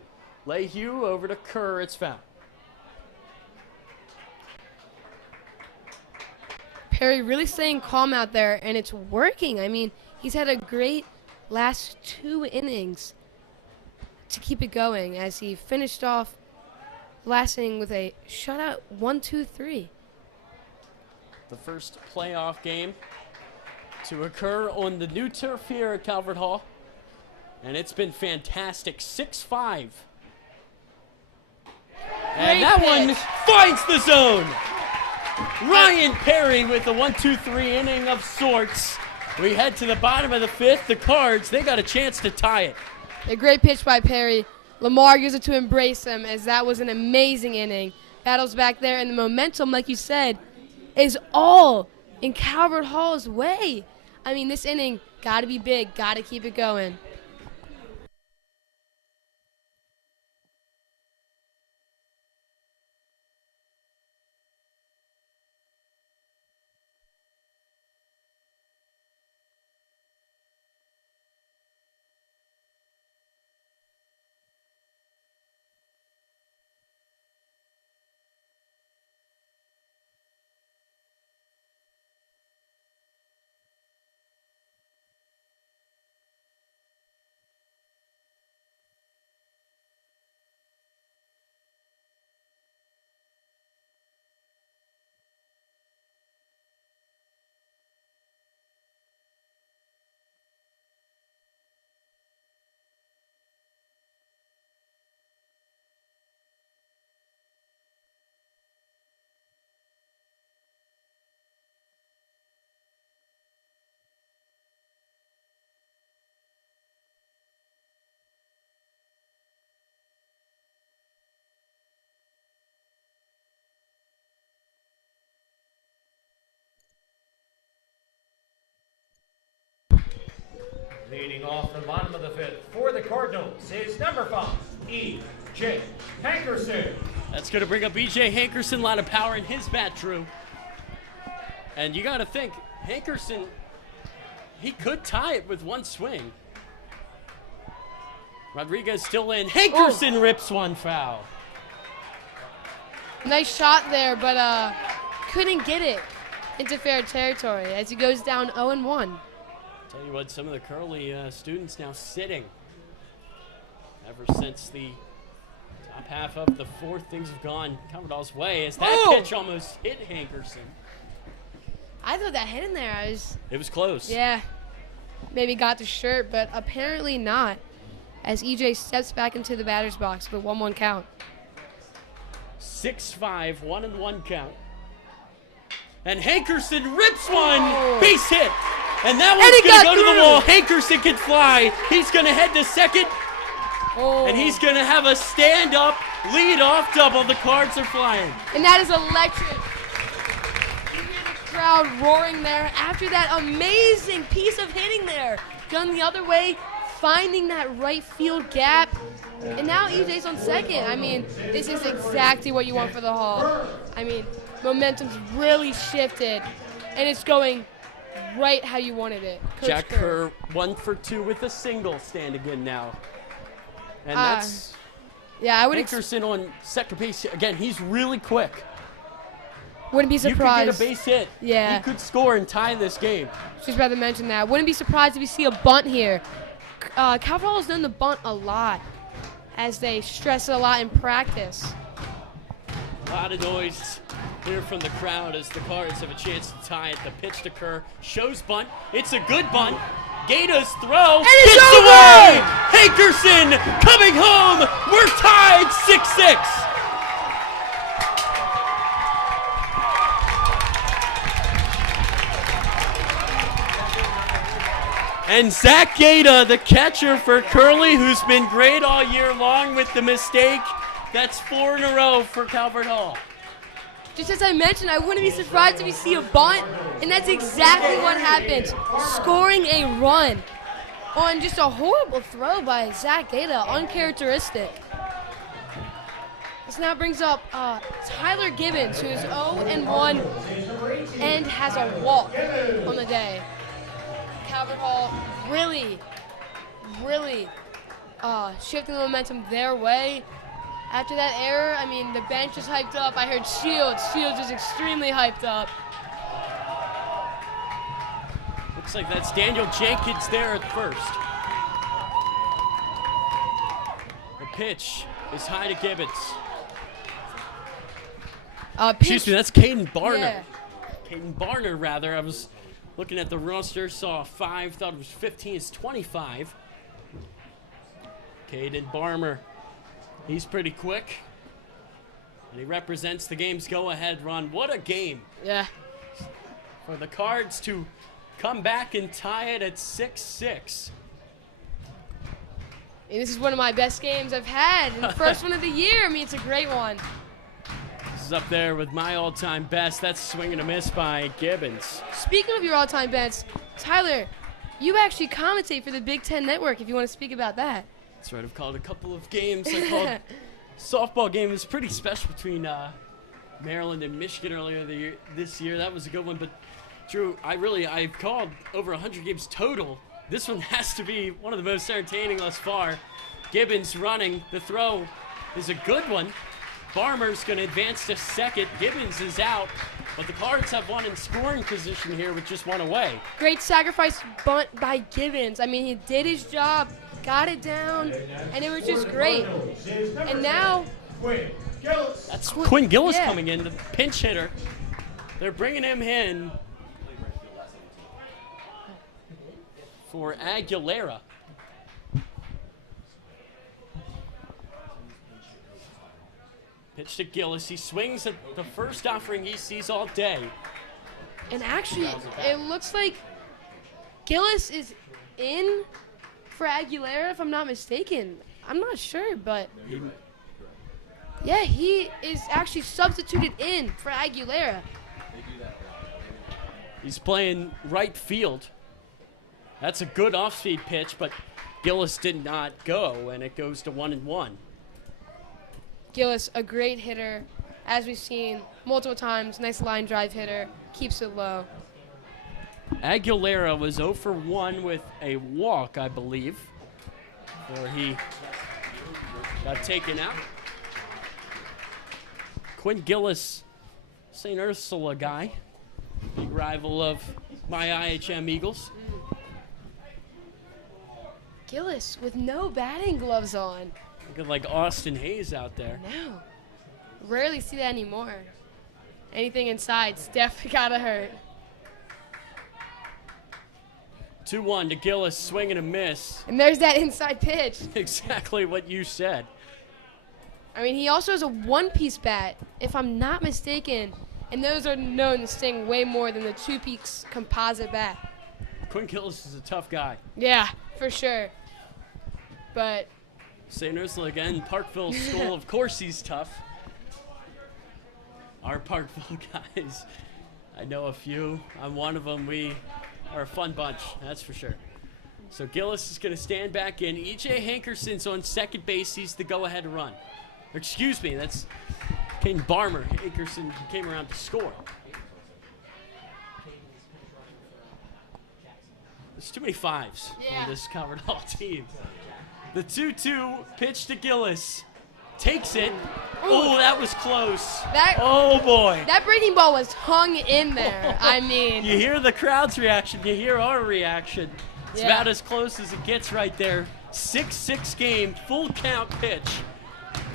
Lehue over to Kerr. It's foul. Perry really staying calm out there, and it's working. I mean, he's had a great last 2 innings to keep it going as he finished off last inning with a shutout 1-2-3. The first playoff game to occur on the new turf here at Calvert Hall. And it's been fantastic. 6-5. And Great that pitch. one finds the zone. Ryan Perry with a 1-2-3 inning of sorts. We head to the bottom of the 5th. The Cards, they got a chance to tie it. A great pitch by Perry. Lamar gives it to Embrace Him, as that was an amazing inning. Battles back there, and the momentum, like you said, is all in Calvert Hall's way. I mean, this inning, got to be big, got to keep it going. Leading off the bottom of the fifth for the Cardinals is number 5, E.J. Hankerson. That's going to bring up E.J. Hankerson. A lot of power in his bat, Drew. And you got to think, Hankerson, he could tie it with one swing. Rodriguez still in. Hankerson rips one foul. Nice shot there, but couldn't get it into fair territory as he goes down 0-1. Tell you what, some of the Curley students now sitting ever since the top half of the fourth. Things have gone Calvert Hall's way as that pitch almost hit Hankerson. I thought that hit in there. It was close. Yeah, maybe got the shirt, but apparently not, as EJ steps back into the batter's box with a 1-1 count. 6-5, 1-1 count. And Hankerson rips one, base hit. And that one's going to go to the wall. Hankerson can fly. He's going to head to second. And he's going to have a stand-up lead-off double. The Cards are flying. And that is electric. You hear the crowd roaring there after that amazing piece of hitting there. Done the other way, finding that right field gap. And now EJ's on second. I mean, this is exactly what you want for the Hall. I mean, momentum's really shifted, and it's going right how you wanted it. Coach Jack Kerr 1 for 2 with a single stand again now. And that's I would Hankerson on second base. Again, he's really quick. Wouldn't be surprised. You could get a base hit. Yeah. He could score and tie this game. Just about to mention that. Wouldn't be surprised if we see a bunt here. Calvert Hall has done the bunt a lot, as they stress it a lot in practice. A lot of noise here from the crowd as the Cards have a chance to tie it. The pitch to Kerr shows bunt. It's a good bunt. Gata's throw. And it's gets over! away! Hankerson coming home. We're tied 6-6. And Zach Gata, the catcher for Curley, who's been great all year long with the mistake. That's 4 in a row for Calvert Hall. Just as I mentioned, I wouldn't be surprised if we see a bunt, and that's exactly what happened. Scoring a run on just a horrible throw by Zach Gata, uncharacteristic. This now brings up Tyler Gibbons, who is 0-1 and has a walk on the day. Calvert Hall really shifting the momentum their way. After that error, I mean, the bench is hyped up. I heard Shields. Shields is extremely hyped up. Looks like that's Daniel Jenkins there at first. The pitch is high to Gibbons. Excuse me, that's Caden Barner. Yeah. Caden Barner, rather. I was looking at the roster, saw 5, thought it was 15. It's 25. Caden Barner. He's pretty quick, and he represents the game's go-ahead run. What a game. Yeah. For the Cards to come back and tie it at 6-6. This is one of my best games I've had. The first one of the year. I mean, it's a great one. This is up there with my all-time best. That's swing and a miss by Gibbons. Speaking of your all-time best, Tyler, you actually commentate for the Big Ten Network if you want to speak about that. That's right. I've called a couple of games. I called softball game. It was pretty special between Maryland and Michigan earlier this year. That was a good one. But, Drew, I've called over 100 games total. This one has to be one of the most entertaining thus far. Gibbons running. The throw is a good one. Farmer's going to advance to second. Gibbons is out, but the Cards have one in scoring position here with just one away. Great sacrifice bunt by Gibbons. I mean, he did his job, got it down, and it was just great. And now, that's Quinn Gillis yeah. coming in, the pinch hitter. They're bringing him in for Aguilera. Pitch to Gillis. He swings at the first offering he sees all day. and actually, it looks like Gillis is in for Aguilera, if I'm not mistaken. I'm not sure, but yeah, he is actually substituted in for Aguilera. He's playing right field. That's a good off-speed pitch, but Gillis did not go, and it goes to 1-1. Gillis, a great hitter, as we've seen multiple times. Nice line drive hitter, keeps it low. Aguilera was 0 for 1 with a walk, I believe, before he got taken out. Quinn Gillis, St. Ursula guy, big rival of my IHM Eagles. Gillis with no batting gloves on. Looking like Austin Hayes out there. No. Rarely see that anymore. Anything inside's definitely gotta hurt. 2-1 to Gillis, swing and a miss. And there's that inside pitch. Exactly what you said. I mean, he also has a one-piece bat, if I'm not mistaken. And those are known to sting way more than the two-piece composite bat. Quinn Gillis is a tough guy. Yeah, for sure. But St. Ursula again, Parkville School, of course he's tough. Our Parkville guys, I know a few. I'm one of them. We are a fun bunch, that's for sure. So Gillis is going to stand back in. E.J. Hankerson's on second base. He's the go-ahead run. Or, excuse me, that's Caden Barmer. Hankerson came around to score. There's too many fives on this covered all team. The 2-2 pitch to Gillis. Takes it. Oh, that was close. Oh, boy. that breaking ball was hung in there. I mean, You hear the crowd's reaction. You hear our reaction. It's Yeah. about as close as it gets right there. 6-6 game, full count pitch.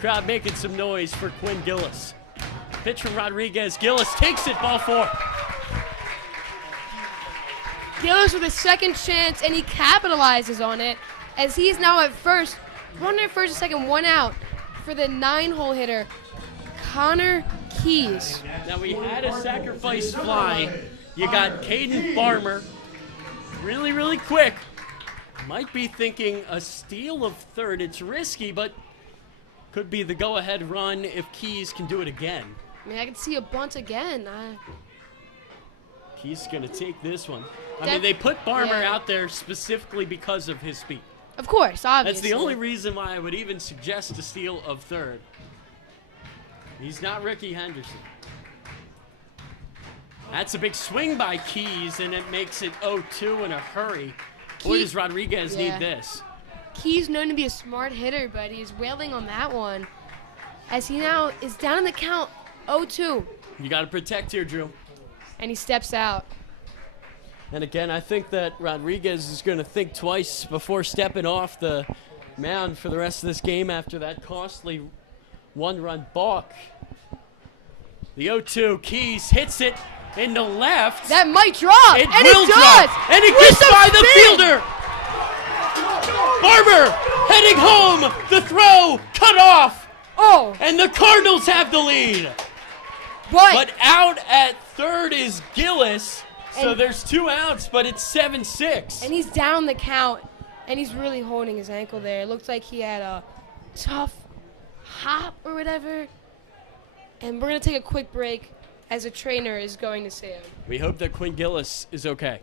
Crowd making some noise for Quinn Gillis. Pitch from Rodriguez. Gillis takes it, ball 4. Gillis with a second chance, and he capitalizes on it as he's now at first. Runner at first and second, one out for the 9-hole hitter, Connor Keys. Now we had a sacrifice fly. You got Caden Farmer. Really, really quick. Might be thinking a steal of third. It's risky, but could be the go-ahead run if Keys can do it again. I mean, I can see a bunt again. Keys going to take this one. I mean, they put Farmer out there specifically because of his speed. Of course, obviously. That's the only reason why I would even suggest a steal of third. He's not Ricky Henderson. That's a big swing by Keys, and it makes it 0-2 in a hurry. Boy, does Rodriguez need this. Keys known to be a smart hitter, but he's wailing on that one as he now is down in the count 0-2. You got to protect here, Drew. And he steps out. And again, I think that Rodriguez is going to think twice before stepping off the mound for the rest of this game after that costly one-run balk. The 0-2, Keys hits it in the left. That might drop. It and will it does. drop. And it gets by the fielder. Barber heading home. The throw cut off. Oh. And the Cardinals have the lead. But out at third is Gillis. So there's 2 outs, but it's 7-6. And he's down the count. and he's really holding his ankle there. It looks like he had a tough hop or whatever. And we're going to take a quick break as a trainer is going to see him. We hope that Quinn Gillis is okay.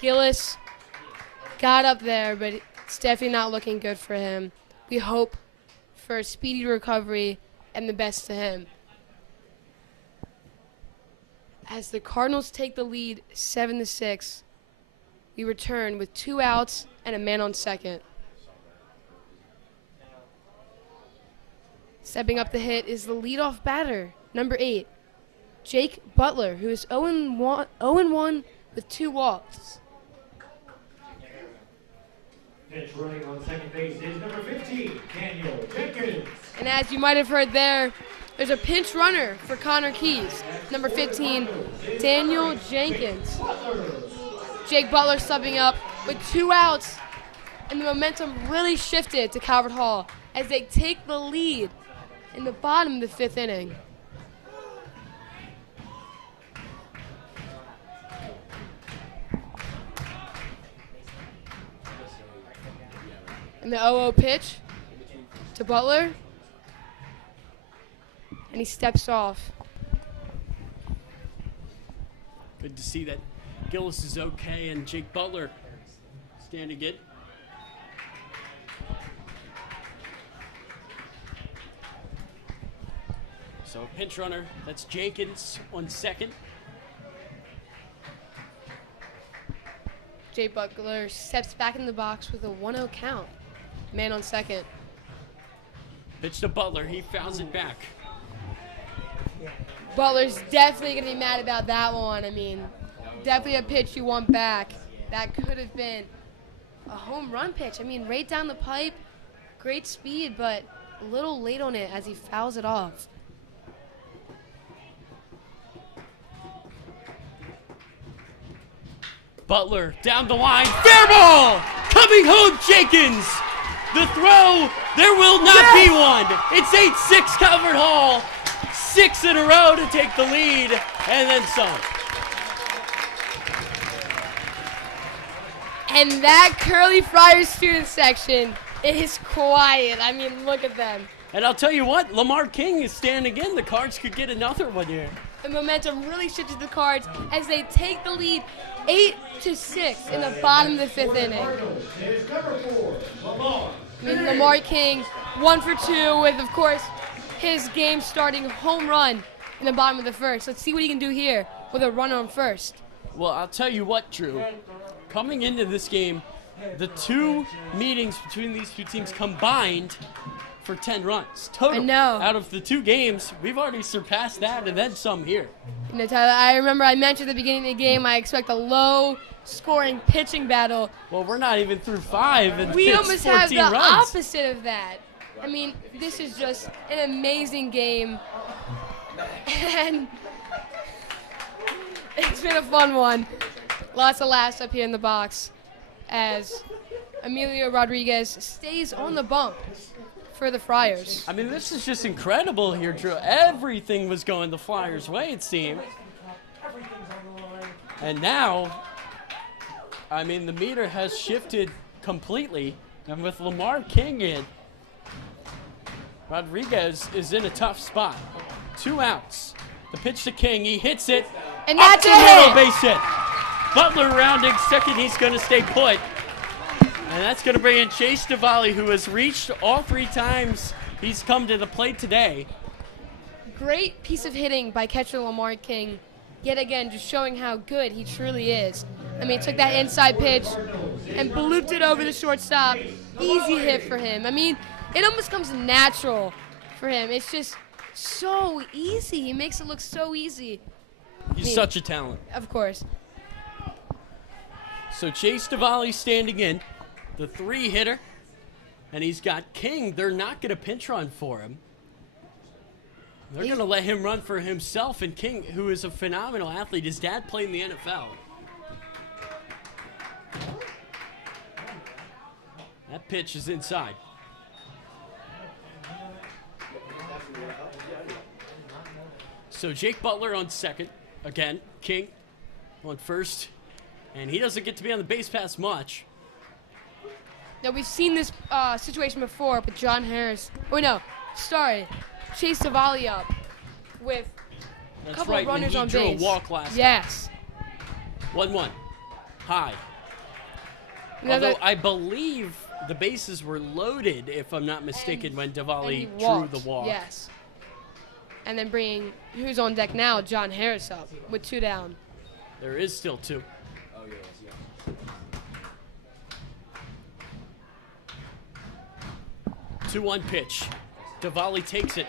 Gillis got up there, but it's definitely not looking good for him. We hope for a speedy recovery and the best to him. As the Cardinals take the lead 7-6, we return with 2 outs and a man on second. Stepping up the hit is the leadoff batter, number 8, Jake Butler, who is 0-1 with 2 walks. Pitch running on second base is number 15, Daniel Jenkins. And as you might have heard there's a pinch runner for Connor Keys, number 15, Daniel Jenkins. Jake Butler subbing up with 2 outs, and the momentum really shifted to Calvert Hall as they take the lead in the bottom of the 5th inning. And the 0-0 pitch to Butler. And he steps off. Good to see that Gillis is okay and Jake Butler standing good. So a pinch runner, that's Jenkins on second. Jake Butler steps back in the box with a 1-0 count. Man on second. Pitch to Butler, he fouls it back. Butler's definitely going to be mad about that one. I mean, definitely a pitch you want back. That could have been a home run pitch. I mean, right down the pipe, great speed, but a little late on it as he fouls it off. Butler down the line, fair ball! Coming home, Jenkins! The throw, there will not be one. It's 8-6 Calvert Hall. 6 in a row to take the lead, and then some. And that Curley Friars student section is quiet. I mean, look at them. And I'll tell you what, Lamar King is standing in. The Cards could get another one here. The momentum really shifted the Cards as they take the lead 8-6 in the bottom of the 5th inning. Is number 4, Lamar. I mean, Lamar King, 1 for 2 with, of course, his game-starting home run in the bottom of the 1st. Let's see what he can do here with a runner on first. Well, I'll tell you what, Drew. Coming into this game, the 2 meetings between these 2 teams combined for 10 runs total. I know. Out of the 2 games, we've already surpassed that and then some here. You know, Tyler, I remember I mentioned at the beginning of the game I expect a low-scoring pitching battle. Well, we're not even through 5 and We it's almost 14 have the runs. opposite of that. I mean, this is just an amazing game. And it's been a fun one. Lots of laughs up here in the box as Emilio Rodriguez stays on the bump for the Friars. I mean, this is just incredible here, Drew. Everything was going the Flyers' way, it seemed. And now, I mean, the meter has shifted completely. And with Lamar King in, Rodriguez is in a tough spot. 2 outs. The pitch to King. He hits it. And that's Up a the middle, hit. base hit. Butler rounding second. He's going to stay put. And that's going to bring in Chase Diwali, who has reached all 3 times he's come to the plate today. Great piece of hitting by catcher Lamar King. Yet again, just showing how good he truly is. I mean, took that inside pitch and blooped it over the shortstop. Easy hit for him. I mean, it almost comes natural for him. It's just so easy. He makes it look so easy. He's such a talent. Of course. So Chase Diwali standing in, the 3-hitter, and he's got King. They're not going to pinch run for him. They're going to let him run for himself, and King, who is a phenomenal athlete, his dad played in the NFL. That pitch is inside. So Jake Butler on second. Again, King on first. And he doesn't get to be on the base pass much. Now, we've seen this situation before with John Harris. Oh, no. Sorry. Chase Diwali up with a That's couple right, of runners and on he drew base. a walk last Yes. time. 1-1. High. Now Although that- I believe the bases were loaded, if I'm not mistaken, when and he Diwali drew walked. the walk. Yes. And then bringing, who's on deck now, John Harris up with 2 down. There is still 2. 2-1 pitch. Diwali takes it.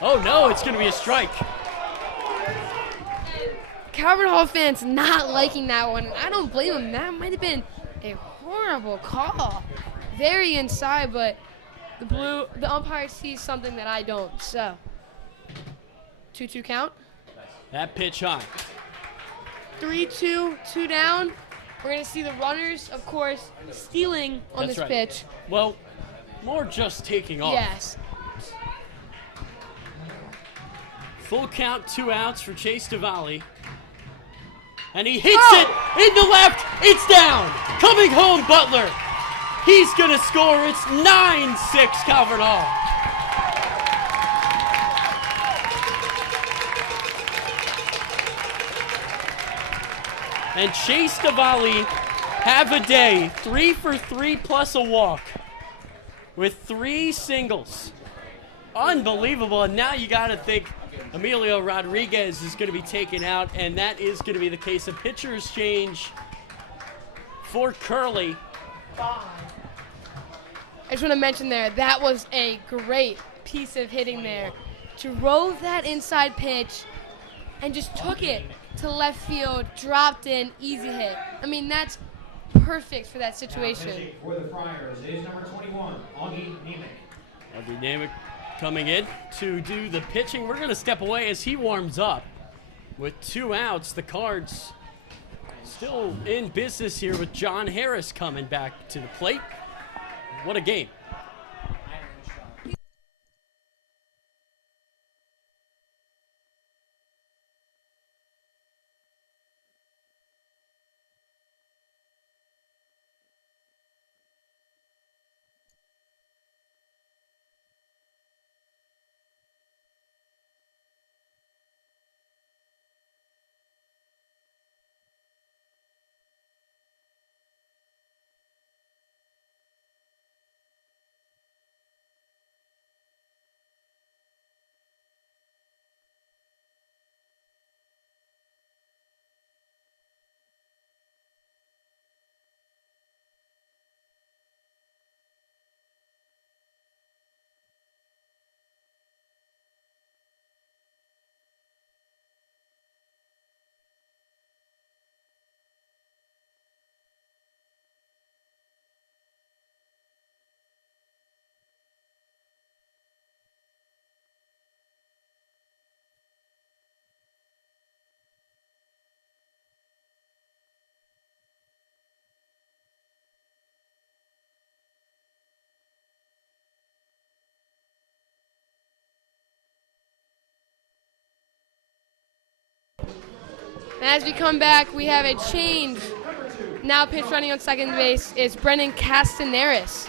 Oh no, it's going to be a strike. Calvert Hall fans not liking that one. I don't blame them. That might have been a horrible call. Very inside, but the umpire sees something that I don't. So, 2-2 count. That pitch high. 3-2, 2 down. We're going to see the runners, of course, stealing on That's this right. pitch. Well, more just taking off. Yes. Full count, 2 outs for Chase Diwali. And he hits it in the left. It's down. Coming home, Butler. He's going to score. It's 9-6 Calvert Hall. And Chase Diwali have a day. 3 for 3 plus a walk with 3 singles. Unbelievable. And now you got to think Emilio Rodriguez is going to be taken out, and that is going to be the case. A pitcher's change for Curley. I just want to mention there, that was a great piece of hitting there. Drove that inside pitch and just took it to left field, dropped in, easy hit. I mean, that's perfect for that situation. Pitching for the Friars is number 21, Augie Nemec. Augie Nemec coming in to do the pitching. We're going to step away as he warms up. With 2 outs, the Cards still in business here with John Harris coming back to the plate. What a game. And as we come back, we have a change. Now pitch running on second base is Brendan Castaneris.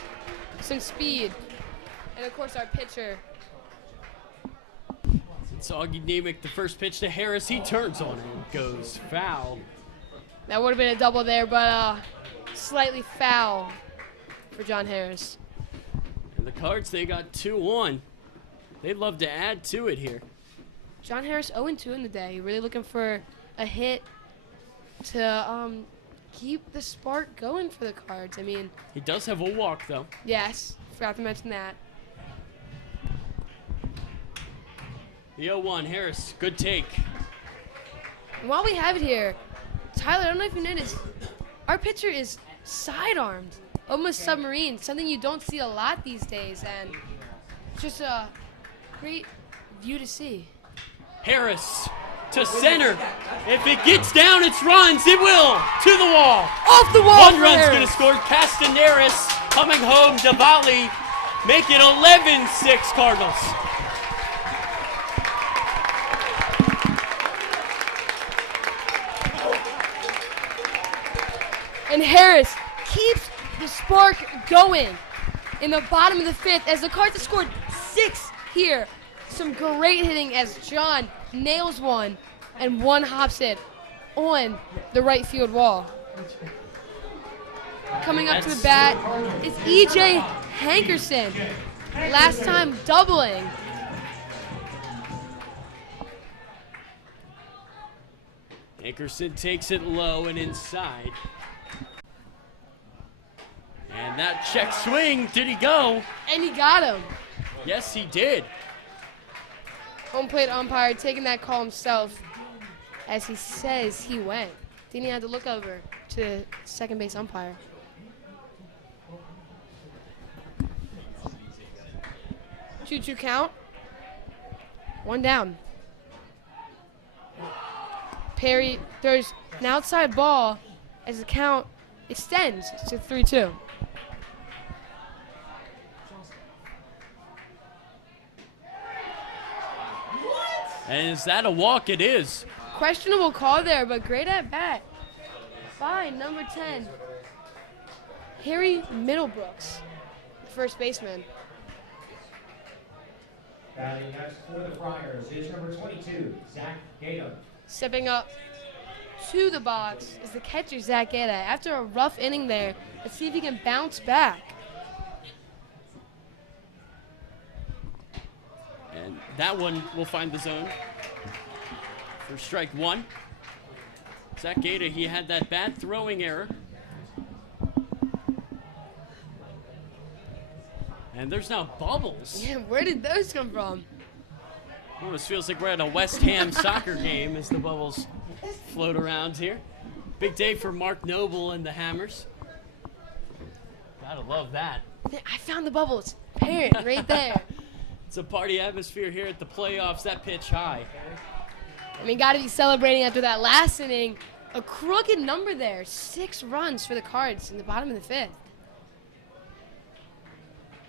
Some speed. And of course our pitcher, It's Augie Nemec, the first pitch to Harris. He turns on it, goes foul. That would have been a double there, but slightly foul for John Harris. And the Cards, they got 2-1. They'd love to add to it here. John Harris 0-2 in the day. Really looking for a hit to keep the spark going for the Cards. I mean, He does have a walk, though. yes, forgot to mention that. The 0-1, Harris, good take. And while we have it here, Tyler, I don't know if you noticed, our pitcher is sidearmed, almost submarine, something you don't see a lot these days, and it's just a great view to see. Harris to center. If it gets down, it's runs. It will. To the wall. Off the wall. One run's going to score. Castaneris coming home. Diwali make it 11-6 Cardinals. And Harris keeps the spark going in the bottom of the fifth as the Cards have scored 6 here. Some great hitting as John nails one and one hops it on the right field wall. Coming up to the bat is E.J. Hankerson. Last time doubling. Hankerson takes it low and inside. And that check swing, did he go? And he got him. Yes, he did. Home plate umpire taking that call himself as he says he went. Didn't he have to look over to the second base umpire? Choo-choo count. 1 down. Perry throws an outside ball as the count extends to 3-2. And is that a walk? It is. Questionable call there, but great at bat by number 10, Harry Middlebrooks, the first baseman. Batting next for the Friars is number 22, Zach Gato. Stepping up to the box is the catcher, Zach Gaeta. After a rough inning there, let's see if he can bounce back. And that one will find the zone for strike 1. Zach Gaeta, he had that bad throwing error. And there's now bubbles. Yeah, where did those come from? Almost feels like we're at a West Ham soccer game as the bubbles float around here. Big day for Mark Noble and the Hammers. Gotta love that. I found the bubbles. Parent, right there. It's a party atmosphere here at the playoffs. That pitch high. I mean, got to be celebrating after that last inning. A crooked number there. 6 runs for the Cards in the bottom of the 5th.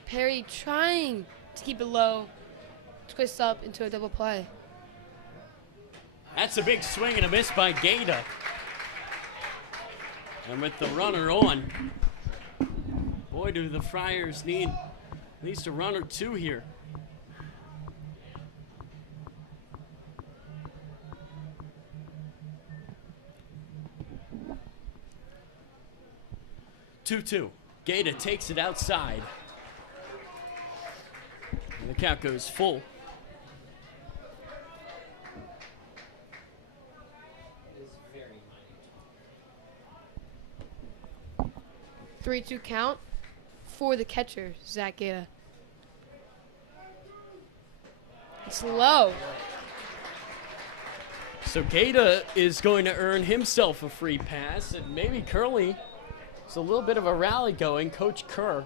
Perry trying to keep it low. Twist up into a double play. That's a big swing and a miss by Gaeta. And with the runner on, boy, do the Friars need at least a run or 2 here. Two. Gaeta takes it outside. And the count goes full. Three, 2 count for the catcher, Zach Gaeta. It's low. So Gaeta is going to earn himself a free pass, and maybe Curley. It's a little bit of a rally going. Coach Kerr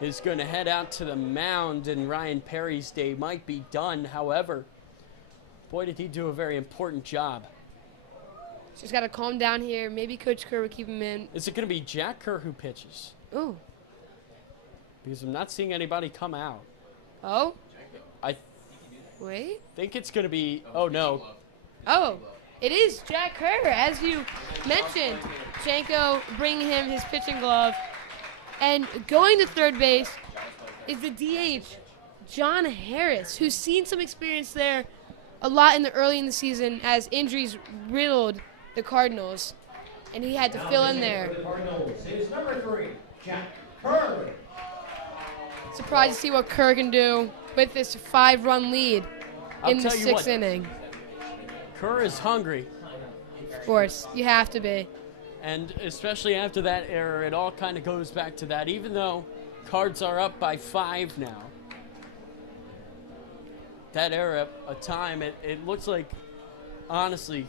is going to head out to the mound, and Ryan Perry's day might be done. However, boy, did he do a very important job. Just got to calm down here. Maybe Coach Kerr will keep him in. Is it going to be Jack Kerr who pitches? Ooh. Because I'm not seeing anybody come out. Oh? I Wait. think it's going to be, oh no. Oh, it is Jack Kerr, as you mentioned. Janko bringing him his pitching glove. And going to third base is the DH, John Harris, who's seen some experience there a lot early in the season as injuries riddled the Cardinals, and he had to fill in there. For the Cardinals is number 3, Jack Curley. Surprised to see what Kerr can do with this 5-run lead in the 6th inning. Kerr is hungry. Of course, you have to be. And especially after that error, it all kind of goes back to that. Even though Cards are up by 5 now, that error at time, it looks like, honestly,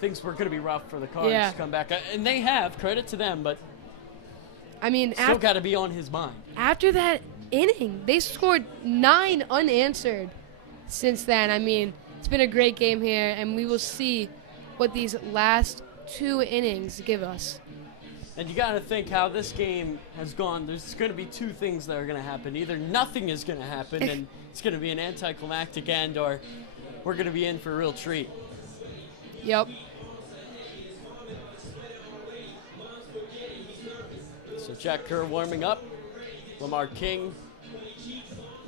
things were going to be rough for the Cards to come back. And they have, credit to them, but I mean, still got to be on his mind. After that inning, they scored 9 unanswered since then. I mean, it's been a great game here, and we will see what these last 2 innings give us. And you got to think how this game has gone. There's going to be 2 things that are going to happen. Either nothing is going to happen and it's going to be an anticlimactic end, or we're going to be in for a real treat. Yep. So Jack Kerr warming up. Lamar King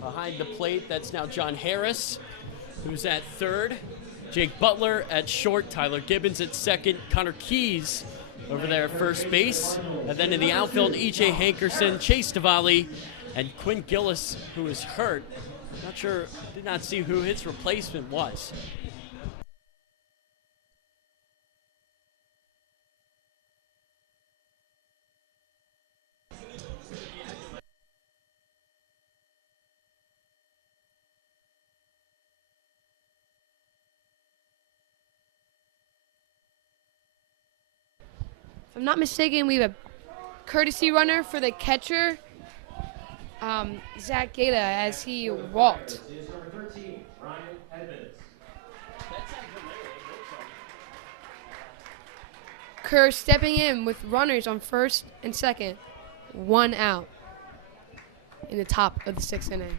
behind the plate. That's now John Harris, who's at third. Jake Butler at short. Tyler Gibbons at second. Connor Keys over there at first base. And then in the outfield, E.J. Hankerson, Chase Tavalli, and Quinn Gillis, who is hurt. Not sure, did not see who his replacement was. If I'm not mistaken, we have a courtesy runner for the catcher, Zach Gata, as he walked. Kerr stepping in with runners on first and second, 1 out in the top of the 6th inning.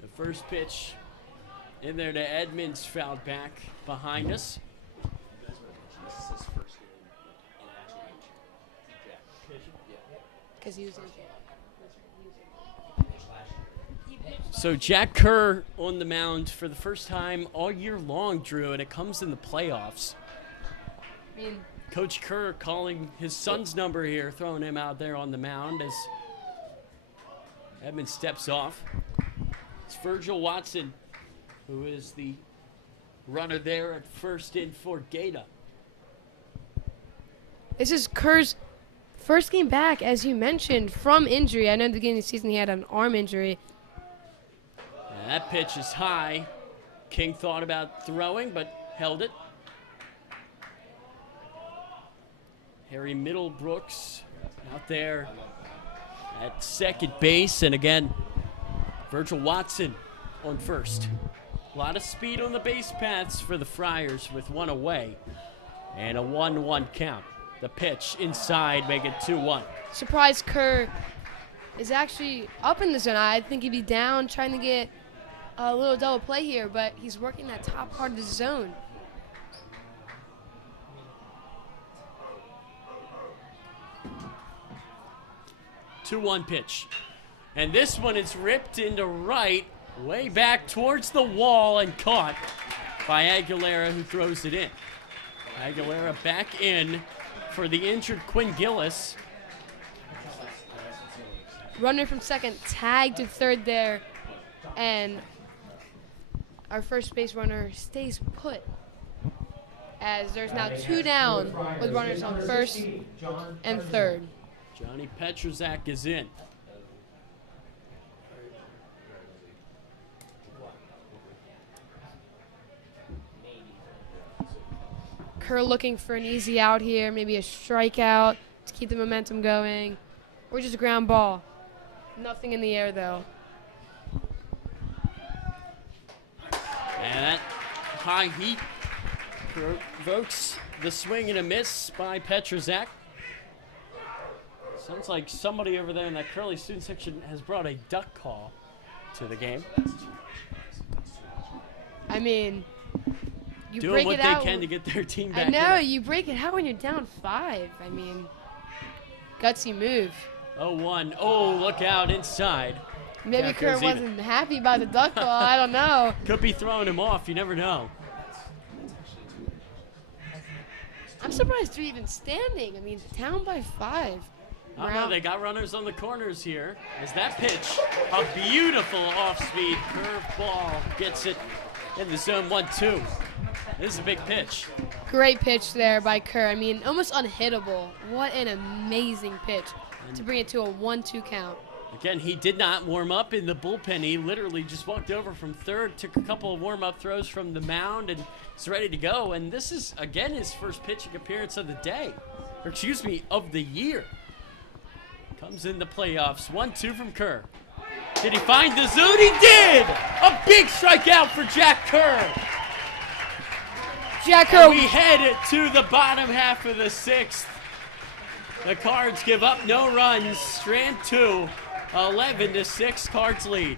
The first pitch in there to Edmonds, fouled back behind us. Because he was So Jack Kerr on the mound for the first time all year long, Drew, and it comes in the playoffs. Coach Kerr calling his son's number here, throwing him out there on the mound as Edmonds steps off. It's Virgil Watson, who is the runner there at first in for Gata. This is Kerr's first game back, as you mentioned, from injury. I know at the beginning of the season he had an arm injury. And that pitch is high. King thought about throwing, but held it. Harry Middlebrooks out there at second base. And again, Virgil Watson on first. A lot of speed on the base paths for the Friars with 1 away. And a 1-1 count. The pitch inside, make it 2-1. Surprised Kerr is actually up in the zone. I think he'd be down trying to get a little double play here, but he's working that top part of the zone. Two-one pitch. And this one is ripped into right, way back towards the wall and caught by Aguilera, who throws it in. Aguilera back in for the injured Quinn Gillis. Runner from second, tagged to third there, and our first base runner stays put as there's now 2 down with runners on first and third. Johnny Petrozak is in. Kerr looking for an easy out here, maybe a strikeout to keep the momentum going, or just a ground ball. Nothing in the air, though. And that high heat provokes the swing and a miss by Petrozak. Sounds like somebody over there in that Curley student section has brought a duck call to the game. I mean, you doing break what it they out. can to get their team back. I know, you break it out when you're down 5. I mean, gutsy move. 0-1. Oh, look out inside. Maybe Jack Kerr goes even. wasn't happy about the duck ball. I don't know. Could be throwing him off. You never know. I'm surprised they're even standing. I mean, down by 5. I don't know. They got runners on the corners here. As that pitch, a beautiful off-speed curve ball, gets it in the zone 1-2. This is a big pitch. Great pitch there by Kerr. I mean, almost unhittable. What an amazing pitch to bring it to a 1-2 count. Again, he did not warm up in the bullpen. He literally just walked over from third, took a couple of warm-up throws from the mound, and is ready to go. And this is, again, his first pitching appearance of the day. Or, excuse me, of the year. Comes in the playoffs. 1-2 from Kerr. Did he find the zone? He did! A big strikeout for Jack Kerr. Jack And Kerr. we head to the bottom half of the 6th. The Cards give up no runs. Strand 2, 11-6. Cards lead.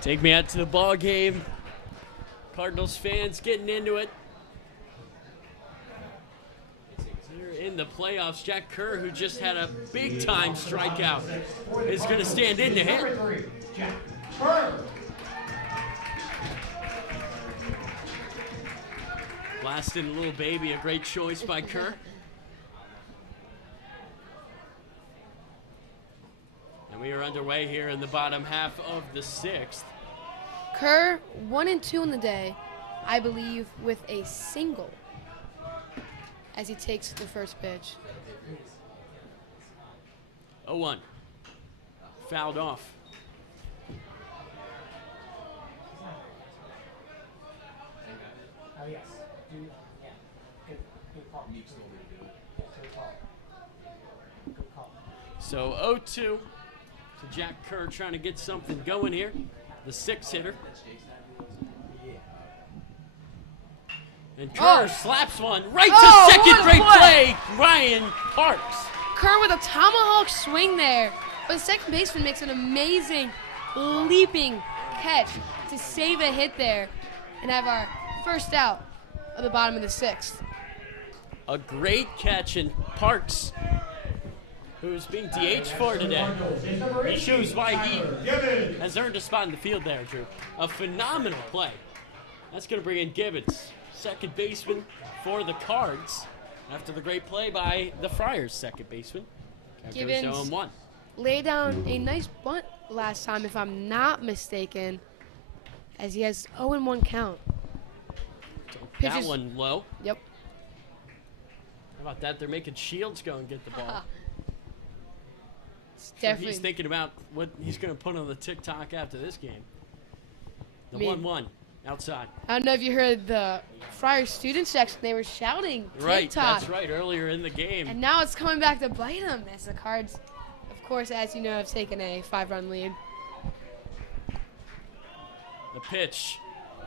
Take me out to the ball game. Cardinals fans getting into it. Here in the playoffs, Jack Kerr, who just had a big-time strikeout, is going to stand in to hit. Jack Kerr. Blasting a little baby, a great choice by Kerr. And we are underway here in the bottom half of the 6th. Kerr 1-2 in the day, I believe, with a single as he takes the first pitch. 0-1. Fouled off. Oh, yes. Yeah. Good call. Good call. Good call. So 0-2 to Jack Kerr, trying to get something going here. The 6th hitter. And Kerr slaps one right to second. What a Great play, Ryan Parks. Kerr with a tomahawk swing there. But the second baseman makes an amazing leaping catch to save a hit there and have our first out of the bottom of the 6th. A great catch, and Parks, who's being DH for today, he shows why he has earned a spot in the field there, Drew. A phenomenal play. That's going to bring in Gibbons, second baseman for the Cards, after the great play by the Friars' second baseman. Gibbons 0-1. laid down a nice bunt last time, if I'm not mistaken, as he has 0-1 count. That Pitches- one low. Yep. How about that? They're making Shields go and get the ball. It's Sure, definitely. he's thinking about what he's going to put on the TikTok after this game. The I mean- 1-1 outside. I don't know if you heard the Friars student section. They were shouting Right, TikTok. that's right, earlier in the game. And now it's coming back to bite them as the Cards, of course, as you know, have taken a 5-run lead. The pitch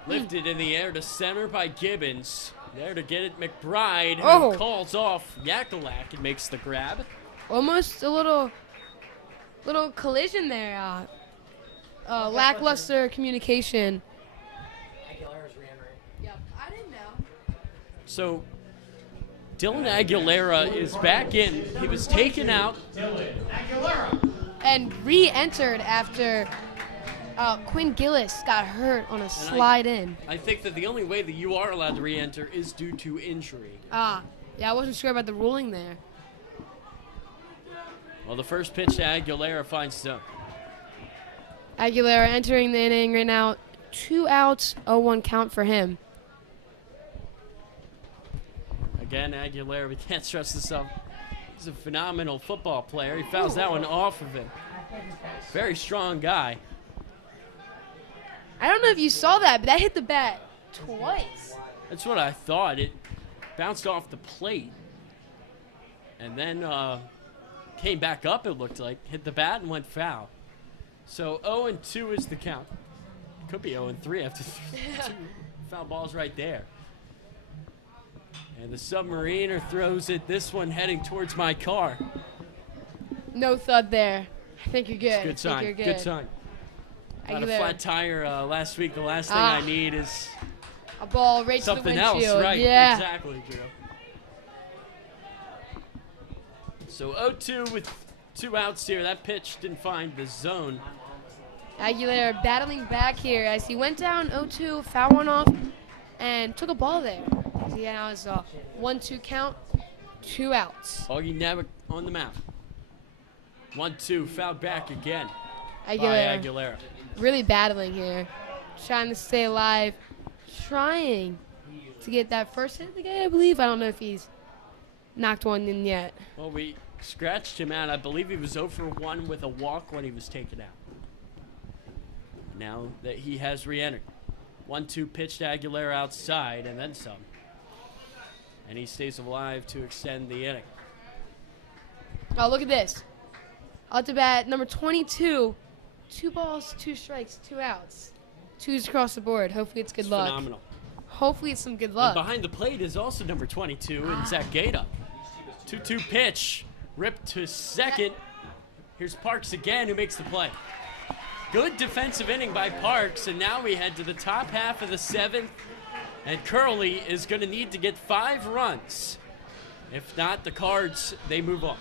lifted in the air to center by Gibbons. There to get it, McBride, who Oh. calls off Yakulak and makes the grab. Almost a little collision there. Lackluster communication. Aguilar's ran right. Yep, I didn't know. So Dylan Aguilera is back in. He was taken out. Dylan Aguilera. And re-entered after Quinn Gillis got hurt on a slide in. I think that the only way that you are allowed to re-enter is due to injury. Yeah, I wasn't sure about the ruling there. Well, the first pitch to Aguilera finds zone. Aguilera entering the inning right now. 2 outs, 0-1 count for him. Again, Aguilera, we can't stress this up. He's a phenomenal football player. He fouls that one off of him. Very strong guy. I don't know if you saw that, but that hit the bat twice. That's what I thought. It bounced off the plate. And then came back up, it looked like. Hit the bat and went foul. So 0-2 is the count. Could be 0-3 after 2 foul balls right there. And the Submariner throws it. This one heading towards my car. No thud there. I think you're good. It's a good sign. You're good. Good sign. Got a Aguilera. flat tire last week. The last thing I need is A ball right something to the windshield. else. Right. Yeah. Exactly, Drew. So 0-2 with 2 outs here. That pitch didn't find the zone. Aguilera battling back here as he went down 0-2, foul one off, and took a ball there. He now has a 1-2 count, 2 outs. Augie Navick on the mound. 1-2, fouled back again by Aguilera Aguilera. really battling here, trying to stay alive, trying to get that first hit of the game, I believe. I don't know if he's knocked one in yet. Well, we scratched him out. I believe he was 0 for 1 with a walk when he was taken out. Now that he has re-entered. 1-2 pitch to Aguilera outside and then some. And he stays alive to extend the inning. Oh, look at this. Out to bat, number 22. 2 balls, 2 strikes, 2 outs. 2s across the board. Hopefully it's good luck. Phenomenal. Hopefully it's some good And luck. behind the plate is also number 22 and Zach Gata. 2-2 pitch. Ripped to second. Here's Parks again who makes the play. Good defensive inning by Parks, and now we head to the top half of the 7th, and Curley is going to need to get 5 runs. If not, the Cards, they move on.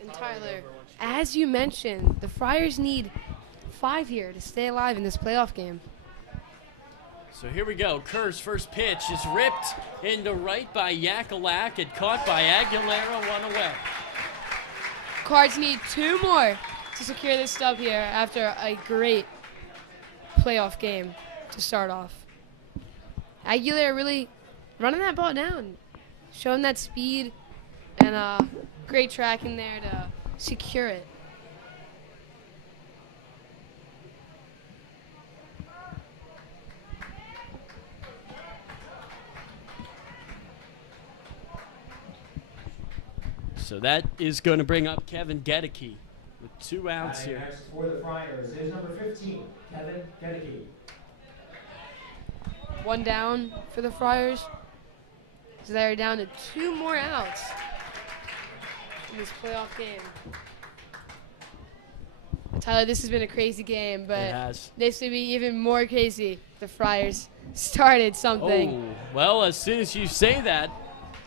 And Tyler, as you mentioned, the Friars need 5 here to stay alive in this playoff game. So here we go. Kerr's first pitch is ripped into right by Yakalak and caught by Aguilera, 1 away. Cards need 2 more to secure this stub here after a great playoff game to start off. Aguilera really running that ball down, showing that speed, and great tracking there to secure it. So that is going to bring up Kevin Gedeke with 2 outs Batting here. next for the Friars is number 15, Kevin Gedeke. 1 down for the Friars. So they're down to 2 more outs in this playoff game. Tyler, this has been a crazy game, It but has. this would be even more crazy. The Friars started something. Oh, well, as soon as you say that,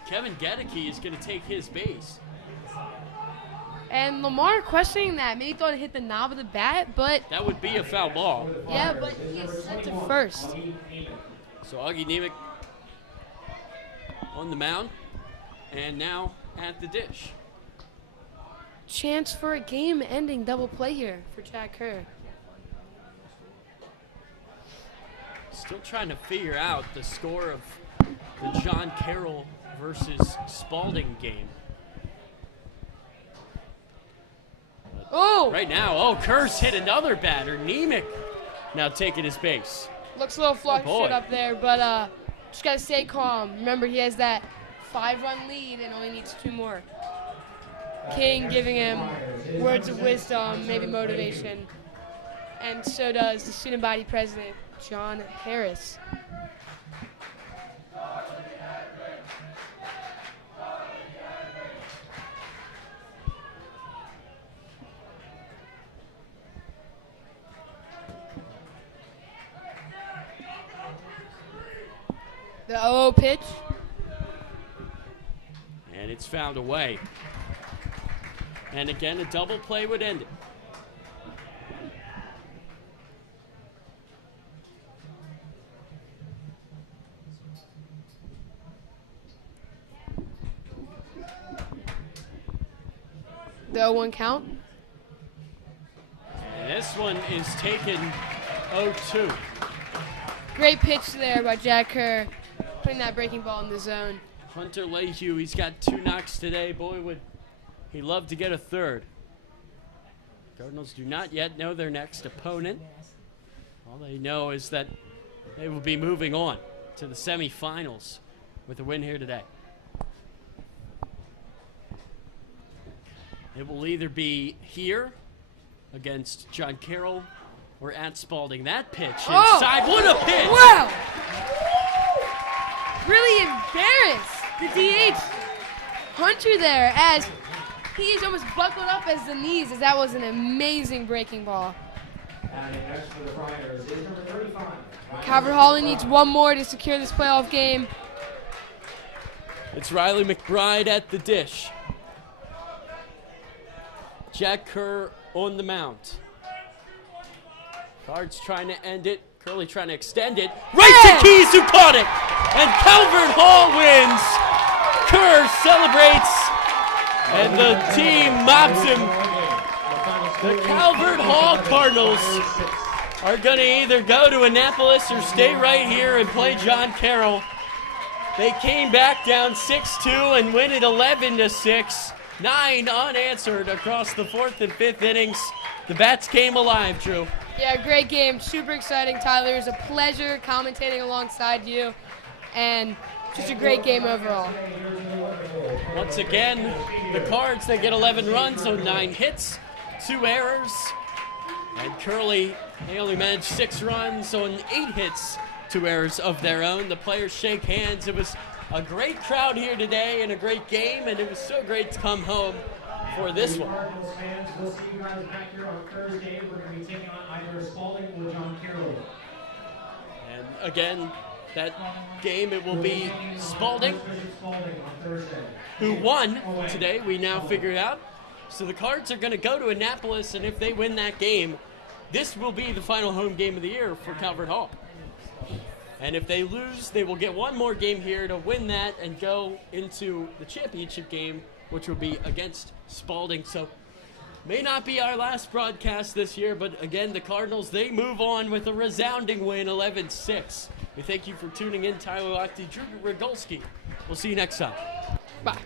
Kevin Gedeke is going to take his base. And Lamar questioning that. Maybe thought it hit the knob of the bat, but That would be a foul ball. yeah, but he's set to first. So Augie Nemec on the mound, and now at the dish. Chance for a game-ending double play here for Chad Kerr. Still trying to figure out the score of the John Carroll versus Spalding game. Oh! Right now, Kerr's hit another batter. Nemec now taking his base. Looks a little flustered boy. up there, but just gotta stay calm. Remember, he has that 5-run lead and only needs 2 more. King giving him words of wisdom, maybe motivation. And so does the student body president, John Harris. The 0-0 pitch. And it's fouled away. And again, a double play would end it. The 0-1 count. And this one is taken 0-2. Great pitch there by Jack Kerr, putting that breaking ball in the zone. Hunter Lehue, he's got 2 knocks today. Boy, would he love to get a third. Cardinals do not yet know their next opponent. All they know is that they will be moving on to the semifinals with a win here today. It will either be here against John Carroll or at Spalding. That pitch inside. What a pitch! Wow! Really embarrassed the DH Hunter there as he's almost buckled up as the knees, as that was an amazing breaking ball. Batting next for the Friars is number 35. Calvert Hawley needs 1 more to secure this playoff game. It's Riley McBride at the dish. Jack Kerr on the mound. Cards trying to end it. Curley trying to extend it. Right to Keys, who caught it. And Calvert Hall wins. Kerr celebrates. And the team mobs him. The Calvert Hall Cardinals are going to either go to Annapolis or stay right here and play John Carroll. They came back down 6-2 and win it 11-6. 9 unanswered across the 4th and 5th innings. The bats came alive, Drew. Yeah, great game. Super exciting, Tyler. It was a pleasure commentating alongside you. And just a great game overall. Once again, the Cards, they get 11 runs on 9 hits, 2 errors. And Curley, they only managed 6 runs on 8 hits, 2 errors of their own. The players shake hands. It was a great crowd here today and a great game, and it was so great to come home for this one. Cardinals fans, we'll see you guys back here on Thursday. We're going to be taking on either Spalding or John Carroll. And again, that game, it will be Spalding, who won today, we now figured out. So the Cards are going to go to Annapolis, and if they win that game, this will be the final home game of the year for Calvert Hall. And if they lose, they will get 1 more game here to win that and go into the championship game, which will be against Spalding. So may not be our last broadcast this year, but again, the Cardinals, they move on with a resounding win, 11-6. We thank you for tuning in. Tyler Lochte, Drew Rogolski. We'll see you next time. Bye.